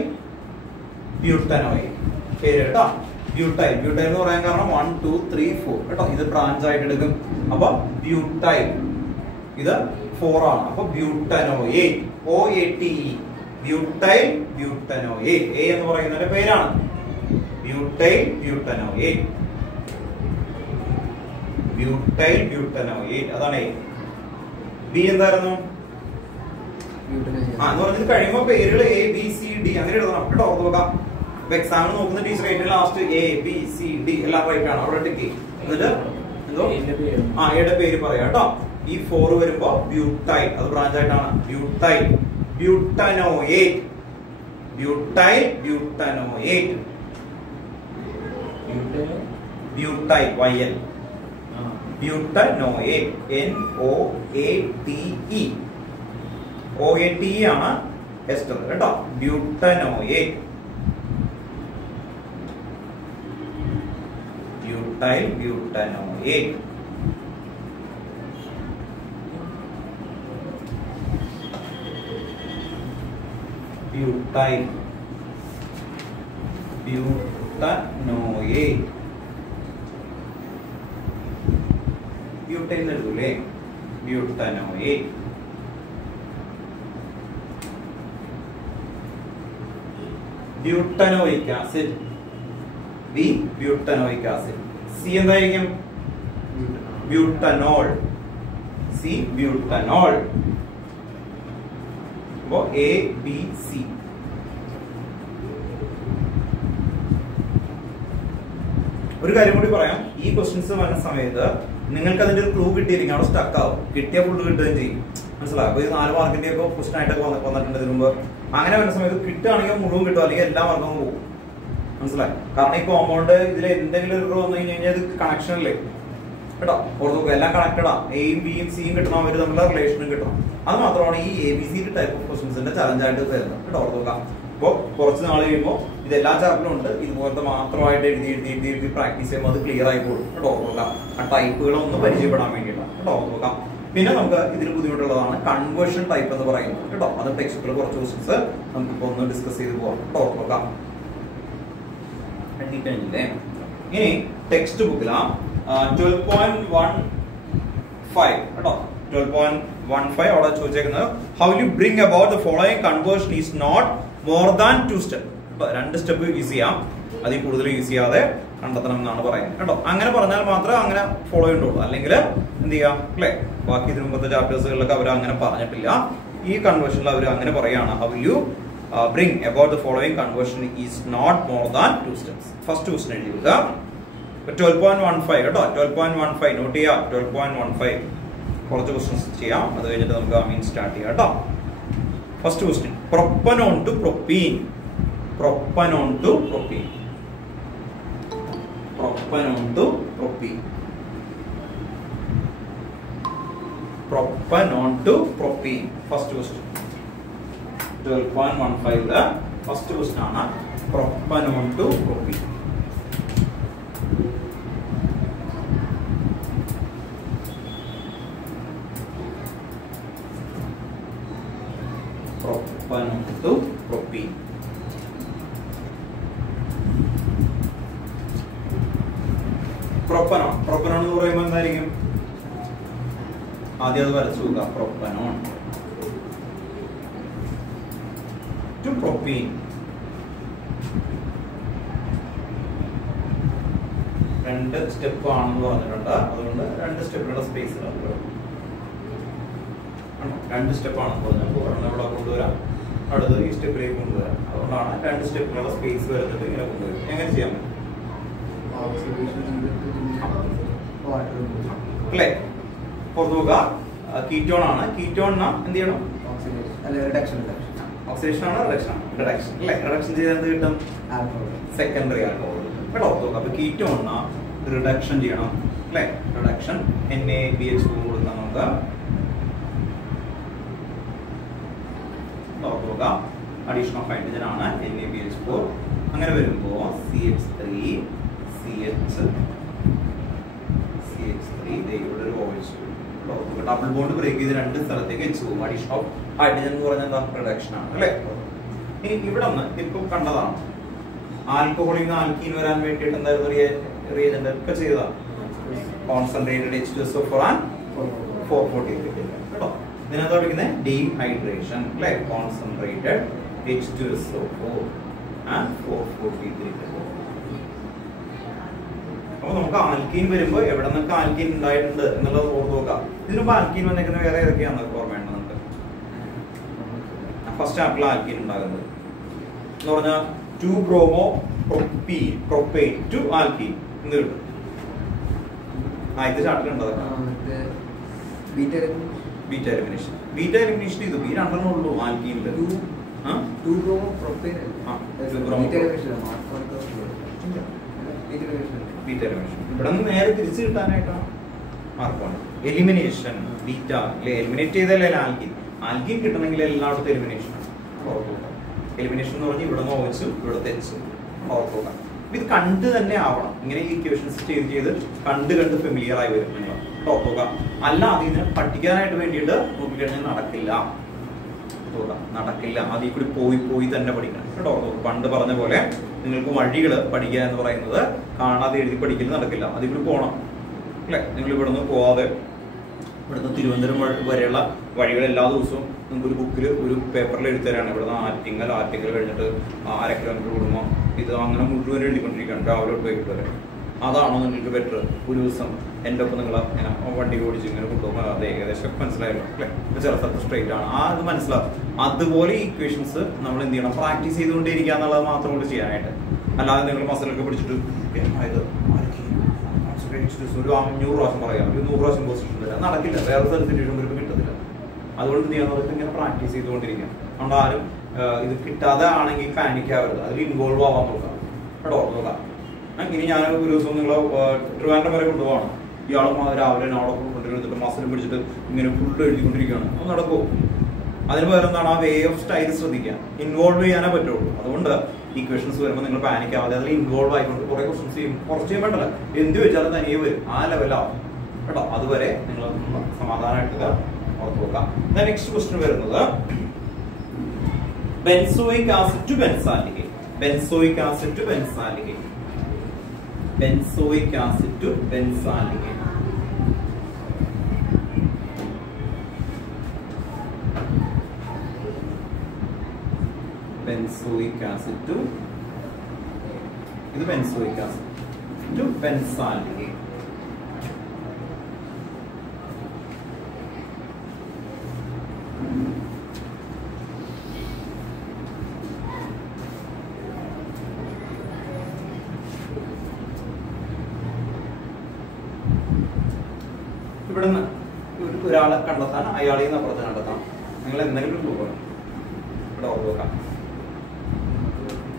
ബ്യൂട്ടനോയിൽ പേര് കേട്ടോ. ബ്യൂട്ടൈൽ. ബ്യൂട്ടൈൽ എന്ന് പറയാൻ കാരണം 1 2 3 4 കേട്ടോ. ഇത് ബ്രാഞ്ച് ആയിട്ട് എടുക്കും. അപ്പൊ ബ്യൂട്ടൈൽ ഇത് 4 ആണ്. അപ്പൊ ബ്യൂട്ടനോയേറ്റ് OATE ബ്യൂട്ടൈൽ ബ്യൂട്ടനോയേറ്റ്. A എന്ന് പറയുന്നതിന്റെ പേരാണ്. Butyl butanoate. ബ്യൂട്ടൈൽ ബ്യൂട്ടനോയേറ്റ് അതാണ് എ. ബി എന്തായിരുന്നു? എന്ന് പറഞ്ഞത് കഴിയുമ്പോ പേരുകൾ എ ബി സി ഡി അങ്ങനെ എഴുതണം കേട്ടോ. നോക്കാം എക്സാമിന് നോക്കുന്ന ടീച്ചർ ഏറ്റവും last A B C D എല്ലാം റൈറ്റ് ആണ് അവിടെ ടിക്ക്. എന്നിട്ട് എന്തോ എയുടെ പേര് പറയാം കേട്ടോ. ഈ 4 വരുമ്പോ ബ്യൂട്ടൈൽ അത് ബ്രാഞ്ച് ആയിട്ടാണ്. Butyl butanoate. Butyl butanoate. Butyl YL butanoate NOATE. OATE ആണ് എസ്റ്റർ കേട്ടോ. Butanoate. Butyl butanoate. Butyl butanoate. Butyl എഴുതൂലേ? Butanoate. Butanoic acid. B butanoic acid. C എന്തായിരിക്കും? ബ്യൂട്ടനോൾ. C butanol. അപ്പോ എ ബി സി. ഒരു കാര്യം കൂടി പറയാം. ഈ ക്വസ്റ്റ്യൻസ് വരുന്ന സമയത്ത് നിങ്ങൾക്ക് അതിന്റെ ഒരു ക്ലൂ കിട്ടിയിരിക്കും. അവിടെ സ്റ്റക്ക് ആവും. കിട്ടിയ ഫുള്ള് കിട്ടുകയും ചെയ്യും. മനസ്സിലാവും. അപ്പൊ ഇത് 4 മാർക്കിന്റെ ഒക്കെ ക്വസ്റ്റ്യൻ ആയിട്ടൊക്കെ വന്നിട്ടുണ്ട് ഇതിന് മുമ്പ്. അങ്ങനെ വരുന്ന സമയത്ത് കിട്ടുകയാണെങ്കിൽ മുഴുവൻ കിട്ടും, അല്ലെങ്കിൽ എല്ലാ മാർക്കും പോകും. മനസ്സിലായി? കാരണം ഈ കോമ്പൗണ്ട് ഇതിൽ എന്തെങ്കിലും ഒരു വന്നു കഴിഞ്ഞാൽ ഇത് കണക്ഷൻ അല്ലേ കേട്ടോ. ഓർത്ത് എല്ലാം കണക്റ്റഡാ. എയും ബിയും സിയും കിട്ടണം, അവർ തമ്മിലുള്ള റിലേഷനും കിട്ടണം. അത് മാത്രമാണ് ഈ ABC ടൈപ്പ് ഓഫ് ക്വസ്റ്റ്യൻസിന്റെ ചലഞ്ച് ആയിട്ട് വരുന്നത് കേട്ടോ. ഓർത്ത് നോക്കാം. അപ്പോൾ കുറച്ച് നാൾ കഴിയുമ്പോൾ ഇത് എല്ലാ ചാപ്റ്ററും ഉണ്ട്. ഇതുപോലത്തെ മാത്രമായിട്ട് എഴുതി പ്രാക്ടീസ് ചെയ്യുമ്പോൾ അത് ക്ലിയർ ആയിക്കോളും കേട്ടോ. ഓർത്ത് നോക്കാം. ആ ടൈപ്പുകളൊന്ന് പരിചയപ്പെടാൻ വേണ്ടിയിട്ടാണ് കേട്ടോ. ഓർത്ത് നോക്കാം. പിന്നെ നമുക്ക് ഇതിന് ബുദ്ധിമുട്ടുള്ളതാണ് കൺവേർഷൻ ടൈപ്പ് എന്ന് പറയുന്നത് കേട്ടോ. അത് ടെക്സ്റ്റുകൾ കുറച്ച് ക്വസ്റ്റ്യൻസ് നമുക്കിപ്പോ ഒന്ന് ഡിസ്കസ് ചെയ്ത് പോവാം കേട്ടോ. നോക്കാം. ഇനി ടെക്സ്റ്റ് ബുക്കിലാ 12.15 കേട്ടോ. 12.15 അവിടെ ചോദിച്ചേക്കുന്നത് how you bring about the following conversion is not more than 2 step. 2 step use ചെയ്യാം, അതിൽ കൂടുതൽ യൂസ് ചെയ്യാതെ കണ്ടെത്തണം എന്നാണ് പറയുന്നത് കേട്ടോ. അങ്ങനെ പറഞ്ഞാൽ മാത്രമേ അങ്ങനെ ഫോളോ ചെയ്യുള്ളൂ. അല്ലെങ്കിൽ എന്ത് ചെയ്യാം അല്ലെ? ബാക്കി ഇതിന് മുമ്പത്തെ ചാപ്റ്റേഴ്സുകളിലൊക്കെ അവർ അങ്ങനെ പറഞ്ഞിട്ടില്ല. ഈ കൺവേർഷനിൽ അവർ അങ്ങനെ പറയാണ് how you bring about the following conversion is not more than 2 steps. First question എഴുതുക. 12.15 കേട്ടോ. 12.15 നോട്ട് ചെയ്യാം. 12.15 കുറച്ച് ക്വസ്റ്റ്യൻസ് ചെയ്യാം. അത് കഴിഞ്ഞിട്ട് നമുക്ക് ആ മീൻ സ്റ്റാർട്ട് ചെയ്യാം കേട്ടോ. First question propanone to propene. Propanone to propene. Propanone to propene. Propanone to propene. First question 12.15 first question ആണ് propanone to propene. Propanone to propene. Propanone propanone എന്ന് പറയുമ്പോൾ എന്തായിരിക്കും? ആദ്യം അത് വരച്ചു നോക്കുക. Propanone to propene. 2 സ്റ്റെപ്പ് ആണെന്ന് പറഞ്ഞിട്ടുണ്ട്. അതുകൊണ്ട് 2 സ്റ്റെപ്പിനുള്ള സ്പേസ് 2 സ്റ്റെപ്പ് ആണെന്ന് പറഞ്ഞപ്പോൾ ഇവിടെ കൊണ്ടുവരാം, അടുത്ത് ഈ സ്റ്റെപ്പിലേക്ക് കൊണ്ടുവരാം. അതുകൊണ്ടാണ് 2 സ്റ്റെപ്പിനുള്ള സ്പേസ് വരുന്നത് ഇങ്ങനെ കൊണ്ടുവരും. എങ്ങനെ ചെയ്യാൻ പറ്റും അല്ലേ? പുറത്തു നോക്കുക. കീറ്റോൺ ആണ്. കീറ്റോണിന് എന്ത് ചെയ്യണം? ഓക്സിഡേഷൻ ആണ്, റിഡക്ഷൻ ആണ്. റിഡക്ഷൻ അല്ലേ? റിഡക്ഷൻ ചെയ്താൽ എന്ത് കിട്ടും? സെക്കൻഡറി ആൽക്കഹോൾ കേട്ടോ. അപ്പൊ കീറ്റോണിന് റിഡക്ഷൻ ചെയ്യണം അല്ലേ? റിഡക്ഷൻ NaBH4 കൊടുക്കാം നമുക്ക്. അഡീഷൻ ഓഫ് ഹൈഡ്രജൻ ആണ് NaBH4. അങ്ങനെ വരുമ്പോ CH3 ഇവിടെ ഒരു OH ഡബിൾ ബോണ്ട് ബ്രേക്ക് ചെയ്ത് 2 സ്ഥലത്തേക്ക് വെച്ച് പോകും. അഡീഷൻ ഓഫ് ഹൈഡ്രജൻ എന്ന് പറഞ്ഞാൽ എന്താ? റിഡക്ഷൻ ആണ് അല്ലേ? ഇനി ഇവിടെ നിന്ന് ഇപ്പം കണ്ടതാണ് ആൽക്കഹോളിൽ നിന്ന് ആൽക്കീൻ വരാൻ വേണ്ടിയിട്ട് എന്തായിരുന്നു റിയേജന്റ് ഒക്കെ ചെയ്തതാണ്. കോൺസെൻട്രേറ്റഡ് H2SO4 and 440 കേട്ടോ. ഇതിനകത്ത് പഠിക്കുന്നത് ഡീഹൈഡ്രേഷൻ അല്ലേ? Concentrated H2SO4 and 443. അപ്പൊ നമുക്ക് ആൽക്കീൻ വരുമ്പോൾ എവിടെ നിന്നൊക്കെ ആൽക്കീൻ ഉണ്ടായിട്ടുണ്ട് എന്നുള്ളത് ഓർത്ത് നോക്കാം. ഇതിനുമ്പ് ആൽക്കീൻ വന്നേക്കുന്ന വേറെ ഏതൊക്കെയാണ് ഓർമ്മയുണ്ട് നമുക്ക്? ഫസ്റ്റ് ചാപ്റ്ററിൽ ആൽക്കീൻ ഉണ്ടാകുന്നത് എന്ന് പറഞ്ഞാൽ 2-bromo propane to alkene എന്ന് കിട്ടും. ആദ്യത്തെ ചാപ്റ്ററിൽ ഉണ്ട് ബീറ്റ എലിമിനേഷൻ. ബീറ്റ എലിമിനേഷൻ ഇത് ഈ രണ്ടെണ്ണം ഉള്ളൂ ആൽക്കീനില്. 2-bromo propane ബീറ്റ എലിമിനേഷൻ ഇവിടെ നിന്ന് നേരെ തിരിച്ചു കിട്ടാനായിട്ടാണ് മാർക്കാണ് എലിമിനേഷൻ. ബീറ്റ അല്ലെ എലിമിനേറ്റ് ചെയ്തല്ലേ ആൽക്കീൻ. ആൽക്കീൻ കിട്ടണമെങ്കിൽ എല്ലായിടത്തും എലിമിനേഷൻ ആണ്. എലിമിനേഷൻ എന്ന് പറഞ്ഞാൽ ഇവിടെ നോച്ചു ഇവിടെ തെച്ചു ഓർക്കുക. ഇത് കണ്ട് തന്നെ ആവണം. ഇങ്ങനെ ഈ ഇക്വേഷൻസ് ചെയ്ത് കണ്ട് ഫെമിലിയർ ആയി വരും നിങ്ങൾ ഓർക്കുക. അല്ലാതെ ഇതിനെ പഠിക്കാനായിട്ട് വേണ്ടിയിട്ട് നോക്കിക്കഴിഞ്ഞാൽ നടക്കില്ല. അതിൽ കൂടി പോയി തന്നെ പഠിക്കണം കേട്ടോ. പണ്ട് പറഞ്ഞ പോലെ നിങ്ങൾക്ക് വഴികൾ പഠിക്കുക എന്ന് പറയുന്നത് കാണാതെ എഴുതി പഠിക്കൽ നടക്കില്ല. അതിൽ കൂടി പോകണം അല്ലെ. നിങ്ങൾ ഇവിടുന്ന് പോവാതെ ഇവിടുന്ന് തിരുവനന്തപുരം വരെയുള്ള വഴികൾ എല്ലാ ദിവസവും നിങ്ങൾക്ക് ഒരു ബുക്കിൽ ഒരു പേപ്പറിൽ എഴുതരാണ്. ഇവിടുന്ന് ആറ്റിങ്ങൽ കഴിഞ്ഞിട്ട് 1/2 കിലോമീറ്റർ കൂടുമ്പോൾ ഇത് അങ്ങനെ മുഴുവൻ എഴുതിക്കൊണ്ടിരിക്കുകയാണ് രാവിലെ തൊട്ട് വൈകിട്ട് വരെ. അതാണോ നിങ്ങൾക്ക് ബെറ്റർ? ഒരു ദിവസം എൻ്റെ ഒപ്പം നിങ്ങൾ ഇങ്ങനെ വണ്ടി ഓടിച്ച് ഇങ്ങനെ കൊണ്ടുപോകുമ്പോൾ അത് ഏകദേശം മനസ്സിലായല്ലോ അല്ലെ. ഇപ്പൊ ചില സ്ഥലത്ത് സ്ട്രെയിറ്റ് ആണ് അത് മനസ്സിലാവും. അതുപോലെ ഈക്വേഷൻസ് നമ്മൾ എന്ത് ചെയ്യണം? പ്രാക്ടീസ് ചെയ്തുകൊണ്ടിരിക്കുക എന്നുള്ളത് മാത്രം കൊണ്ട് ചെയ്യാനായിട്ട്. അല്ലാതെ നിങ്ങൾ മസിലൊക്കെ പിടിച്ചിട്ട് ഇത് ഒരു 500 പ്രാവശ്യം പറയാം, ഒരു 100 പ്രാവശ്യം പോസിഷൻ തരാം, നടക്കില്ല. വേറെ സ്ഥലത്ത് വരുമ്പോൾ കിട്ടത്തില്ല. അതുകൊണ്ട് എന്ത് ചെയ്യാന്ന് ഇങ്ങനെ പ്രാക്ടീസ് ചെയ്തുകൊണ്ടിരിക്കുക. അതുകൊണ്ട് ആരും ഇത് കിട്ടാതെ ആണെങ്കിൽ പാനിക് ആവരുത്. അതിൽ ഇൻവോൾവ് ആവാൻ നോക്കാം കേട്ടോ. നോക്കാം. ഇനി ഞാൻ ഒരു ദിവസം നിങ്ങൾ ട്രിവാൻഡ്രം വരെ കൊണ്ടുപോകണം. ഇയാളും രാവിലെ അവിടെ കൊണ്ടുവരുന്നിട്ട് മസിലും പിടിച്ചിട്ട് ഇങ്ങനെ ഫുള്ള് എഴുതിക്കൊണ്ടിരിക്കുകയാണ്. അത് നടക്കുമോ? അതിന് പകരം എന്താണ്? ആ വേ ഓഫ് സ്റ്റൈൽ ശ്രദ്ധിക്കുക. ഇൻവോൾവ് ചെയ്യാനേ പറ്റുള്ളൂ. അതുകൊണ്ട് ഈക്വേഷൻസ് വരുമ്പോൾ നിങ്ങൾ പാനിക് ആവാതെ അതിൽ ഇൻവോൾവ് ആയിക്കൊണ്ട് കുറെ ക്വസ്റ്റൻസ് ചെയ്യും. കുറച്ച് ചെയ്യുമ്പോഴല്ല എന്ത് വെച്ചാലും തനിയെ വരും. ആ ലെവലാവും കേട്ടോ. അതുവരെ നിങ്ങൾ സമാധാനമായിട്ട് ഓർത്ത് നോക്കാം. നെക്സ്റ്റ് ക്വസ്റ്റ്യൻ വരുന്നത് benzoic acid to benzaldehyde. Benzoic acid to benzaldehyde. Benzoic acid to benzaldehyde. Benzoic acid to ഇത് ബെൻസോയിക് ആസിഡ് ടു ബെൻസാൽഡിഹൈഡ്. ഇവിടുന്ന് ഒരാളെ കണ്ടെത്താൻ അയാളെ അപ്പുറത്ത് കണ്ടെത്താം. നിങ്ങൾ എന്തെങ്കിലും നോക്കണം ഇവിടെ ഓർത്ത് നോക്കാം.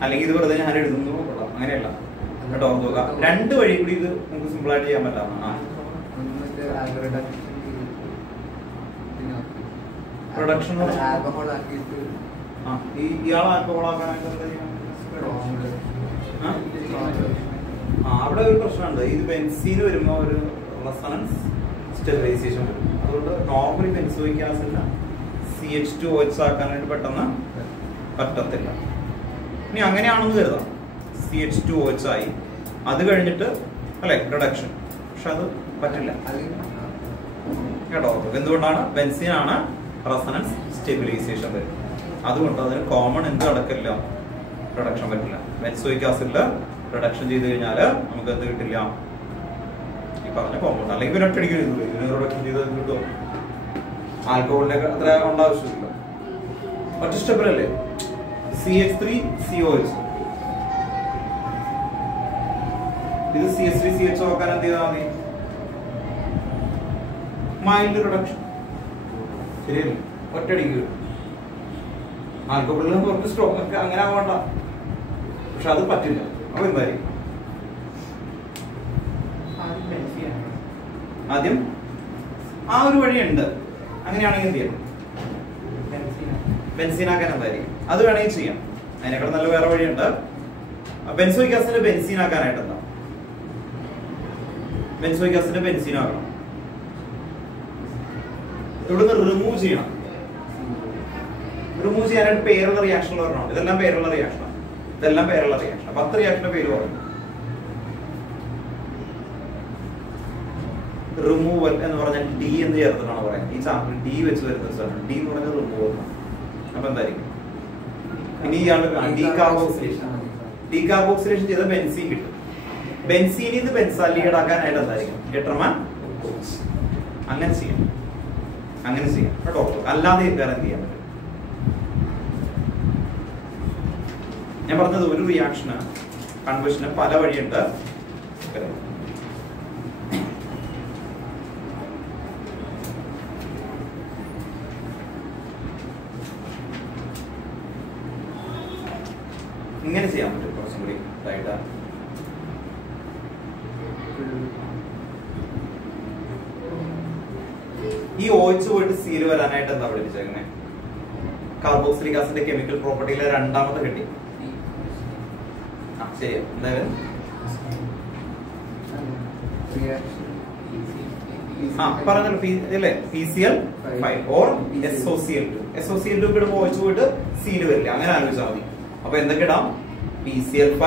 അല്ലെങ്കിൽ ഇത് വെറുതെ ഞാൻ എഴുതുന്നു നോക്കാം. അങ്ങനെയല്ല കേട്ടോ. ഓർത്ത് നോക്കാം. 2 വഴി കൂടി ഇത് നമുക്ക് സിമ്പിൾ ആയിട്ട് ചെയ്യാൻ പറ്റാവുന്ന പ്രൊഡക്ഷൻ. ഇയാൾ ആൽക്കഹോൾ ആക്കാനായിട്ട് അവിടെ ഒരു പ്രശ്നമുണ്ട്. ഇത് ബെൻസീന് വരുമ്പോ ഒരു റെസണൻസ് സ്റ്റെറിലൈസേഷൻ വരും. അതുകൊണ്ട് നോർമലി ബെൻസോയിക് ആസിഡിന് CH2OH ആക്കാനായിട്ട് പെട്ടെന്ന് പറ്റത്തില്ല. ഇനി അങ്ങനെയാണെന്ന് കരുതാം. CH2OH ആയി അത് കഴിഞ്ഞിട്ട് അല്ലെ റിഡക്ഷൻ. പക്ഷെ അത് പറ്റില്ല കേട്ടോ. എന്തുകൊണ്ടാണ്? ബെൻസീനാണ് റെസണൻസ് സ്റ്റെബിലൈസേഷൻ വരും. അതുകൊണ്ട് അതിന് കോമൺ എന്ത് നടക്കില്ല? റിഡക്ഷൻ പറ്റില്ല. ബെൻസോയിക് ആസിഡില് റിഡക്ഷൻ ചെയ്ത് കഴിഞ്ഞാൽ നമുക്ക് എന്ത് കിട്ടില്ല? ഈ പറഞ്ഞ കോമ്പൗണ്ട്. അല്ലെങ്കിൽ പിന്നെ ഒറ്റയടിക്ക് എഴുതുള്ളൂ. ഇതിന് റിഡക്ഷൻ ചെയ്ത് കിട്ടും. ആൽക്കഹോളിന്റെ അത്ര ആവശ്യമില്ല. ഒറ്റ സ്റ്റെപ്പിലല്ലേ? CH3COH. ഇത് CH3CHO ആക്കാൻ എന്ത് ചെയ്താൽ മതി? Mild reduction. ശരിയല്ലേ? ഒറ്റയടിക്ക് കിട്ടും. ആൽക്കഹോളിൽ കുറച്ച് സ്ട്രോങ് ഒക്കെ അങ്ങനെ ആവണ്ട. പക്ഷെ അത് പറ്റില്ല. അപ്പൊ എന്തായിരിക്കും? ആദ്യം ആ ഒരു വഴിയുണ്ട്. അങ്ങനെയാണെങ്കിൽ എന്ത് ചെയ്യണം? ബെൻസീനാക്കാൻ എന്തായിരിക്കും? അത് വേണമെങ്കിൽ ചെയ്യാം. അതിനേക്കാൾ നല്ല വേറെ വഴിയുണ്ട്. ബെൻസോയിക് ആസിഡ് ബെൻസീനാക്കാനായിട്ട് എന്താ? ബെൻസോയിക് ആസിഡ് ബെൻസീനാക്കണം. ഇവിടുന്ന് റിമൂവ് ചെയ്യണം. റിമൂവ് ചെയ്യാനായിട്ട് പേരുള്ള റിയാക്ഷൻ വരണം. ഇതെല്ലാം പേരുള്ള റിയാക്ഷനാണ്. അപ്പൊ 10 റിയാക്ഷന്റെ പേര് പറഞ്ഞു. റിമൂവൽ എന്ന് പറഞ്ഞാൽ D എന്ന് ചേർത്തിട്ടാണ് പറയുന്നത്. ഈ ചാപ്റ്റർ D വെച്ച് വരുന്ന സാധനം. D എന്ന് പറഞ്ഞാൽ റിമൂവൽ. അപ്പൊ എന്തായിരിക്കും? ഇനി ഇയാളുടെ ഡീകാർബോക്സിലേഷൻ ചെയ്ത ബെൻസീൻ കിട്ടും. ബെൻസീനിൽ നിന്ന് ബെൻസാൽഡിഹൈഡ് ആക്കാനായിട്ട് എന്തായിരിക്കും determine അങ്ങനെ ചെയ്യാം കേട്ടോ. അല്ലാതെ വേറെ എന്ത് ചെയ്യാൻ പറ്റും? ഞാൻ പറഞ്ഞത് ഒരു റിയാക്ഷന് കൺവേർഷന് പല വഴിയുണ്ട്. ഇങ്ങനെ ചെയ്യാൻ പറ്റും കുറച്ചും കൂടി ഇതായിട്ട്. ഈ OH പോയിട്ട് സീൽ വരാനായിട്ട് എന്താ വിളിച്ചേക്കുന്നത്? കാർബോക്സിലിക് ആസിഡിന്റെ കെമിക്കൽ പ്രോപ്പർട്ടിയിലെ രണ്ടാമത്തെ ഹെഡിങ്. ശരി, എന്തായാലും പറഞ്ഞല്ലോ അല്ലേ, PCl5 ഓർ SOCl2. SOCl2 ഇടുമ്പോൾ OH പോയിട്ട് സീൽ വരില്ല, അങ്ങനെ ആലോചിച്ചാൽ മതി. അപ്പൊ എന്തൊക്കെ ഇടാം? PCl5,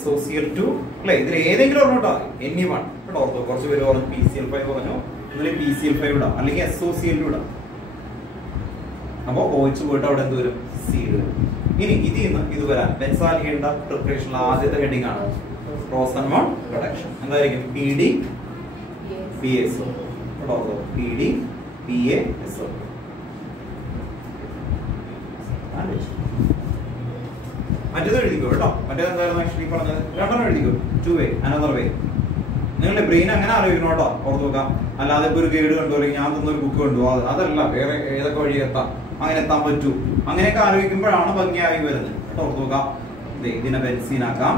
SOCl2 അല്ലെ, ഇതിൽ ഏതെങ്കിലും ഒരെണ്ണം anyone. ഓർത്തോ, കുറച്ച് പേര് പറഞ്ഞു PCl5 പറഞ്ഞു, ഇതിൽ PCl5 ഇടാം, അല്ലെങ്കിൽ SOCl2 ഇടാം. അപ്പൊ OH പോയിട്ട് അവിടെ എന്ത് വരും? സീൽ വരും. ഇനി ഇതിൽ നിന്ന് ഇത് വരാൻ ബെൻസാൽഡിഹൈഡിന്റെ പ്രിപ്പറേഷനിൽ ആദ്യത്തെ ഹെഡിങ് ആണ് റോസൻമോൺ റിഡക്ഷൻ. എന്തായിരിക്കും? PD PaSO. PD PaSO. മറ്റേത് എഴുതിക്കോ കേട്ടോ. മറ്റേത് എന്തായിരുന്നു ആക്ച്വലി പറഞ്ഞത്? രണ്ടെണ്ണം എഴുതിക്കോ. 2 way, another way. നിങ്ങളുടെ ബ്രെയിൻ അങ്ങനെ ആലോചിക്കണം കേട്ടോ, ഓർത്ത് നോക്കാം. അല്ലാതെ ഇപ്പൊ ഒരു ഗൈഡ് കണ്ടു അല്ലെങ്കിൽ ഞാൻ തന്നൊരു ബുക്ക് കണ്ടു, അതല്ല, വേറെ ഏതൊക്കെ വഴി എത്താം, അങ്ങനെ എത്താൻ പറ്റൂ, അങ്ങനെയൊക്കെ ആലോചിക്കുമ്പോഴാണ് ഭംഗിയായി വരുന്നത് കേട്ടോ. ഓർത്ത് നോക്കാം. ഇതിനെ ബെൻസീനാക്കാം.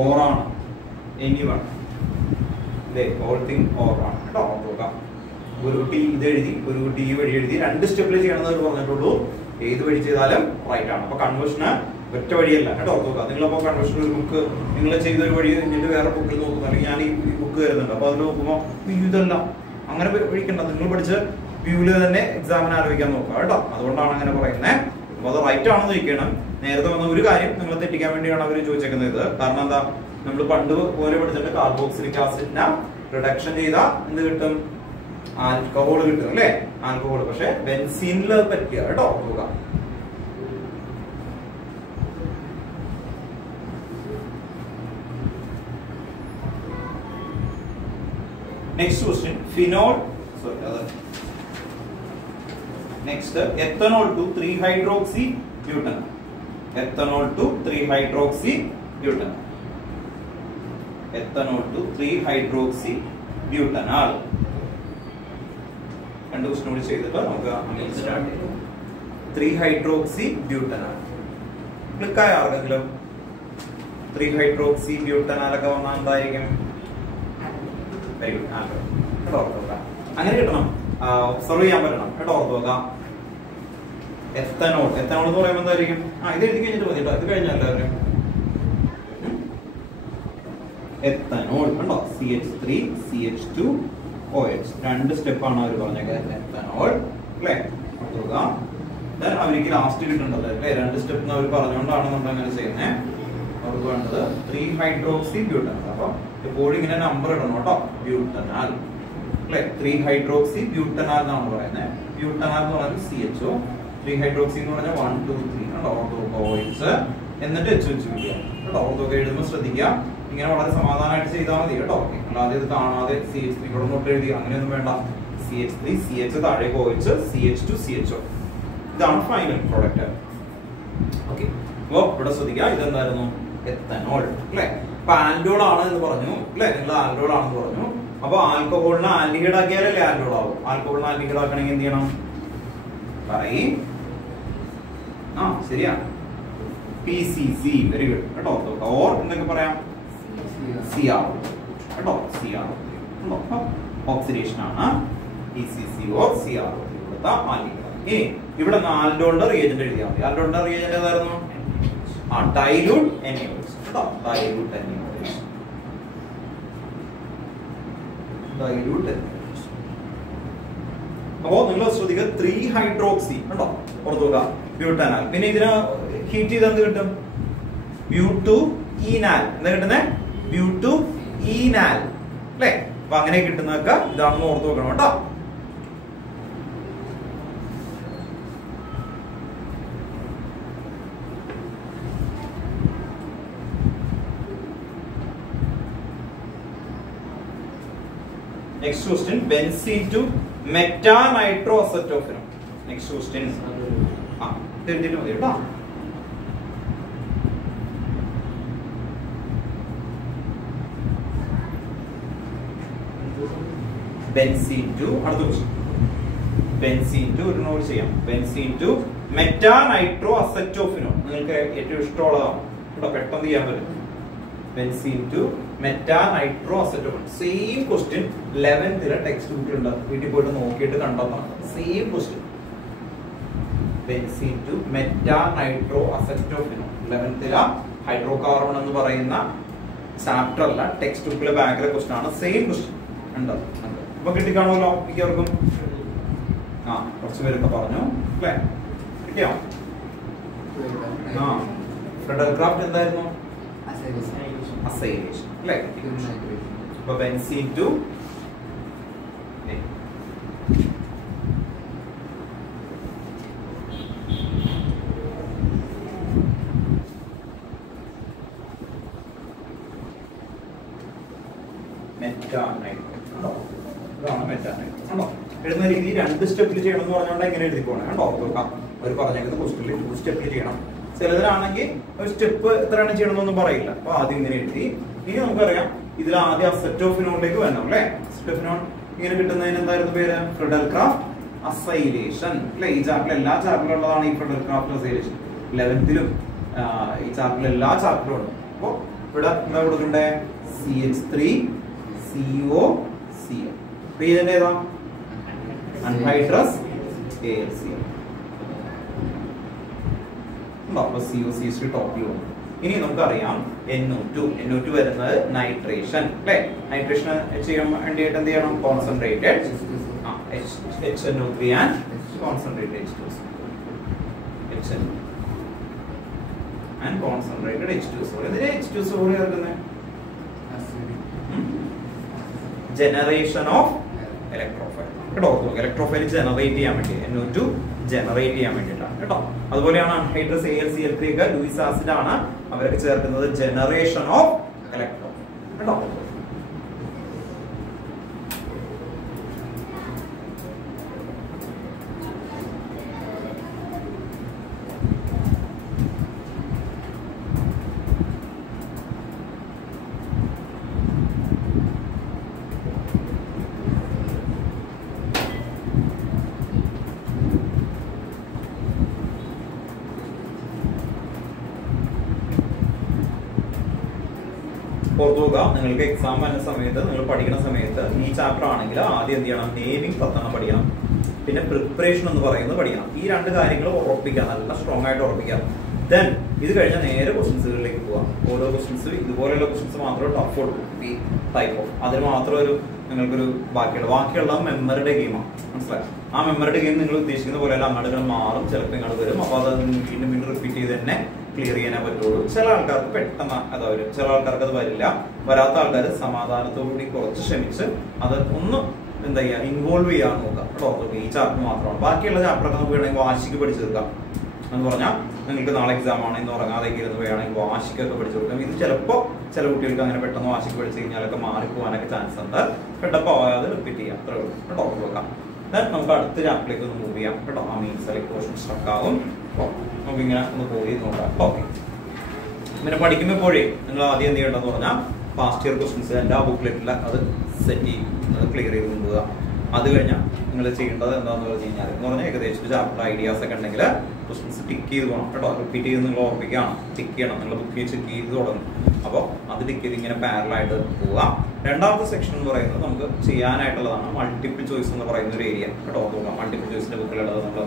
ഓറാണ് anyone. ഓൾ തിങ് ഓറാണ് കേട്ടോ. നോക്കാം, ഒരു കുട്ടി ഇത് എഴുതി, ഒരു കുട്ടി ഈ വഴി എഴുതി, രണ്ട് സ്റ്റെപ്പിൽ ചെയ്യണമെന്ന് പറഞ്ഞിട്ടുള്ളൂ. ഏത് വഴി ചെയ്താലും റൈറ്റ് ആണ്. അപ്പൊ കൺവേർഷന് ഒറ്റ വഴിയല്ല കേട്ടോ. നോക്കാം, നിങ്ങളപ്പോ കൺവേർഷൻ ഒരു ബുക്ക് നിങ്ങൾ ചെയ്തൊരു വഴി കഴിഞ്ഞിട്ട് വേറെ ബുക്കിൽ നോക്കുന്നു, അല്ലെങ്കിൽ ഞാൻ ഈ ബുക്ക് തരുന്നുണ്ട്, അപ്പൊ അതിൽ നോക്കുമ്പോൾ ഇതല്ല, അങ്ങനെ ഒഴിക്കണ്ട. നിങ്ങൾ പഠിച്ച് വ്യൂവില് തന്നെ എക്സാമിന് ആലോചിക്കാൻ നോക്കുക കേട്ടോ. അതുകൊണ്ടാണ് അങ്ങനെ പറയുന്നത്. അപ്പൊ അത് റൈറ്റ് ആണെന്ന് ചോദിക്കണം. നേരത്തെ വന്ന ഒരു കാര്യം നിങ്ങൾ തെറ്റിക്കാൻ വേണ്ടിയാണ് അവർ ചോദിച്ചേക്കുന്നത് ഇത്. കാരണം എന്താ, നമ്മൾ പണ്ട് പോലെ പഠിച്ചിട്ട് കാർബോക്സിലിക് ആസിഡിനെ റിഡക്ഷൻ ചെയ്താൽ എന്ത് കിട്ടും? ആൽക്കഹോൾ കിട്ടും അല്ലെ, ആൽക്കഹോൾ. പക്ഷെ ബെൻസീനിൽ പറ്റിയ കേട്ടോ. നോക്കുക, next question. Phenol, next ethanol to 3-hydroxy butanol. ethanol to 3-hydroxy butanol. ethanol to 3-hydroxy butanol. രണ്ട് ക്വസ്റ്റ്യൻ കൂടി ചെയ്തിട്ട് നമുക്ക് സ്റ്റാർട്ട് ചെയ്യാം. 3-hydroxy butanol ക്ലിക്കായ ആർക്കെങ്കിലും 3-hydroxy butanol ഒക്കെ വന്നാൽ എന്തായിരിക്കും? Very good. കേട്ടോ, അങ്ങനെ കിട്ടണം, ഒബ്സർവ് ചെയ്യാൻ പറ്റണം കേട്ടോ. ഓർത്ത് നോക്കാം. എത്തനോൾ എന്ന് പറയുമ്പോൾ എന്തായിരിക്കും? ഇത് എഴുതി കഴിഞ്ഞിട്ട് മതി കേട്ടോ. ഇത് കഴിഞ്ഞാൽ എല്ലാവരും എത്തനോൾ കണ്ടോ, CH3CH2OH രണ്ട് സ്റ്റെപ്പാണ് അവർ പറഞ്ഞേക്കുന്നത്. എത്തനോൾ അല്ലേ? അവർക്ക് ലാസ്റ്റ് കിട്ടുന്നുണ്ടല്ലോ അല്ലേ? രണ്ട് സ്റ്റെപ്പ് അവർ പറഞ്ഞുകൊണ്ടാണ് നമ്മൾ അങ്ങനെ ചെയ്യുന്നത്. അവർക്ക് വേണ്ടത് 3-hydroxy butanol. അപ്പൊ എപ്പോഴും ഇങ്ങനെ നമ്പർ ഇടണം കേട്ടോ. ബ്യൂട്ടനാൽ അല്ലെ, 3-hydroxy butanol എന്നാണ് പറയുന്നത്. ബ്യൂട്ടനാൽ എന്ന് പറഞ്ഞാൽ CHO, 3-hydroxy എന്ന് പറഞ്ഞാൽ 1 2 3 കേട്ടോ. OH എന്നിട്ട് H വെച്ചിരിക്കുക കേട്ടോ. ഓർത്തൊക്കെ എഴുതുമ്പോൾ ശ്രദ്ധിക്കുക, ഇങ്ങനെ വളരെ സമാധാനമായിട്ട് ചെയ്താൽ മതി കേട്ടോ. അല്ലാതെ ഇത് കാണാതെ CH3 കൂടെ നോട്ട് എഴുതി അങ്ങനെയൊന്നും വേണ്ട. CH3 CH താഴേക്ക് OH, CH2 CHO. ഇതാണ് ഫൈനൽ പ്രോഡക്റ്റ്. ഓക്കെ, അപ്പൊ ഇവിടെ ശ്രദ്ധിക്കുക, ഇതെന്തായിരുന്നു? എത്തനോൾ അല്ലെ. അപ്പൊ ആൽഡോൾ ആണ് എന്ന് പറഞ്ഞു അല്ലെ, നിങ്ങൾ ആൽഡോൾ ആണെന്ന് പറഞ്ഞു. അപ്പൊ ആൽക്കഹോളിനെ ആൽഡിഹൈഡ് ആക്കിയാലല്ലേ ആൽഡോൾ ആവും. ആൽക്കഹോളിനെ ആൽഡിഹൈഡ് ആക്കണമെങ്കിൽ എന്ത് ചെയ്യണം? പറയും. ശരിയാണ്, PCC. വെരി ഗുഡ് കേട്ടോ. ഓർ എന്തൊക്കെ പറയാം? CR കേട്ടോ. CR ഓക്സിഡേഷൻ ആണ് PCC ഓർ CR. ഇവിടുത്തെ ആൽഡിഹൈഡ്. ഇനി ഇവിടെ ആൽഡോണിന്റെ റിയേജന്റ് എഴുതിയാൽ മതി. ആൽഡോണിന്റെ റിയേജന്റ് ഏതായിരുന്നു? ഡൈലൂട്ട് NaOH കേട്ടോ. Dilute NaOH. Dilute NaOH. അപ്പോ നിങ്ങൾ ശ്രദ്ധിക്കുക 3-ഹൈഡ്രോക്സി കേട്ടോ ഓർത്തുക ബ്യൂട്ടാനാൽ. പിന്നെ ഇതിന് ഹീറ്റ് ചെയ്ത് എന്ത് കിട്ടും? ബ്യൂട്ടൂഇനാൽ. എന്താ കിട്ടുന്നത്? ബ്യൂട്ടൂഇനാൽ അല്ലേ? അപ്പൊ അങ്ങനെ കിട്ടുന്നതൊക്കെ ഇതാണെന്ന് ഓർത്ത് വെക്കണം കേട്ടോ. Next question, benzene to metanitroacetophenone. Next question. തിരിഞ്ഞിട്ട് മതി കേട്ടോ. Benzene to അടുത്ത question. Benzene to ഒരു നോട്ട് ചെയ്യാം. Benzene to metanitroacetophenone. നിങ്ങൾക്ക് ഏറ്റവും ഇഷ്ടമുള്ളതാണ് കേട്ടോ, പെട്ടെന്ന് ചെയ്യാൻ പറ്റും. Benzene to metanitroacetophenone. Same question 11th text ബുക്കിലുണ്ട്, വീട്ടിൽ പോയിട്ട് നോക്കിയിട്ട് കണ്ടെത്തണം. Same question. Benzene to metanitroacetophenone 11th hydrocarbon എന്ന് പറയുന്ന ചാപ്റ്റർ അല്ല, ടെക്സ്റ്റ് ബുക്കിലെ ബാക്കിലെ ക്വസ്റ്റ്യൻ ആണ്. സെയിം ക്വസ്റ്റ്യൻ ഉണ്ട്. അപ്പൊ കിട്ടിക്കാണുമല്ലോ മിക്കവർക്കും. കുറച്ച് പേരൊക്കെ പറഞ്ഞു അല്ലേ? കിട്ടിയോ? ഫ്രെഡൽ ക്രാഫ്റ്റ് എന്തായിരുന്നു? അസൈലേഷൻ അല്ലേ? അപ്പൊ ബെൻസീൻ ടു എഴുതുന്ന രീതി 2 സ്റ്റെപ്പിൽ ചെയ്യണം എന്ന് പറഞ്ഞുകൊണ്ട് എങ്ങനെ എഴുതി പോകണം കേട്ടോ. നോക്കാം, അവർ പറഞ്ഞേക്കുന്ന ക്വസ്റ്റ്യനിൽ 2 സ്റ്റെപ്പിൽ ചെയ്യണം. ചിലതിനാണെങ്കിൽ ഒരു സ്റ്റെപ്പ് എത്രയാണ് ചെയ്യണമെന്നൊന്നും പറയില്ല. അപ്പൊ ആദ്യം ഇങ്ങനെ എഴുതി. ഇനി നമുക്കറിയാം ഇതിൽ ആദ്യം അസറ്റോഫിനോണിലേക്ക് വരണം അല്ലേ? അസറ്റോഫിനോൺ ഇങ്ങനെ കിട്ടുന്നതിന് എന്തായിരുന്നു പേര്? ഫ്രെഡൽ ക്രാഫ്റ്റ് അസൈലേഷൻ അല്ലെ? ഈ ചാപ്റ്ററിൽ എല്ലാ ചാപ്റ്ററിലും ഉള്ളതാണ് ഈ ഫ്രെഡൽ ക്രാഫ്റ്റ് അസൈലേഷൻ. 11th ഈ ചാപ്റ്ററിൽ എല്ലാ ചാപ്റ്ററിലും ഉണ്ട്. അപ്പൊ ഇവിടെ എന്താ കൊടുക്കണ്ടേ? CH3COCl. ഇതിന്റെ ഏതാ? Anhydrous AlCl. COCH3 ടോപ്പിൽ വന്നു. ഇനി നമുക്കറിയാം NO2 വരുന്നത് നൈട്രേഷൻ അല്ലെ? നൈട്രേഷൻ ചെയ്യാൻ വേണ്ടിയിട്ട് എന്ത് ചെയ്യണം? Concentrated HNO3 and concentrated H2SO and concentrated H2SO. ഇതിനെ H2SO ചേർക്കുന്നത് ജനറേഷൻ ഓഫ് ഇലക്ട്രോഫൈൽ കേട്ടോ. ഇലക്ട്രോഫൈൽ ജനറേറ്റ് ചെയ്യാൻ വേണ്ടി NO2 ജനറേറ്റ് ചെയ്യാൻ വേണ്ടിയിട്ടാണ് കേട്ടോ. അതുപോലെയാണ് അൺഹൈഡ്രസ് AlCl3 ഒക്കെ ലൂയിസ് ആസിഡ് ആണ് അവരൊക്കെ ചേർക്കുന്നത് ജനറേഷൻ ഓഫ് ഇലക്ട്രോഫൈൽ കേട്ടോ. ഓർത്തുക, നിങ്ങൾക്ക് എക്സാം വരുന്ന സമയത്ത് നിങ്ങൾ പഠിക്കുന്ന സമയത്ത് ഈ ചാപ്റ്റർ ആണെങ്കിൽ ആദ്യം എന്ത് ചെയ്യണം? നെയിമിംഗ് 10 പഠിക്കണം. പിന്നെ പ്രിപ്പറേഷൻ എന്ന് പറയുന്നത് പഠിക്കണം. ഈ 2 കാര്യങ്ങൾ ഉറപ്പിക്കുക, നല്ല സ്ട്രോങ് ആയിട്ട് ഉറപ്പിക്കുക. ദെൻ ഇത് കഴിഞ്ഞാൽ നേരെ ക്വസ്റ്റ്യൻസുകളിലേക്ക് പോവാം. ഓരോ ക്വസ്റ്റ്യൻസ് ഇതുപോലെയുള്ള ക്വസ്റ്റ്യൻസ് മാത്രമേ ടഫ് കൊടുക്കും. ഈ ടൈപ്പ് ഓഫ് അതിന് മാത്രം ഒരു നിങ്ങൾക്കൊരു ബാക്കിയുള്ള മെമ്മറിയുടെ ഗെയിമാണ്. മനസ്സിലായി? ആ മെമ്മറിയുടെ ഗെയിം നിങ്ങൾ ഉദ്ദേശിക്കുന്ന പോലെയല്ല, അങ്ങോട്ട് മാറും, ചിലപ്പോൾ ഇങ്ങോട്ട് വരും. അപ്പൊ അത് വീണ്ടും റിപ്പീറ്റ് ചെയ്ത് തന്നെ ക്ലിയർ ചെയ്യാനേ പറ്റുള്ളൂ. ചില ആൾക്കാർക്ക് പെട്ടെന്ന് അത് വരും, ചില ആൾക്കാർക്ക് അത് വരില്ല. വരാത്ത ആൾക്കാർ സമാധാനത്തോടുകൂടി കുറച്ച് ക്ഷമിച്ച് അത് ഒന്ന് എന്താ ചെയ്യുക, ഇൻവോൾവ് ചെയ്യാൻ നോക്കാം കേട്ടോ. ഈ ചാപ്റ്റർ മാത്രമാണ്. ബാക്കിയുള്ള ചാപ്റ്ററൊക്കെ നമുക്ക് വേണമെങ്കിൽ വാശിക്ക് പഠിച്ചു തീർക്കാം. എന്ന് പറഞ്ഞാൽ നിങ്ങൾക്ക് നാളെ എക്സാം ആണ്, ഇന്ന് ഉറങ്ങാതേക്ക് ഇരുന്ന് വേണമെങ്കിൽ വാശിക്കൊക്കെ പഠിച്ചു കൊടുക്കാം. ഇത് ചിലപ്പോൾ ചില കുട്ടികൾക്ക് അങ്ങനെ പെട്ടെന്ന് വാശിക്ക് പഠിച്ചു കഴിഞ്ഞാലൊക്കെ മാറിപ്പോകാനൊക്കെ ചാൻസ് ഉണ്ട്. പെട്ടെന്ന് പോകാതെ റിപ്പീറ്റ് ചെയ്യാം, അത്രേ ഉള്ളൂ കേട്ടോ. നോക്കാം. നമുക്ക് അടുത്ത ചാപ്റ്ററിലേക്ക് ഒന്ന് മൂവ് ചെയ്യാം കേട്ടോ. ആ മീൻസ് പോർഷൻ സ്ട്രക്ക് ആവും. നമുക്ക് ഇങ്ങനെ ഒന്ന് പോയി നോക്കാം. ഓക്കെ, പിന്നെ പഠിക്കുമ്പോഴേ നിങ്ങൾ ആദ്യം എന്ത് ചെയ്യേണ്ടതെന്ന് പറഞ്ഞാൽ പാസ്റ്റ് ഇയർ ക്വസ്റ്റ്യൻസ് എൻ്റെ ആ ബുക്ക്ലെറ്റിൽ അത് സെറ്റ് ചെയ്യും, ക്ലിയർ ചെയ്ത് കൊണ്ടുപോകുക. അത് കഴിഞ്ഞാൽ നിങ്ങൾ ചെയ്യേണ്ടത് എന്താണെന്ന് പറഞ്ഞു കഴിഞ്ഞാൽ എന്ന് പറഞ്ഞാൽ ഏകദേശം ചാപ്റ്റർ ഐഡിയാസ് ഒക്കെ ഉണ്ടെങ്കിൽ ക്വസ്റ്റ്യൻസ് ടിക്ക് ചെയ്ത് പോകണം കേട്ടോ. റിപ്പീറ്റ് ചെയ്ത് നിങ്ങൾ ഓർമ്മിക്കുകയാണ്, ടിക്ക് ചെയ്യണം. നിങ്ങൾ ബുക്ക് ചെക്ക് ചെയ്ത് തുടങ്ങും. അപ്പോൾ അത് ടിക്ക് ചെയ്ത് ഇങ്ങനെ പാരലായിട്ട് പോവുക. രണ്ടാമത്തെ സെക്ഷൻ എന്ന് പറയുന്നത് നമുക്ക് ചെയ്യാനായിട്ടുള്ളതാണ് മൾട്ടിപ്പിൾ ചോയ്സ് എന്ന് പറയുന്ന ഒരു ഏരിയ കേട്ടോ. നോക്കാം, മൾട്ടിപ്പിൾ ചോയ്സിന്റെ ബുക്കിലുള്ളത് നമ്മൾ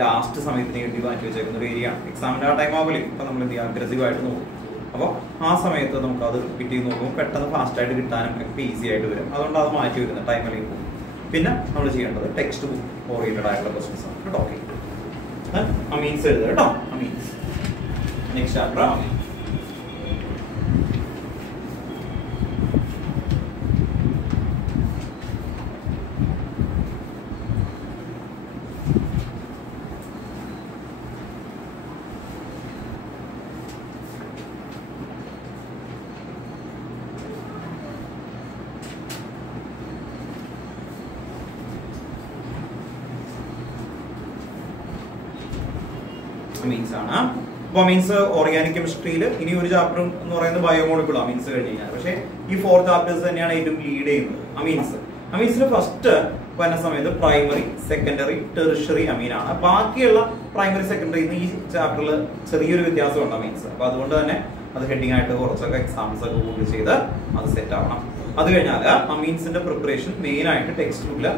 ലാസ്റ്റ് സമയത്തിന് വേണ്ടി മാറ്റി വെച്ചേക്കുന്ന ഒരു ഏരിയ ആണ്. എക്സാമിന്റെ ആ ടൈം ആവുമ്പോൾ ഇപ്പൊ നമ്മൾ എന്ത് ചെയ്യുക, അഗ്രസീവ് ആയിട്ട് നോക്കും. അപ്പോൾ ആ സമയത്ത് നമുക്ക് അത് റിപ്പീറ്റ് ചെയ്ത് നോക്കുമ്പോൾ പെട്ടെന്ന് ഫാസ്റ്റ് ആയിട്ട് കിട്ടാനും ഒക്കെ ഈസി ആയിട്ട് വരും. അതുകൊണ്ട് അത് മാറ്റി വരുന്നത് ടൈമിലേക്ക് പോകും. പിന്നെ നമ്മൾ ചെയ്യേണ്ടത് ടെക്സ്റ്റ് ബുക്ക് ഓറിയന്റഡ് ആയിട്ടുള്ള ക്വസ്റ്റ്യൻസ് ആണ് കേട്ടോ. ഓക്കെ, അമീൻസ് എഴുതുക കേട്ടോ. അമീൻസ് നെക്സ്റ്റ് ചാപ്റ്റർ അമീൻ. അമീൻസ് ആണ്. അപ്പൊ അമീൻസ് ഓർഗാനിക് കെമിസ്ട്രിയിൽ ഇനി ഒരു ചാപ്റ്റർ എന്ന് പറയുന്നത് ബയോമോളിക്കുൾ അമീൻസ് കഴിഞ്ഞ് കഴിഞ്ഞാൽ. പക്ഷേ ഈ 4 ചാപ്റ്റേഴ്സ് തന്നെയാണ് ഏറ്റവും ലീഡ് ചെയ്യുന്നത് അമീൻസ്. അമീൻസിൽ ഫസ്റ്റ് വരുന്ന സമയത്ത് പ്രൈമറി, സെക്കൻഡറി, ടെറിഷറി അമീനാണ്. ബാക്കിയുള്ള പ്രൈമറി, സെക്കൻഡറി ഈ ചാപ്റ്ററിൽ ചെറിയൊരു വ്യത്യാസമുണ്ട് അമീൻസ്. അപ്പൊ അതുകൊണ്ട് തന്നെ അത് ഹെഡിങ് ആയിട്ട് കുറച്ചൊക്കെ എക്സാംസ് ഒക്കെ കൂടി ചെയ്ത് അത് സെറ്റ് ആവണം. അത് കഴിഞ്ഞാൽ അമീൻസിന്റെ പ്രിപ്പറേഷൻ മെയിൻ ആയിട്ട് ടെക്സ്റ്റ് ബുക്കിൽ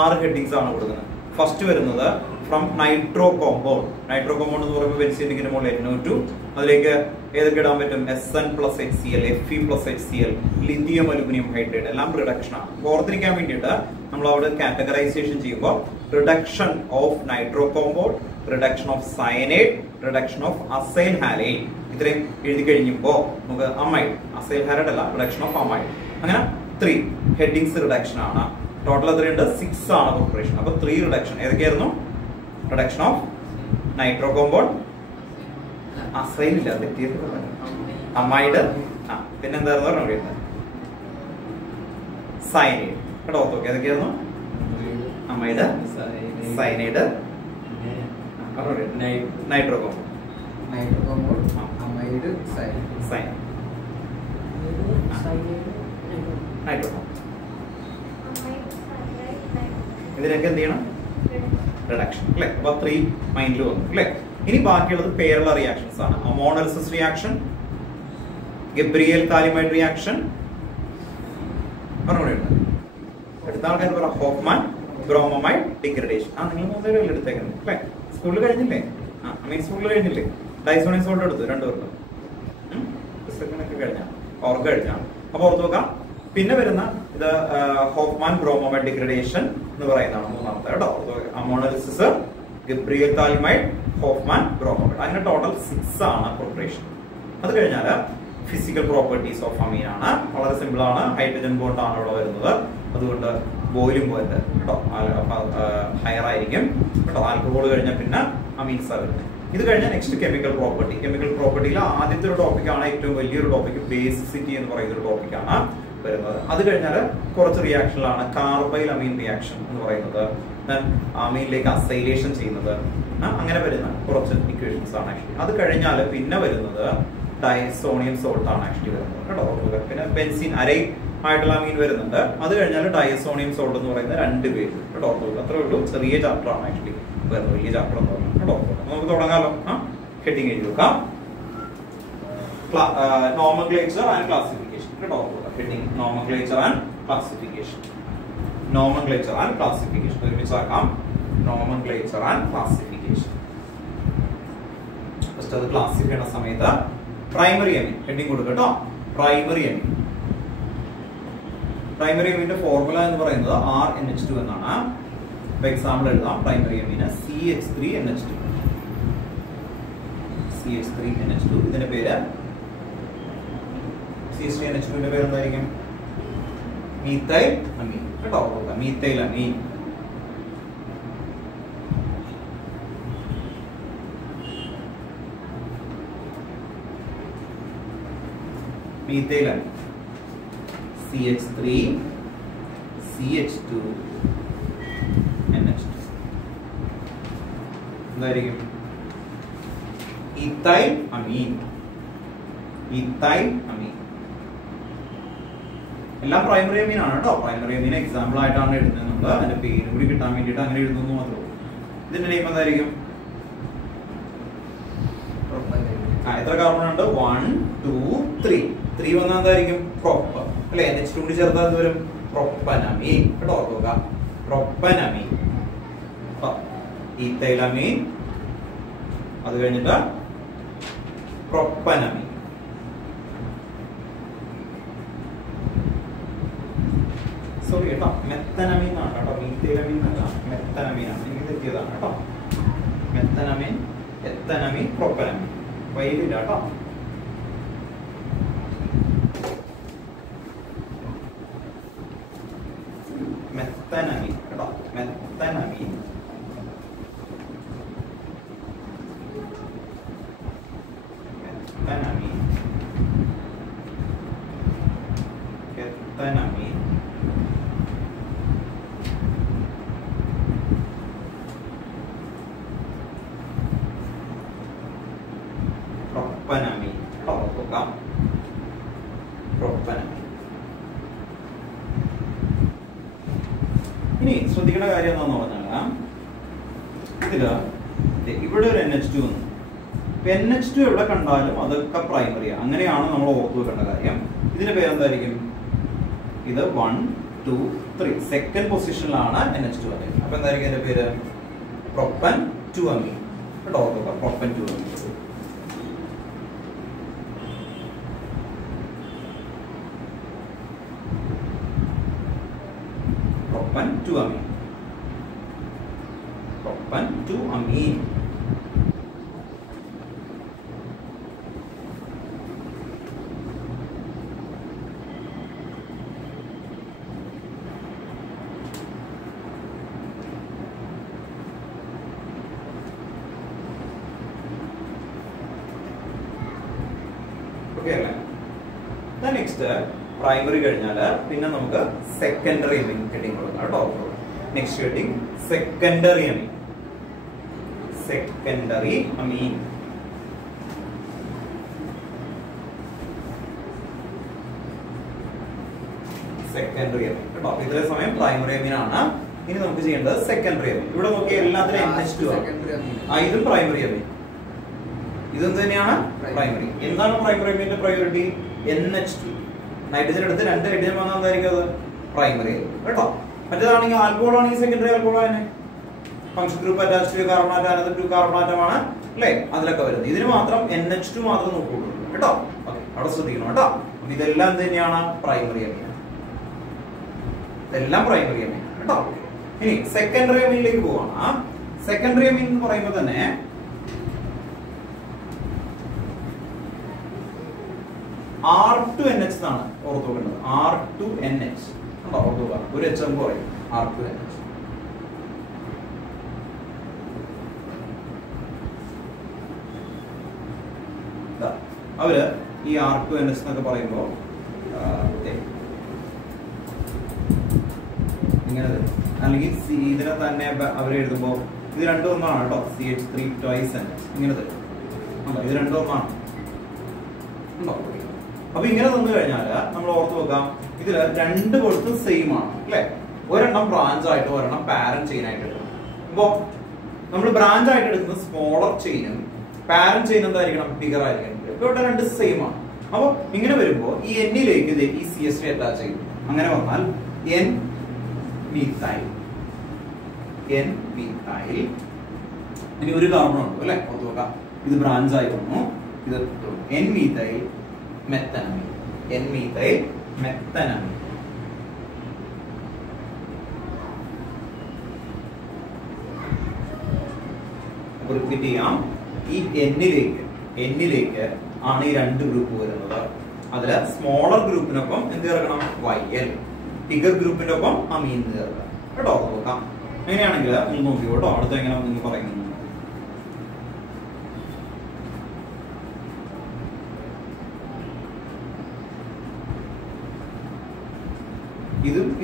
6 ഹെഡിങ്സ് ആണ് കൊടുക്കുന്നത്. ഫസ്റ്റ് വരുന്നത് from nitro compound. Nitro compound എന്ന് പറയുമ്പോൾ ബെൻസീനിന്റെ മുകളിൽ NO2, അതിലേക്ക് ഏതൊക്കെ ഇടാൻ പറ്റും, SN+HCl, Fe+HCl, lithium aluminium hydrate, എല്ലാം റിഡക്ഷൻ ആണ്. ഓർത്തിരിക്കാൻ വേണ്ടിയിട്ട് നമ്മൾ അവിടെ കാറ്റഗറൈസേഷൻ ചെയ്യുമ്പോൾ reduction of nitro compound, reduction of cyanide, reduction of acyl halide, ഇത്രയും എഴുതി കഴിയുമ്പോൾ നമുക്ക് അമൈഡ്, അസൈൽ ഹാലൈഡ് അല്ല, റിഡക്ഷൻ ഓഫ് അമൈഡ്, അങ്ങനെ 3 ഹെഡിങ്സ് റിഡക്ഷൻ ആണ്. ടോട്ടൽ എത്രയുണ്ട്, 6 ആണ് പ്രിപ്പറേഷൻ. അപ്പൊ 3 റിഡക്ഷൻ ഏതൊക്കെയായിരുന്നു, reduction of nitro compound, acyl ഇല്ല, അമൈഡ്, പിന്നെ എന്തായിരുന്നു സയനൈഡ് കേട്ടോ. ഓക്കെ, ഏതൊക്കെയായിരുന്നു, amide, cyanide, nitro compound, amide, cyanide, nitro compound. ഇതിനൊക്കെ എന്ത് ചെയ്യണം, റിഡക്ഷൻ അല്ലെ. അപ്പൊ 3 മൈൻഡിൽ വന്നു അല്ലെ. ഇനി ബാക്കിയുള്ളത് പേരുള്ള റിയാക്ഷൻസ് ആണ്. അമോണലിസിസ് റിയാക്ഷൻ, ഗബ്രിയേൽ കാലിമൈഡ് റിയാക്ഷൻ, അടുത്ത ആൾക്കാർ പറ ഹോഫ്മാൻ ബ്രോമോമൈഡ് ഡിഗ്രഡേഷൻ. നിങ്ങൾ 3 പേരും എടുത്തേക്കുന്നത് അല്ലെ. സ്കൂളിൽ കഴിഞ്ഞില്ലേ, സ്കൂളിൽ കഴിഞ്ഞില്ലേ, ഡൈസോണിയം സോൾട്ട് എടുത്തു 2 പേർക്കും കഴിഞ്ഞ ഓർക്ക് കഴിഞ്ഞാണ്. അപ്പൊ ഓർത്ത് നോക്കാം. പിന്നെ വരുന്ന ഇത് ഹോഫ്മാൻ ബ്രോമോമൈഡ് ഡിഗ്രഡേഷൻ എന്ന് പറയുന്നതാണ് 3ാമത്തെ കേട്ടോ. അമോണലിസിസ്, ഗബ്രിയേൽ കാലിമൈഡ്, ഹോഫ്മാൻ ബ്രോമോമൈഡ്, അങ്ങനെ ടോട്ടൽ 6 ആണ് പ്രിപ്പറേഷൻ. അത് കഴിഞ്ഞാൽ ഫിസിക്കൽ പ്രോപ്പർട്ടീസ് ഓഫ് അമീൻ ആണ്. വളരെ സിമ്പിൾ ആണ്. ഹൈഡ്രജൻ ബോണ്ട് ആണ് ഇവിടെ വരുന്നത്, അതുകൊണ്ട് ബോയിലിംഗ് പോയിന്റ് കേട്ടോ ഹയർ ആയിരിക്കും കേട്ടോ. ആൽക്കഹോൾ കഴിഞ്ഞാൽ പിന്നെ അമീൻസ് ആണ് വരുന്നത്. ഇത് കഴിഞ്ഞാൽ നെക്സ്റ്റ് കെമിക്കൽ പ്രോപ്പർട്ടി. കെമിക്കൽ പ്രോപ്പർട്ടിയിൽ ആദ്യത്തെ ഒരു ടോപ്പിക്കാണ്, ഏറ്റവും വലിയൊരു ടോപ്പിക്, ബേസിസിറ്റി എന്ന് പറയുന്ന ഒരു ടോപ്പിക്കാണ് വരുന്നത്. അത് കഴിഞ്ഞാൽ കുറച്ച് റിയാക്ഷനിലാണ് കാർബൈൽ അമീൻ റിയാക്ഷൻ എന്ന് പറയുന്നത്, അമീനിലേക്ക് അസൈലേഷൻ ചെയ്യുന്നത്, അങ്ങനെ വരുന്ന കുറച്ച് ഇക്വേഷൻസ് ആണ് ആക്ച്വലി. അത് കഴിഞ്ഞാൽ പിന്നെ വരുന്നത് ഡയസോണിയം സോൾട്ട് ആണ് ആക്ച്വലി വരുന്നത് കേട്ടോ. പിന്നെ ബെൻസീൻ അരൈ ആയിട്ടുള്ള അമീൻ വരുന്നുണ്ട്. അത് കഴിഞ്ഞാൽ ഡയസോണിയം സോൾട്ട് എന്ന് പറയുന്ന 2 പേര് കേട്ടോ. അത്രേ ഉള്ളൂ. ചെറിയ ചാപ്റ്റർ ആണ് ആക്ച്വലി വരുന്നത്, വലിയ ചാപ്റ്റർ എന്ന് പറയുന്നത് കേട്ടോ. നമുക്ക് തുടങ്ങാലോ. ഹെഡിങ് എഴുതി നോക്കാം. നോമൻക്ലേച്ചർ ആൻഡ് ക്ലാസിഫിക്കേഷൻ കേട്ടോ. Heading nomenclature and classification. Nomenclature and classification ഒരുമിച്ചാക്കാം. Nomenclature and classification. ഫസ്റ്റ് അത് ക്ലാസിഫൈ ചെയ്യുന്ന സമയത്ത് പ്രൈമറി അമീൻ ഹെഡിങ് കൊടുക്കുക കേട്ടോ. പ്രൈമറി അമീൻ, പ്രൈമറി അമീന്റെ ഫോർമുല എന്ന് പറയുന്നത് RNH2 എന്നാണ്. ഇപ്പൊ എക്സാമ്പിൾ എഴുതാം. പ്രൈമറി അമീന് CH3NH2. CH3NH2 ഇതിന്റെ പേര്, CH3NH2 പേര് എന്തായിരിക്കും, മീഥൈൽ അമീൻ കേട്ടോ. മീഥൈൽ അമീൻ. മീഥൈൽ അമീൻ CH3 CH2 NH2 എന്തായിരിക്കും, ഈഥൈൽ അമീൻ. ഈഥൈൽ അമീൻ എല്ലാം പ്രൈമറി അമീൻ ആണ് കേട്ടോ. പ്രൈമറി അമീൻ എക്സാമ്പിൾ ആയിട്ടാണ് എഴുതുന്നത്. അതിന്റെ പേര് കൂടി കിട്ടാൻ വേണ്ടിയിട്ട് അങ്ങനെ എഴുതുന്നു മാത്രമേ. ഇതിന്റെ നെയിം എന്തായിരിക്കും, എത്ര കാർബൺ ഉണ്ട്, 1 2 3. 3 വന്നാൽ എന്തായിരിക്കും, പ്രൊപ്പ അല്ലെ. NH2 കൂടി ചേർത്താൽ എന്ത് വരും, പ്രൊപ്പനമീൻ കേട്ടോ. പ്രൊപ്പനമീൻ. ഈത്തൈലമീൻ, അത് കഴിഞ്ഞിട്ട് പ്രൊപ്പനമീൻ. സോറി കേട്ടോ, മെത്തനമീൻ ആണ് കേട്ടോ, ഈത്തൈലമീൻ അല്ല, മെത്തനമീൻ ആണ്. എനിക്ക് തെറ്റിയതാണ് കേട്ടോ. മെത്തനമീൻ, എത്തനമീൻ, പ്രൊപ്പനമീൻ. വൈകില്ല കേട്ടോ. മെത്തനമീൻ കേട്ടോ, മെത്തനമീൻ. മെത്തനമീൻ, എത്തനമീൻ, പ്രൊപ്പനമീൻ. പ്രൊപ്പനമീൻ. ഇനി ശ്രദ്ധിക്കേണ്ട കാര്യം എന്താന്ന് പറഞ്ഞാൽ ഇതില് ഇവിടെ ഒരു NH2 വന്നു. NH2 എവിടെ കണ്ടാലും അതൊക്കെ പ്രൈമറിയാണ്. അങ്ങനെയാണ് നമ്മൾ ഓർത്തു വെക്കേണ്ട കാര്യം. ഇതിന്റെ പേരെന്തായിരിക്കും? ഇത് 1, 2, 3 സെക്കൻഡ് പൊസിഷനിലാണ് NH2 വരുന്നത്. അപ്പൊ എന്തായിരിക്കും ഇതിന്റെ പേര്? പ്രൊപ്പൻ 2 അമീൻ കേട്ടോ. ഓർക്കുക, പ്രൊപ്പൻ 2 അമീൻ. പ്രൊപ്പൻ 2 അമീൻ. പ്രൊപ്പൻ 2 അമീൻ. നെക്സ്റ്റ് പ്രൈമറി കഴിഞ്ഞാല് പിന്നെ നമുക്ക് സെക്കൻഡറി അമീൻ ഹെഡിങ് കൊടുക്കാം കേട്ടോ. നെക്സ്റ്റ് ഹെഡിങ് സെക്കൻഡറി അമീൻ. സെക്കൻഡറി അമീൻ. സെക്കൻഡറി അമീൻ കേട്ടോ. ഇത്രയും സമയം പ്രൈമറി അമീൻ ആണ്. ഇനി നമുക്ക് ചെയ്യേണ്ടത് സെക്കൻഡറി അമീൻ. ഇവിടെ നോക്കിയ എല്ലാത്തിനും NH2 ആണ്. ഇതും പ്രൈമറി അമീൻ. ഇതെന്ത് തന്നെയാണ്? പ്രൈമറി. എന്താണ് പ്രൈമറി അമീന്റെ പ്രയോറിറ്റി? NH2. നൈട്രജൻ എടുത്ത് 2 ഹൈഡ്രജൻ വന്നാൽ എന്തായിരിക്കും? അത് പ്രൈമറി കേട്ടോ. മറ്റേതാണെങ്കിൽ ആൽക്കഹോൾ ആണെങ്കിൽ സെക്കൻഡറി ആൽക്കഹോൾ തന്നെ. Function group attached carbon atom, another 2 carbon atom ആണ് അല്ലേ? അതിലൊക്കെ വരുന്നത്. ഇതിന് മാത്രം NH2 മാത്രം നോക്കുള്ളൂ കേട്ടോ. ഓക്കെ, അവിടെ ശ്രദ്ധിക്കണം കേട്ടോ. അപ്പൊ ഇതെല്ലാം എന്ത് തന്നെയാണ്? പ്രൈമറി അമീൻ. ഇതെല്ലാം പ്രൈമറി അമീൻ കേട്ടോ. ഇനി സെക്കൻഡറി അമീനിലേക്ക് പോവാണ്. സെക്കൻഡറി അമീൻ എന്ന് പറയുമ്പോൾ തന്നെ R2NH എന്നാണ് ഓർത്തു വെക്കേണ്ടത്. R2NH ഉണ്ടോ? ഓർത്തു വെക്കുക. ഒരു H നമുക്ക് പറയും R2NH. അവര് ഈ R2NH എന്നൊക്കെ പറയുമ്പോ ഇങ്ങനെ അല്ലെങ്കിൽ ഇതിനെ തന്നെ അവർ എഴുതുമ്പോ ഇത് രണ്ടും ഒന്നാണ് കേട്ടോ. CH3 twice NH ഇങ്ങനെ തരും. ഇത് രണ്ടും ഒന്നാണ്. ഉണ്ടോ? അപ്പൊ ഇങ്ങനെ തന്നു കഴിഞ്ഞാല് നമ്മൾ ഓർത്ത് വെക്കാം, ഇതില് 2 കൊടുത്ത് സെയിം ആണ് അല്ലെ? ഒരെണ്ണം ബ്രാഞ്ച് ആയിട്ട് ഒരെണ്ണം പാരന്റ് ചെയിൻ ആയിട്ട് എടുക്കണം. അപ്പോ നമ്മൾ ബ്രാഞ്ച് ആയിട്ട് എടുക്കുന്ന സ്മോളർ ചെയിനും പാരന്റ് ചെയിൻ എന്തായിരിക്കണം? ബിഗർ ആയിരിക്കണം. ഇവിടെ 2 സെയിം ആണ്. അപ്പൊ ഇങ്ങനെ വരുമ്പോ ഈ എന്നിലേക്ക് ഈ CH3 അറ്റാച്ച് ചെയ്യും. അങ്ങനെ വന്നാൽ N മീഥൈൽ. N methyl. ഇനി ഒരു കാർബൺ ഉണ്ട് അല്ലെ? ഓർത്ത് വെക്കാം. ഇത് ബ്രാഞ്ച് ആയി വന്നു. ഇത് N methyl methanamine. N methyl methanamine. Repeat ചെയ്യാം. ഈ എന്നിലേക്ക് ആണ് ഈ 2 ഗ്രൂപ്പ് വരുന്നത്. അതില് സ്മോളർ ഗ്രൂപ്പിനൊപ്പം എന്ത് ചേർക്കണം? YL. ബിഗർ ഗ്രൂപ്പിന്റെ ഒപ്പം അമീൻ ചേർക്കാം കേട്ടോ. നോക്കാം. അങ്ങനെയാണെങ്കിൽ ഒന്ന് നോക്കി കേട്ടോ. അടുത്ത എങ്ങനെ നിങ്ങൾ പറയുന്നു?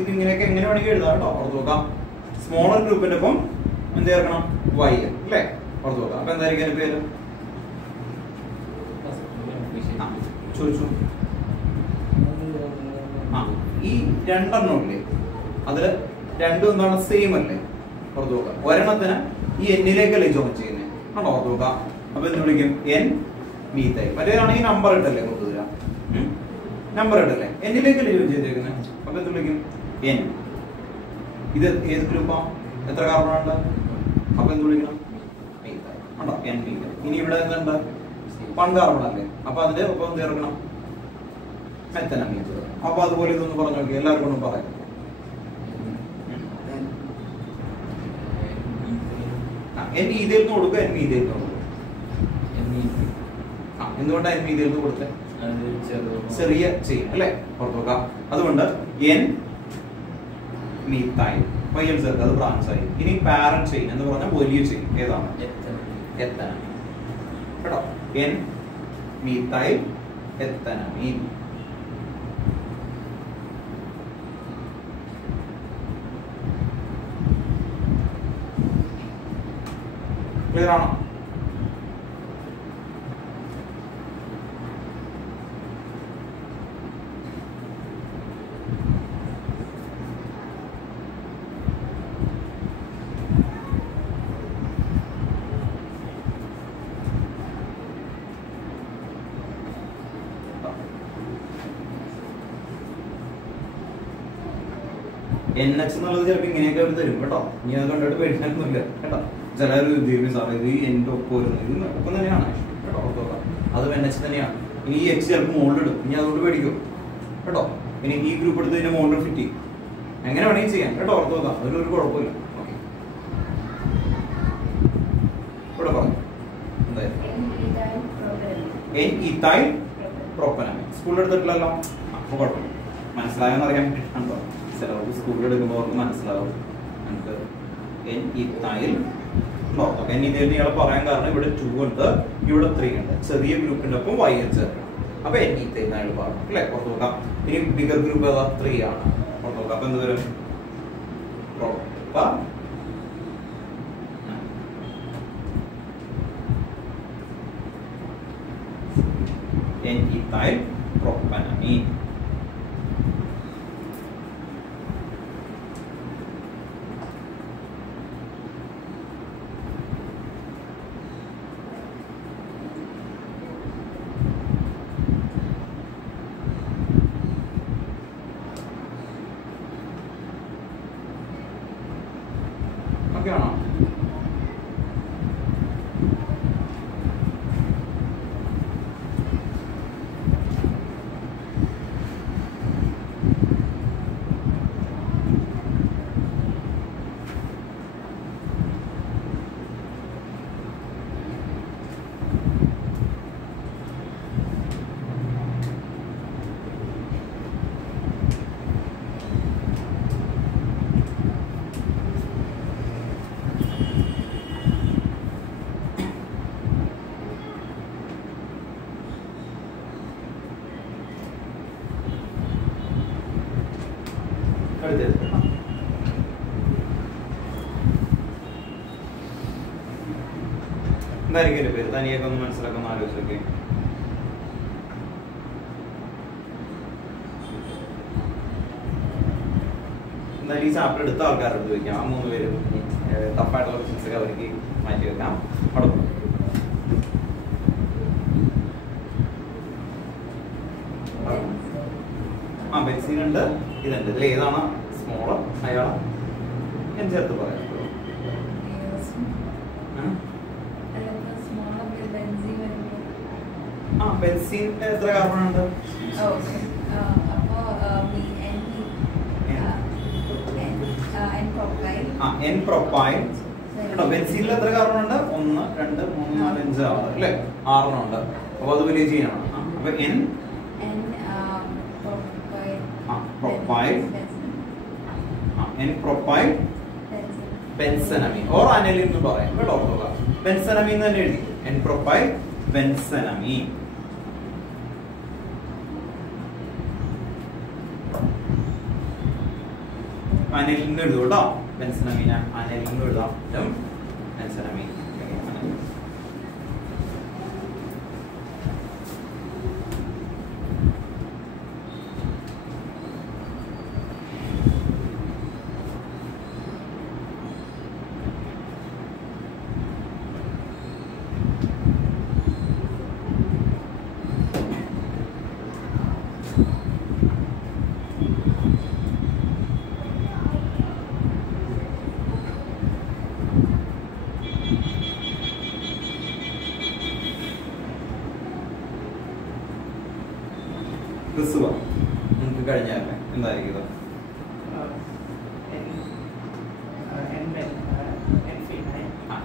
ഇതിങ്ങനെയൊക്കെ എങ്ങനെ വേണമെങ്കിൽ എഴുതാം കേട്ടോ. ഓർത്ത് നോക്കാം. സ്മോളർ ഗ്രൂപ്പിന്റെ ഒപ്പം എന്ത് ചേർക്കണം? YL അല്ലേ? ഓർത്ത് നോക്കാം. അപ്പൊ എന്തായിരിക്കും അതിന്റെ പേര്? ചോദിച്ചു. ഈ 2 എണ്ണം ഇല്ലേ? അതില് 2 എന്താണ്? സെയിം അല്ലേ? ഓർത്ത് നോക്കാം. ഒരെണ്ണത്തിന് ഈ എന്നിലേക്കല്ലേ ജോയിൻ ചെയ്യുന്നത് ആണോ? ഓർത്ത് നോക്കാം. അപ്പൊ എന്ത് വിളിക്കും? N methyl. മറ്റേതാണെങ്കിൽ നമ്പർ ഇട്ടല്ലേ കൊണ്ടുവരിക. നമ്പർ ഇട്ടല്ലേ? എന്നിലേക്കല്ലേ ജോയിൻ ചെയ്തേക്കുന്നത്. അപ്പൊ എന്ത് വിളിക്കും? N. ഇത് ഏത് ഗ്രൂപ്പാ? എത്ര കാർബൺ ഉണ്ട്? അപ്പൊ എന്ത് വിളിക്കണം? ഉണ്ടോ? N methyl. ഇനി ഇവിടെ എന്തുണ്ട്? 1 കാർബൺ അല്ലേ? അപ്പൊ അതിന്റെ ഒപ്പം ചേർക്കണം മെത്തനമീൻ. അപ്പൊ അതുപോലെ ഇതൊന്ന് പറഞ്ഞു നോക്കി, എല്ലാവർക്കും ഒന്നും പറയാം. എൻ മീഥൈൽ കൊടുക്കുക, എൻ മീഥൈൽ കൊടുക്കുക. എന്തുകൊണ്ടാണ് എൻ മീഥൈൽ കൊടുത്തത്? ചെറിയ ചെയിൻ അല്ലെ, ഓർത്തോക്കാം. അതുകൊണ്ട് എൻ മീഥൈൽ പയ്യൽ ചേർത്ത് അത് ബ്രാഞ്ച് ആയി. ഇനി പാരന്റ് ചെയിൻ എന്ന് പറഞ്ഞാൽ വലിയ ചെയിൻ ഏതാണ്? എത്തനമീൻ കേട്ടോ. N methyl ethanamine. ക്ലിയർ ആണോ? NH എന്നുള്ളത് ചിലപ്പോൾ ഇങ്ങനെയൊക്കെ അവർ തരും കേട്ടോ. ഇനി അത് കണ്ടിട്ട് പേടിക്കാനൊന്നുമില്ല കേട്ടോ. ചിലർ സാർ ഇത് എൻ്റെ ഒപ്പം വരുന്നത് ഇത് ഒപ്പം തന്നെയാണ് കേട്ടോ, ഓർത്തോക്കാം. അത് NH തന്നെയാണ്. ഇനി ഈ X ചിലപ്പോൾ മുകളിലിടും, ഇനി അതുകൊണ്ട് പേടിക്കും കേട്ടോ. ഇനി ഈ ഗ്രൂപ്പ് എടുത്ത് ഇതിന്റെ മുകളിൽ ഫിറ്റ് ചെയ്യും. എങ്ങനെ വേണമെങ്കിൽ ചെയ്യാം കേട്ടോ, ഓർത്തോക്കാം. അതിലൊരു കുഴപ്പമില്ല. ഇവിടെ പറഞ്ഞു എന്തായാലും എൻ-ഈഥൈൽ പ്രൊപ്പനമൈൻ. സ്കൂളിൽ എടുത്തിട്ടില്ലല്ലോ, അപ്പോൾ കുഴപ്പമില്ല. മനസ്സിലായെന്ന് അറിയാൻ വേണ്ടിയിട്ടാണോ? ചിലർക്ക് സ്കൂളിൽ എടുക്കുമ്പോൾ അവർക്ക് മനസ്സിലാവും. നമുക്ക് എൻ-ഈഥൈൽ നോക്കാം. എൻ-ഈഥൈൽ ഇയാൾ പറയാൻ കാരണം ഇവിടെ 2 ഉണ്ട്, ഇവിടെ 3 ഉണ്ട്. ചെറിയ ഗ്രൂപ്പിന്റെ ഒപ്പം Y ചേർക്കണം. അപ്പൊ എൻ-ഈഥൈൽ അയാൾ പറഞ്ഞു അല്ലെ, പുറത്ത് നോക്കാം. ഇനി ബിഗർ ഗ്രൂപ്പ് ഏതാ? 3 ആണ്. പുറത്ത് നോക്കാം. അപ്പൊ എന്ത് വരും? N-ethyl propanamine. Okay or not? എന്തായിരിക്കും പേര്? തനിയൊക്കെ ഒന്ന് മനസ്സിലാക്കുന്ന ആലോചിച്ചൊക്കെ. എന്തായാലും ഈ ചാപ്റ്റർ എടുത്ത ആൾക്കാരോട് ചോദിക്കാം. ആ 3 പേരും ടഫായിട്ടുള്ള ക്വസ്റ്റ്യൻസ് ഒക്കെ അവർക്ക് മാറ്റി വെക്കാം. ബെൻസീൻ ഉണ്ട്, ഇതുണ്ട്. ഇതിൽ ഏതാണ് സ്മോള്? അയാളെ ഞാൻ ചേർത്ത് പറയാം. ബെൻസീൻ എത്ര കാർബൺ ഉണ്ട്? N propyl. ബെൻസീനിൽ എത്ര കാർബൺ ഉണ്ട്? 1 2 3 4 5 6 അല്ലേ? 6 ഉണ്ട്. അപ്പൊ അത് വലിയ ചെയിനാണ്. അപ്പൊ N propyl, N propyl benzenamine or aniline എന്ന് പറയാം കേട്ടോ. ബെൻസനമീൻ തന്നെ എഴുതി. N propyl ബെൻസനമീൻ. അനലിൻ എഴുതും കേട്ടോ. ബെൻസനമീൻ അനലിൻ എഴുതാം. ബെൻസനമീൻ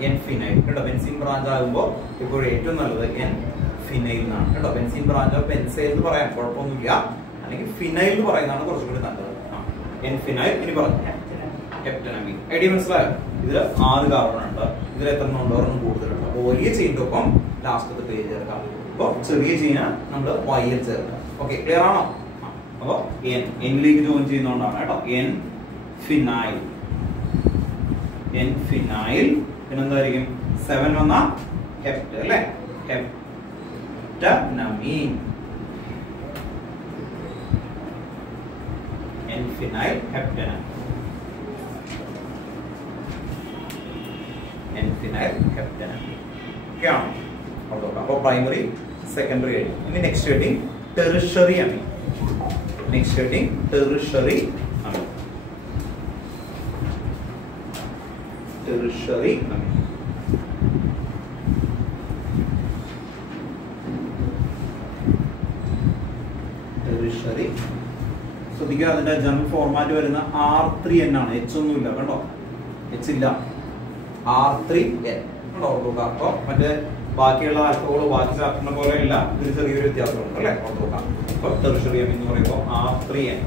എൻ ഫിനൈൽ കേട്ടോ. ബെൻസീൻ ബ്രാഞ്ച് ആകുമ്പോൾ ഇപ്പോൾ ഏറ്റവും നല്ലത് എൻ ഫിനൈൽ എന്നാണ് കേട്ടോ. ബെൻസീൻ ബ്രാഞ്ചോ ബെൻസൈൽ എന്ന് പറയാൻ കുഴപ്പമൊന്നുമില്ല, അല്ലെങ്കിൽ ഫിനൈൽ എന്ന് പറയുന്നതാണ് കുറച്ചും കൂടി നല്ലത്. N phenyl. ഇനി പറഞ്ഞു ഹെപ്റ്റനമീൻ. ഐഡിയ മനസ്സിലായോ? ഇതില് 6 കാർബൺ ഉണ്ട്. ഇതിൽ എത്ര ഉണ്ട്? ഒരെണ്ണം കൂടുതലുണ്ട്. അപ്പൊ വലിയ ചെയിൻ്റെ ഒപ്പം ലാസ്റ്റത്തെ പേര് ചേർക്കാം. അപ്പൊ ചെറിയ ചെയിന് നമ്മൾ വൈയിൽ ചേർക്കാം. ഓക്കെ, ക്ലിയർ ആണോ? അപ്പൊ എന്നിലേക്ക് ജോയിൻ ചെയ്യുന്നതുകൊണ്ടാണ് കേട്ടോ. N phenyl. N phenyl. പിന്നെന്തായിരിക്കും? 7 വന്ന ഹെപ്റ്റ് അല്ലേ? Heptanamine. N phenyl heptanamine. N phenyl heptanamine. Okay ആണോ? അപ്പോൾ പ്രൈമറി, സെക്കൻഡറി ആയിട്ട്. ഇനി next heading tertiary amine. Next heading tertiary amine. Tertiary amine. Tertiary. ശ്രദ്ധിക്കുക, അതിന്റെ ജനറൽ ഫോർമാറ്റ് വരുന്ന R3N ആണ്. H ഒന്നുമില്ല കേട്ടോ. H ഇല്ല. R3N കേട്ടോ. അപ്പൊ മറ്റേ ബാക്കിയുള്ള ആൽക്കഹോൾ ബാക്കി ചാപ്റ്ററിനെ പോലെ ഇല്ല. ഇതിൽ ചെറിയൊരു വ്യത്യാസമുണ്ട് അല്ലേ? ഓർത്തോക്കാം. അപ്പൊ ടെറിഷറി അമീൻ എന്ന് പറയുമ്പോൾ R3N.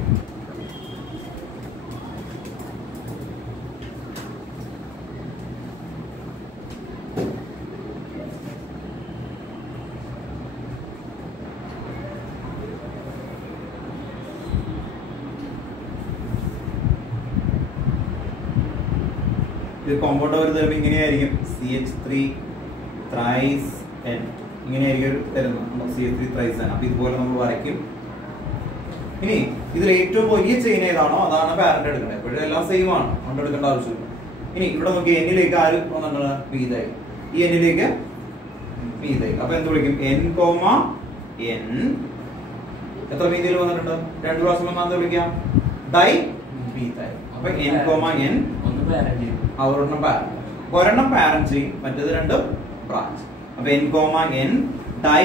ഇത് കോമ്പൗണ്ട് ഒരു തരുമ്പോൾ ഇങ്ങനെയായിരിക്കും. CH3 ത്രൈസ് N ഇങ്ങനെയായിരിക്കും തരുന്നത്. CH3 thrice N. അപ്പൊ ഇതുപോലെ നമ്മൾ വരയ്ക്കും. ഇനി ഇതിൽ ഏറ്റവും വലിയ ചെയിൻ ഏതാണോ അതാണ് പാരന്റ് എടുക്കേണ്ടത്. എപ്പോഴും എല്ലാം സെയിം ആണ്, കൊണ്ടെടുക്കേണ്ട ആവശ്യമില്ല. ഇനി ഇവിടെ നോക്കി എന്നിലേക്ക് ആര് വന്നിട്ടുണ്ട്? മീഥൈൽ. ഈ എന്നിലേക്ക് മീഥൈൽ. അപ്പൊ എന്ത് വിളിക്കും? N, N. എത്ര മീഥൈൽ വന്നിട്ടുണ്ട്? 2 പ്രാവശ്യം വന്നാൽ എന്ത് വിളിക്കാം? Dye methyl. അപ്പൊ N, N ഒരെണ്ണം പാരന്റ്. ഒരെണ്ണം പാരന്റ് ചെയ്യും, മറ്റേത് രണ്ടും ബ്രാഞ്ച്. അപ്പൊ N, N ഡൈ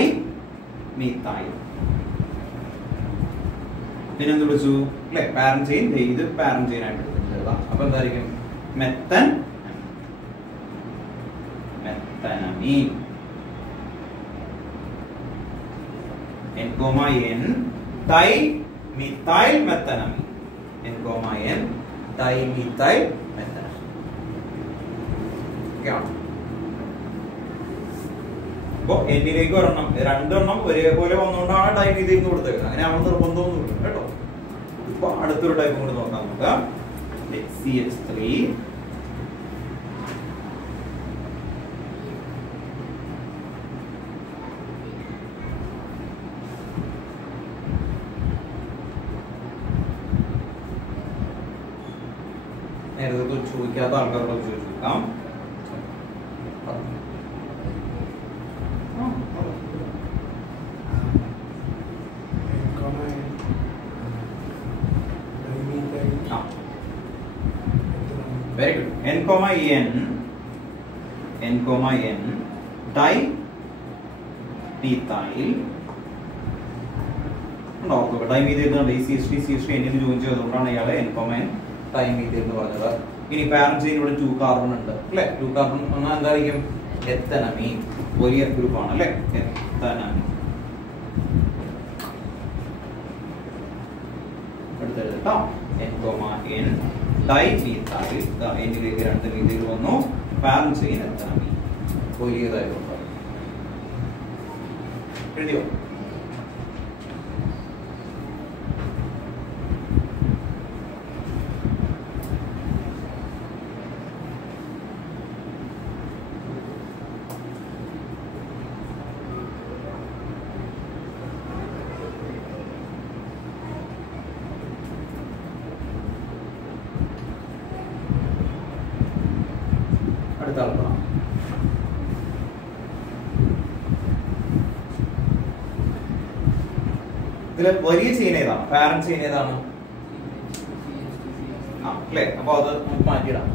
മീഥൈൽ. പിന്നെ എന്ത് വിളിച്ചു അല്ലെ? Parent chain. ഇത് പാരന്റ് ചെയിൻ ആയിട്ട് എടുത്തിട്ടുള്ളതാ. അപ്പൊ എന്തായിരിക്കും? Methanamine. N, N dimethyl methanamine. N, N dimethyl methanamine. അപ്പൊ എന്നിലേക്ക് ഒരെണ്ണം, 2 എണ്ണം ഒരേപോലെ വന്നുകൊണ്ടാണ് ടൈപ്പ് ചെയ്ത് കൊടുത്തത്. അങ്ങനെ ആവുന്ന നിർബന്ധമൊന്നുമില്ല കേട്ടോ. ഇപ്പൊ അടുത്തൊരു ടൈപ്പ് കൂടി നോക്കാം നമുക്ക്. CH3 നേരത്തെ ചോദിക്കാത്ത ആൾക്കാരോട് ചോദിക്കാം. Very good. N, N dye methyl. Dye methyl CH3 എന്നിൽ ജോയിൻ ചെയ്തുകൊണ്ടാണ് ഇയാളെ N, N ഡൈ മീഥൈൽ എന്ന് പറഞ്ഞത്. ഇനി പാരന്റ് ചെയിൻ ഇവിടെ 2 കാർബൺ ഉണ്ട് അല്ലെ? 2 കാർബൺ എന്നാൽ എന്തായിരിക്കും? എത്തനമീൻ. വലിയ ഗ്രൂപ്പാണ് അല്ലെ? എത്തനമീൻ. അടുത്തെടുത്തോ N, N ഡൈ മീഥൈൽ. എന്നിലേക്ക് 2 മീഥൈൽ വന്നു. Parent chain ethanamine. വലിയതായിരുന്നു. എഴുതിയോ? അടുത്ത ആൾക്കാണ്. ഇതിലെ വലിയ ചെയിൻ ഏതാണ്? പാരന്റ് ചെയിൻ ഏതാണ്? അല്ലേ? അപ്പൊ അത് നമുക്ക് മാറ്റിയിടാം.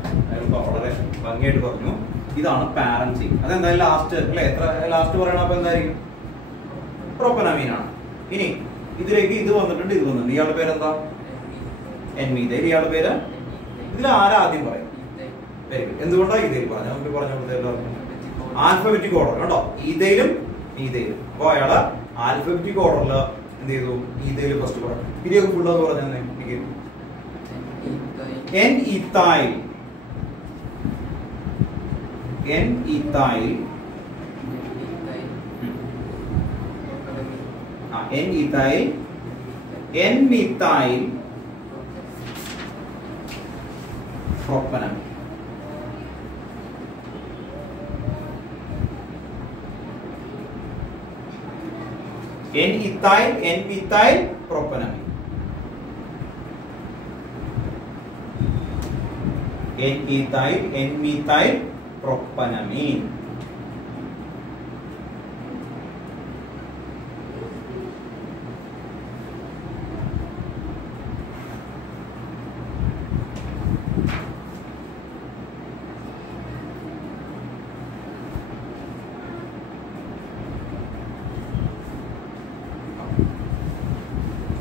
വളരെ ഭംഗിയായിട്ട് പറഞ്ഞു. ഇതാണ് പാരന്റ് ചെയിൻ. അതെന്തായാലും ലാസ്റ്റ് അല്ലെ? എത്ര ലാസ്റ്റ് പറയണം? അപ്പൊ എന്തായിരിക്കും? പ്രൊപ്പനമീൻ ആണ്. ഇനി ഇതിലേക്ക് ഇത് വന്നിട്ടുണ്ട്, ഇത് വന്നിട്ടുണ്ട്. ഇയാളുടെ പേരെന്താ? N methyl. ഇയാളുടെ പേര് ഇതിൽ ആരാദ്യം പറയും? Very good. എന്തുകൊണ്ടാണ് ഈതയിൽ പറഞ്ഞത്? നമുക്ക് പറഞ്ഞ ആൽഫബറ്റിക് ഓർഡർ കേട്ടോ, ഈതയിലും ഈതയിലും. അപ്പൊ അയാള് ആൽഫബറ്റിക് ഓർഡറിൽ എന്ത് ചെയ്തു? ഈതയിൽ ഫസ്റ്റ് പറഞ്ഞു. ഇതിയൊക്കെ ഫുൾ എന്ന് പറഞ്ഞാൽ എനിക്ക് N ethyl, N ethyl, N ethyl, N methyl propanamine. N ethyl, N methyl propanamine. N ethyl, N methyl propanamine.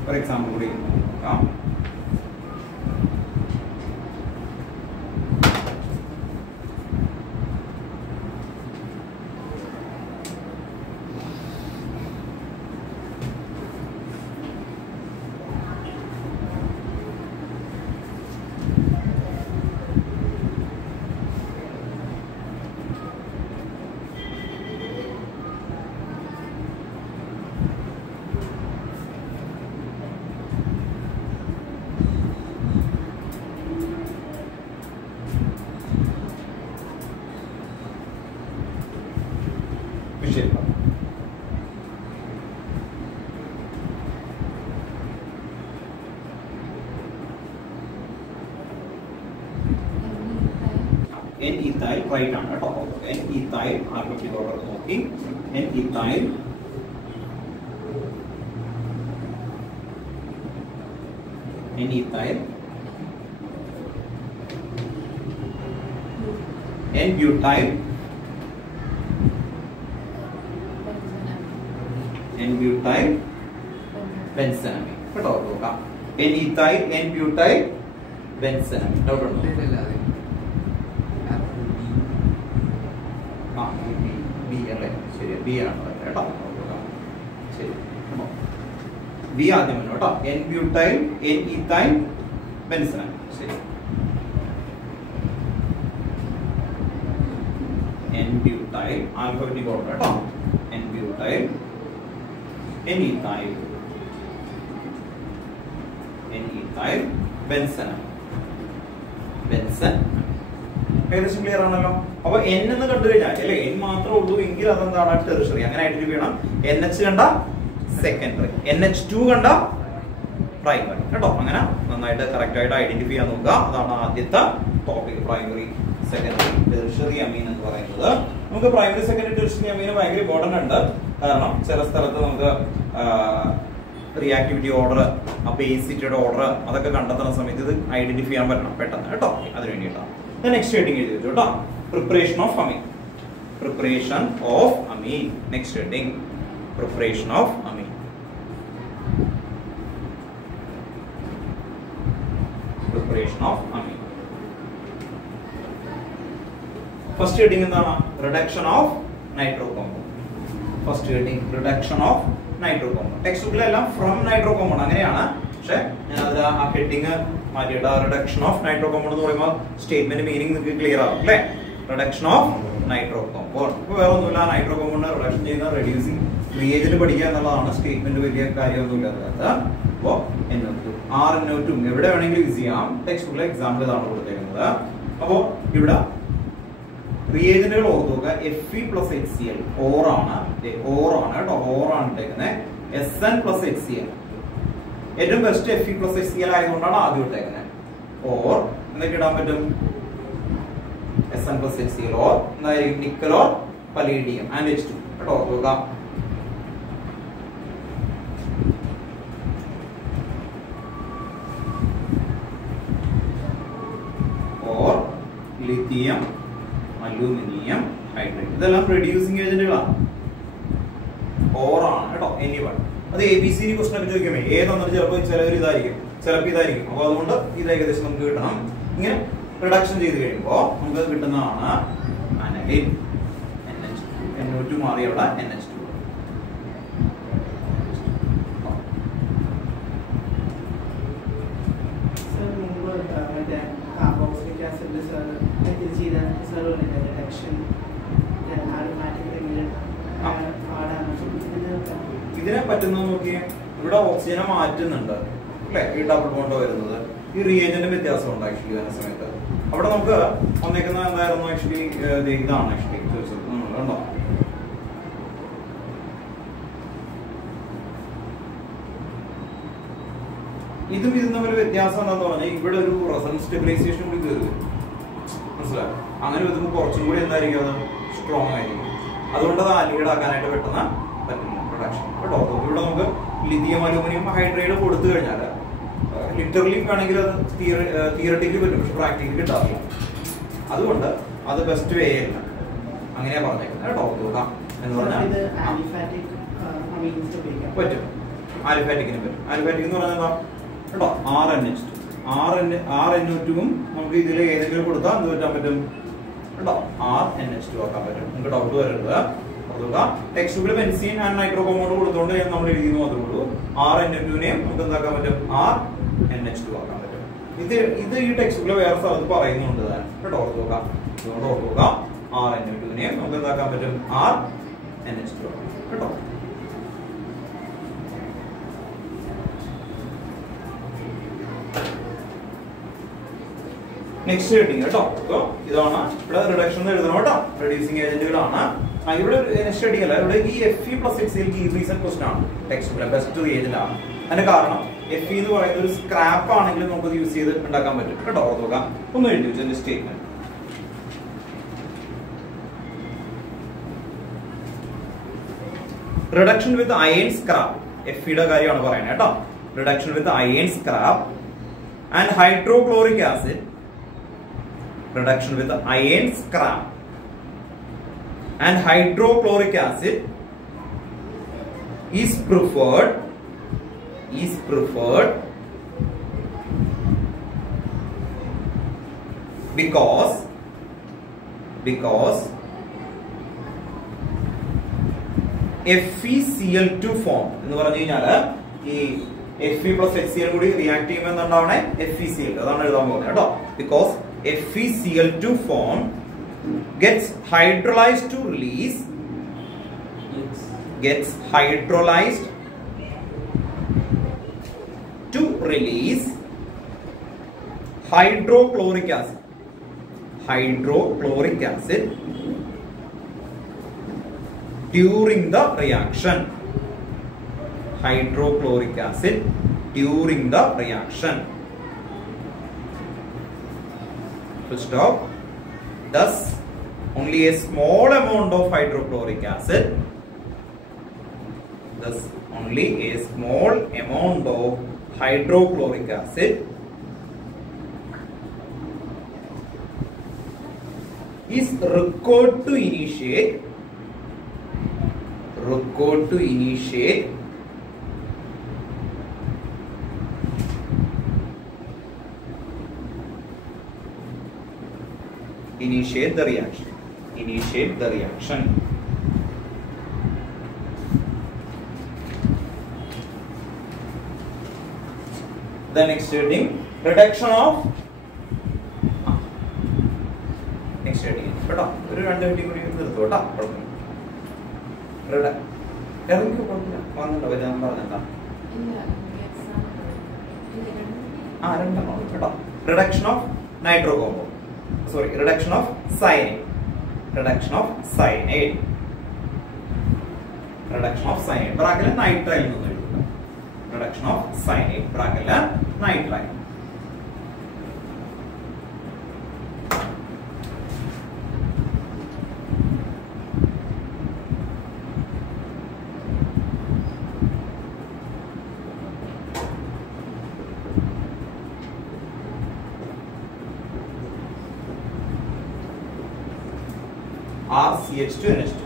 For example, N ethyl right ആണ് കേട്ടോ. N ethyl ആൽഫബറ്റിക് ഓർഡർ നോക്കി. N ethyl, N ethyl, N butyl, N butyl benzene കേട്ടോ. നോക്കാം. N ethyl, N butyl benzene. Doubt ഉണ്ടോ? B ആണ് കേട്ടോ. ശരി, B ആദ്യം വന്നു കേട്ടോ. N butyl, N ethyl benzene. ശരി, എൻ ബ്യൂട്ടൈൽ ആൽഫബറ്റിക് ഓർഡർ കേട്ടോ. N butyl, N ethyl, N ethyl benzene. Benzene ഏകദേശം ക്ലിയർ ആണല്ലോ. അപ്പൊ എൻ എന്ന് കണ്ടു കഴിഞ്ഞാൽ അല്ലെ, എൻ മാത്രമേ ഉള്ളൂ എങ്കിൽ അതെന്താണ്? ടെറിഷറി. അങ്ങനെ ഐഡന്റിഫൈ ചെയ്യണം. NH കണ്ട സെക്കൻഡറി, NH2 കണ്ട പ്രൈമറി കേട്ടോ. അങ്ങനെ നന്നായിട്ട് കറക്റ്റ് ആയിട്ട് ഐഡന്റിഫൈ ചെയ്യാൻ നോക്കുക. അതാണ് ആദ്യത്തെ ടോപ്പിക്, പ്രൈമറി സെക്കൻഡറി ടെറിഷറി അമീൻ എന്ന് പറയുന്നത്. നമുക്ക് പ്രൈമറി സെക്കൻഡറി ടെറിഷറി അമീന് ഭയങ്കര ഇമ്പോർട്ടന്റ് ഉണ്ട്. കാരണം ചില സ്ഥലത്ത് നമുക്ക് റിയാക്ടിവിറ്റി ഓർഡർ, ബേസിറ്റിയുടെ ഓർഡർ അതൊക്കെ കണ്ടെത്തുന്ന സമയത്ത് ഇത് ഐഡന്റിഫൈ ചെയ്യാൻ പറ്റണം പെട്ടെന്ന് കേട്ടോ. അതിന് വേണ്ടിയിട്ടാണ് നെക്സ്റ്റ് ഹെഡിങ് എഴുതി വെച്ചു കേട്ടോ. Preparation of amine, preparation of amine. Next heading preparation of amine. Preparation of amine. First heading എന്താണ്? Reduction of nitro compound. First heading reduction of nitro compound. Text ബുക്കിലെല്ലാം ഫ്രം നൈട്രോ കോമ്പൗണ്ട് അങ്ങനെയാണ്. പക്ഷെ ഞാൻ അതിൽ ആ ഹെഡിങ് മാറ്റിയിട്ട് reduction of nitro compound എന്ന് പറയുമ്പോൾ സ്റ്റേറ്റ്മെന്റ് മീനിങ് നിങ്ങൾക്ക് ക്ലിയർ ആവും അല്ലേ? Reduction of nitro compound. ഇപ്പൊ വേറെ ഒന്നുമില്ല, നൈട്രോ കോമ്പൗണ്ട് റിഡക്ഷൻ ചെയ്യുന്ന റെഡ്യൂസിങ് റിയേജന്റ് പഠിക്കുക എന്നുള്ളതാണ്. സ്റ്റേറ്റ്മെന്റ് വലിയ കാര്യമൊന്നുമില്ല അതിനകത്ത്. അപ്പോ NO2 RNO2 എവിടെ വേണമെങ്കിലും യൂസ് ചെയ്യാം. ടെക്സ്റ്റ് ബുക്കിലെ എക്സാമ്പിൾ ഇതാണ് കൊടുത്തേക്കുന്നത്. അപ്പോ ഇവിടെ റിയേജന്റുകൾ ഓർത്ത് നോക്കുക. Fe plus HCl ഓർ ആണ്, ഓർ ആണ് കേട്ടോ. ഓർ ആണ് ഇട്ടേക്കുന്നത്. SN plus HCl ഏറ്റവും ബെസ്റ്റ് Fe plus HCl ആയതുകൊണ്ടാണ് ആദ്യം ഇട്ടേക്കുന്നത്. ഓർ എന്തൊക്കെ ഇടാൻ പറ്റും? SN plus HCl ഓർ എന്തായിരിക്കും? Nickel or palladium and H2 കേട്ടോ. നോക്കാം. Or lithium, aluminium hydrate. ഇതെല്ലാം റെഡ്യൂസിങ് ഏജന്റുകളാണ്. ഓർ ആണ് കേട്ടോ. എനിവൺ അത് ABCD ക്വസ്റ്റൻ ഒക്കെ ചോദിക്കുമേ ഏതാണെന്ന് ചിലപ്പോൾ ചിലവർ ഇതായിരിക്കും, ചിലപ്പോൾ ഇതായിരിക്കും. അപ്പൊ അതുകൊണ്ട് ഇത് ഏകദേശം നമുക്ക് കിട്ടണം. ഇങ്ങനെ റിഡക്ഷൻ ചെയ്ത് കഴിയുമ്പോൾ നമുക്ക് കിട്ടുന്നതാണ് അനലിൻ. NO2 മാറി അവിടെ NH2. ഇതിനെ പറ്റുന്ന നോക്കിയേ, ഇവിടെ ഓക്സിജനെ മാറ്റുന്നുണ്ട് അല്ലെ, ഈ ഡബിൾ ബോണ്ട് വരുന്നത്. ഈ റിയേജന്റ് വ്യത്യാസം ഉണ്ട് ആക്ച്വലി വരുന്ന സമയത്ത്. അവിടെ നമുക്ക് വന്നേക്കുന്നത് എന്തായിരുന്നു ആക്ച്വലി, ഇതാണ് ആക്ച്വലി ചോദിച്ചത് കണ്ടോ. ഇതും ഇതും തമ്മിൽ വ്യത്യാസം എന്താന്ന് പറഞ്ഞാൽ ഇവിടെ ഒരു റെസൊണൻസ് സ്റ്റെബിലൈസേഷൻ കൂടി കയറി, മനസ്സിലായി. അങ്ങനെ വരുമ്പോൾ കുറച്ചും കൂടി എന്തായിരിക്കും, അത് സ്ട്രോങ് ആയിരിക്കും. അതുകൊണ്ട് അത് ആൽഡിഹൈഡ് ആക്കാനായിട്ട് പെട്ടെന്ന് പറ്റില്ല പ്രൊഡക്ഷൻ കേട്ടോ. ഇവിടെ നമുക്ക് ലിഥിയം അലൂമിനിയം ഹൈഡ്രൈഡ് കൊടുത്തു കഴിഞ്ഞാൽ ലിറ്ററലി വേണമെങ്കിൽ അത് തിയററ്റിക്കലി പറ്റും, പക്ഷെ പ്രാക്ടിക്കലി കിട്ടാറില്ല. അതുകൊണ്ട് അത് ബെസ്റ്റ് വേ അല്ല, അങ്ങനെയാ പറഞ്ഞേക്കുന്നത് കേട്ടോ. എന്ന് പറഞ്ഞാൽ പറ്റും, ആലിഫാറ്റിക്കിന് പറ്റും. ആലിഫാറ്റിക് എന്ന് പറഞ്ഞാൽ എന്താ കേട്ടോ, RNO2 നമുക്ക് ഇതിൽ ഏതെങ്കിലും കൊടുത്താൽ എന്ത് പറ്റാൻ പറ്റും കേട്ടോ, RNH2 ആക്കാൻ പറ്റും. നമുക്ക് ഡൗട്ട് വരരുത്. ടെക്സ്റ്റ് ബുക്കിൽ ബെൻസീൻ ആൻഡ് നൈട്രോ കോമ്പൗണ്ട് കൊടുത്തോണ്ട് നമ്മൾ എഴുതിയെന്ന് മാത്രമേ ഉള്ളൂ. RNO2നെയും നമുക്ക് എന്താക്കാൻ പറ്റും, RNH2 ആക്കാൻ പറ്റും. ഇത് ഈ ടെക്സ്റ്റ് ബുക്കിൽ വേറെ സ്ഥലത്ത് പറയുന്നുണ്ട് കേട്ടോ. അതുകൊണ്ട് ഓർത്തുക, RNO2നെയും നമുക്ക് എന്താക്കാൻ പറ്റും, RNH2 ആക്കാം കേട്ടോ. നെക്സ്റ്റ് ഹെഡിങ് കേട്ടോ. ഇതാണ് ഇവിടെ റിഡക്ഷൻ എഴുതണം കേട്ടോ, റെഡ്യൂസിങ് ഏജന്റുകളാണ്. ഇവിടെ നെക്സ്റ്റ് ഹെഡിങ് അല്ല, ഇവിടെ ഈ Fe+HCl ഈ റീസൺ ക്വസ്റ്റൻ ആണ് ടെക്സ്റ്റ് ബെസ്റ്റ് റിയേജന്റ് ആണ്. അതിന്റെ കാരണം Fe എന്ന് പറയുന്ന ഒരു സ്ക്രാപ്പ് ആണെങ്കിലും നമുക്ക് യൂസ് ചെയ്ത് ഉണ്ടാക്കാൻ പറ്റും കേട്ടോ. ഓർത്തുക, ഒന്ന് എഴുതി വെച്ചതിന്റെ statement. Reduction with iron scrap, Feയുടെ കാര്യമാണ് പറയുന്നത് കേട്ടോ. Reduction with iron scrap and hydrochloric acid. Reduction with iron scrap and hydrochloric acid is preferred because FeCl2 form എന്ന് പറഞ്ഞു കഴിഞ്ഞാൽ ഈ Fe+HCl കൂടി റിയാക്ട് ചെയ്യുമ്പോൾ എന്തുണ്ടാവണേ, FeCl. അതാണ് എഴുതാൻ പോകുന്നത് കേട്ടോ. Because FeCl2 form gets hydrolyzed to release hydrochloric acid during the reaction. Hydrochloric acid during the reaction. Stop. Thus, only a small amount of hydrochloric acid. Is required to initiate the reaction. The next heading, reduction of next heading കേട്ടോ. ഒരു രണ്ട് heading കൂടി നിർത്തും കേട്ടോ. വന്നിട്ടുണ്ടോ വരാൻ പറഞ്ഞെന്താ രണ്ടെണ്ണം കേട്ടോ. Reduction of nitro compound, sorry, reduction of cyanide. Bracket nitrile എന്ന് എഴുതുക. Reduction of cyanide, bracket nitrile. RCH2NH2.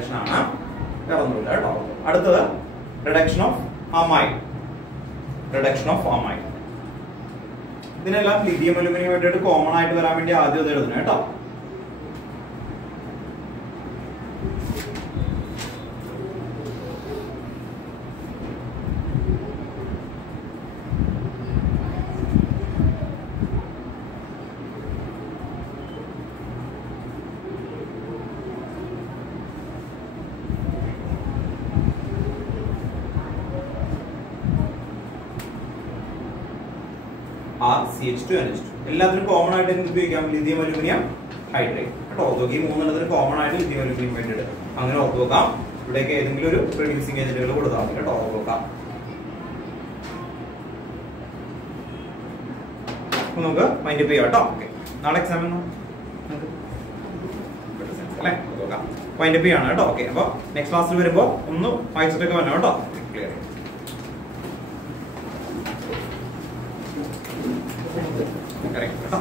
Reduction ആണ്, വേറെ ഒന്നുമില്ല കേട്ടോ. അടുത്തത് reduction of amide. Reduction of amide ഇതിനെല്ലാം ലിഥിയം അലുമിനിയം ആയിട്ട് കോമൺ ആയിട്ട് വരാൻ വേണ്ടി ആദ്യം അത് എഴുതണം കേട്ടോ. RCH2NH2 എല്ലാത്തിനും കോമൺ ആയിട്ട് എന്ത് ഉപയോഗിക്കാം? ലിഥിയം അലുമിനിയം ഹൈഡ്രേറ്റ് കേട്ടോ. ഓർത്തോക്ക് ഈ മൂന്നെണ്ണത്തിന് കോമൺ ആയിട്ട് ലിഥിയം അലുമിനിയം വേണ്ടിയിട്ട് അങ്ങനെ ഓർത്തോക്കാം. ഇവിടേക്ക് ഏതെങ്കിലും ഒരു പ്രൊഡ്യൂസിംഗ് ഏജന്റുകൾ കൊടുത്താൽ മതി കേട്ടോ. ഓർത്തോക്കാം. നമുക്ക് മൈൻഡ് അപ്പ് ചെയ്യാം കേട്ടോ. ഓക്കെ, നാളെ എക്സാം അല്ലേ? ഓർത്തോക്കാം. മൈൻഡ് അപ്പ് ചെയ്യാണ് കേട്ടോ. ഓക്കെ, അപ്പൊ നെക്സ്റ്റ് ക്ലാസ്സിൽ വരുമ്പോൾ ഒന്ന് വായിച്ചിട്ടൊക്കെ വരണം കേട്ടോ. ക്ലിയർ കറക്റ്റ് കേട്ടോ.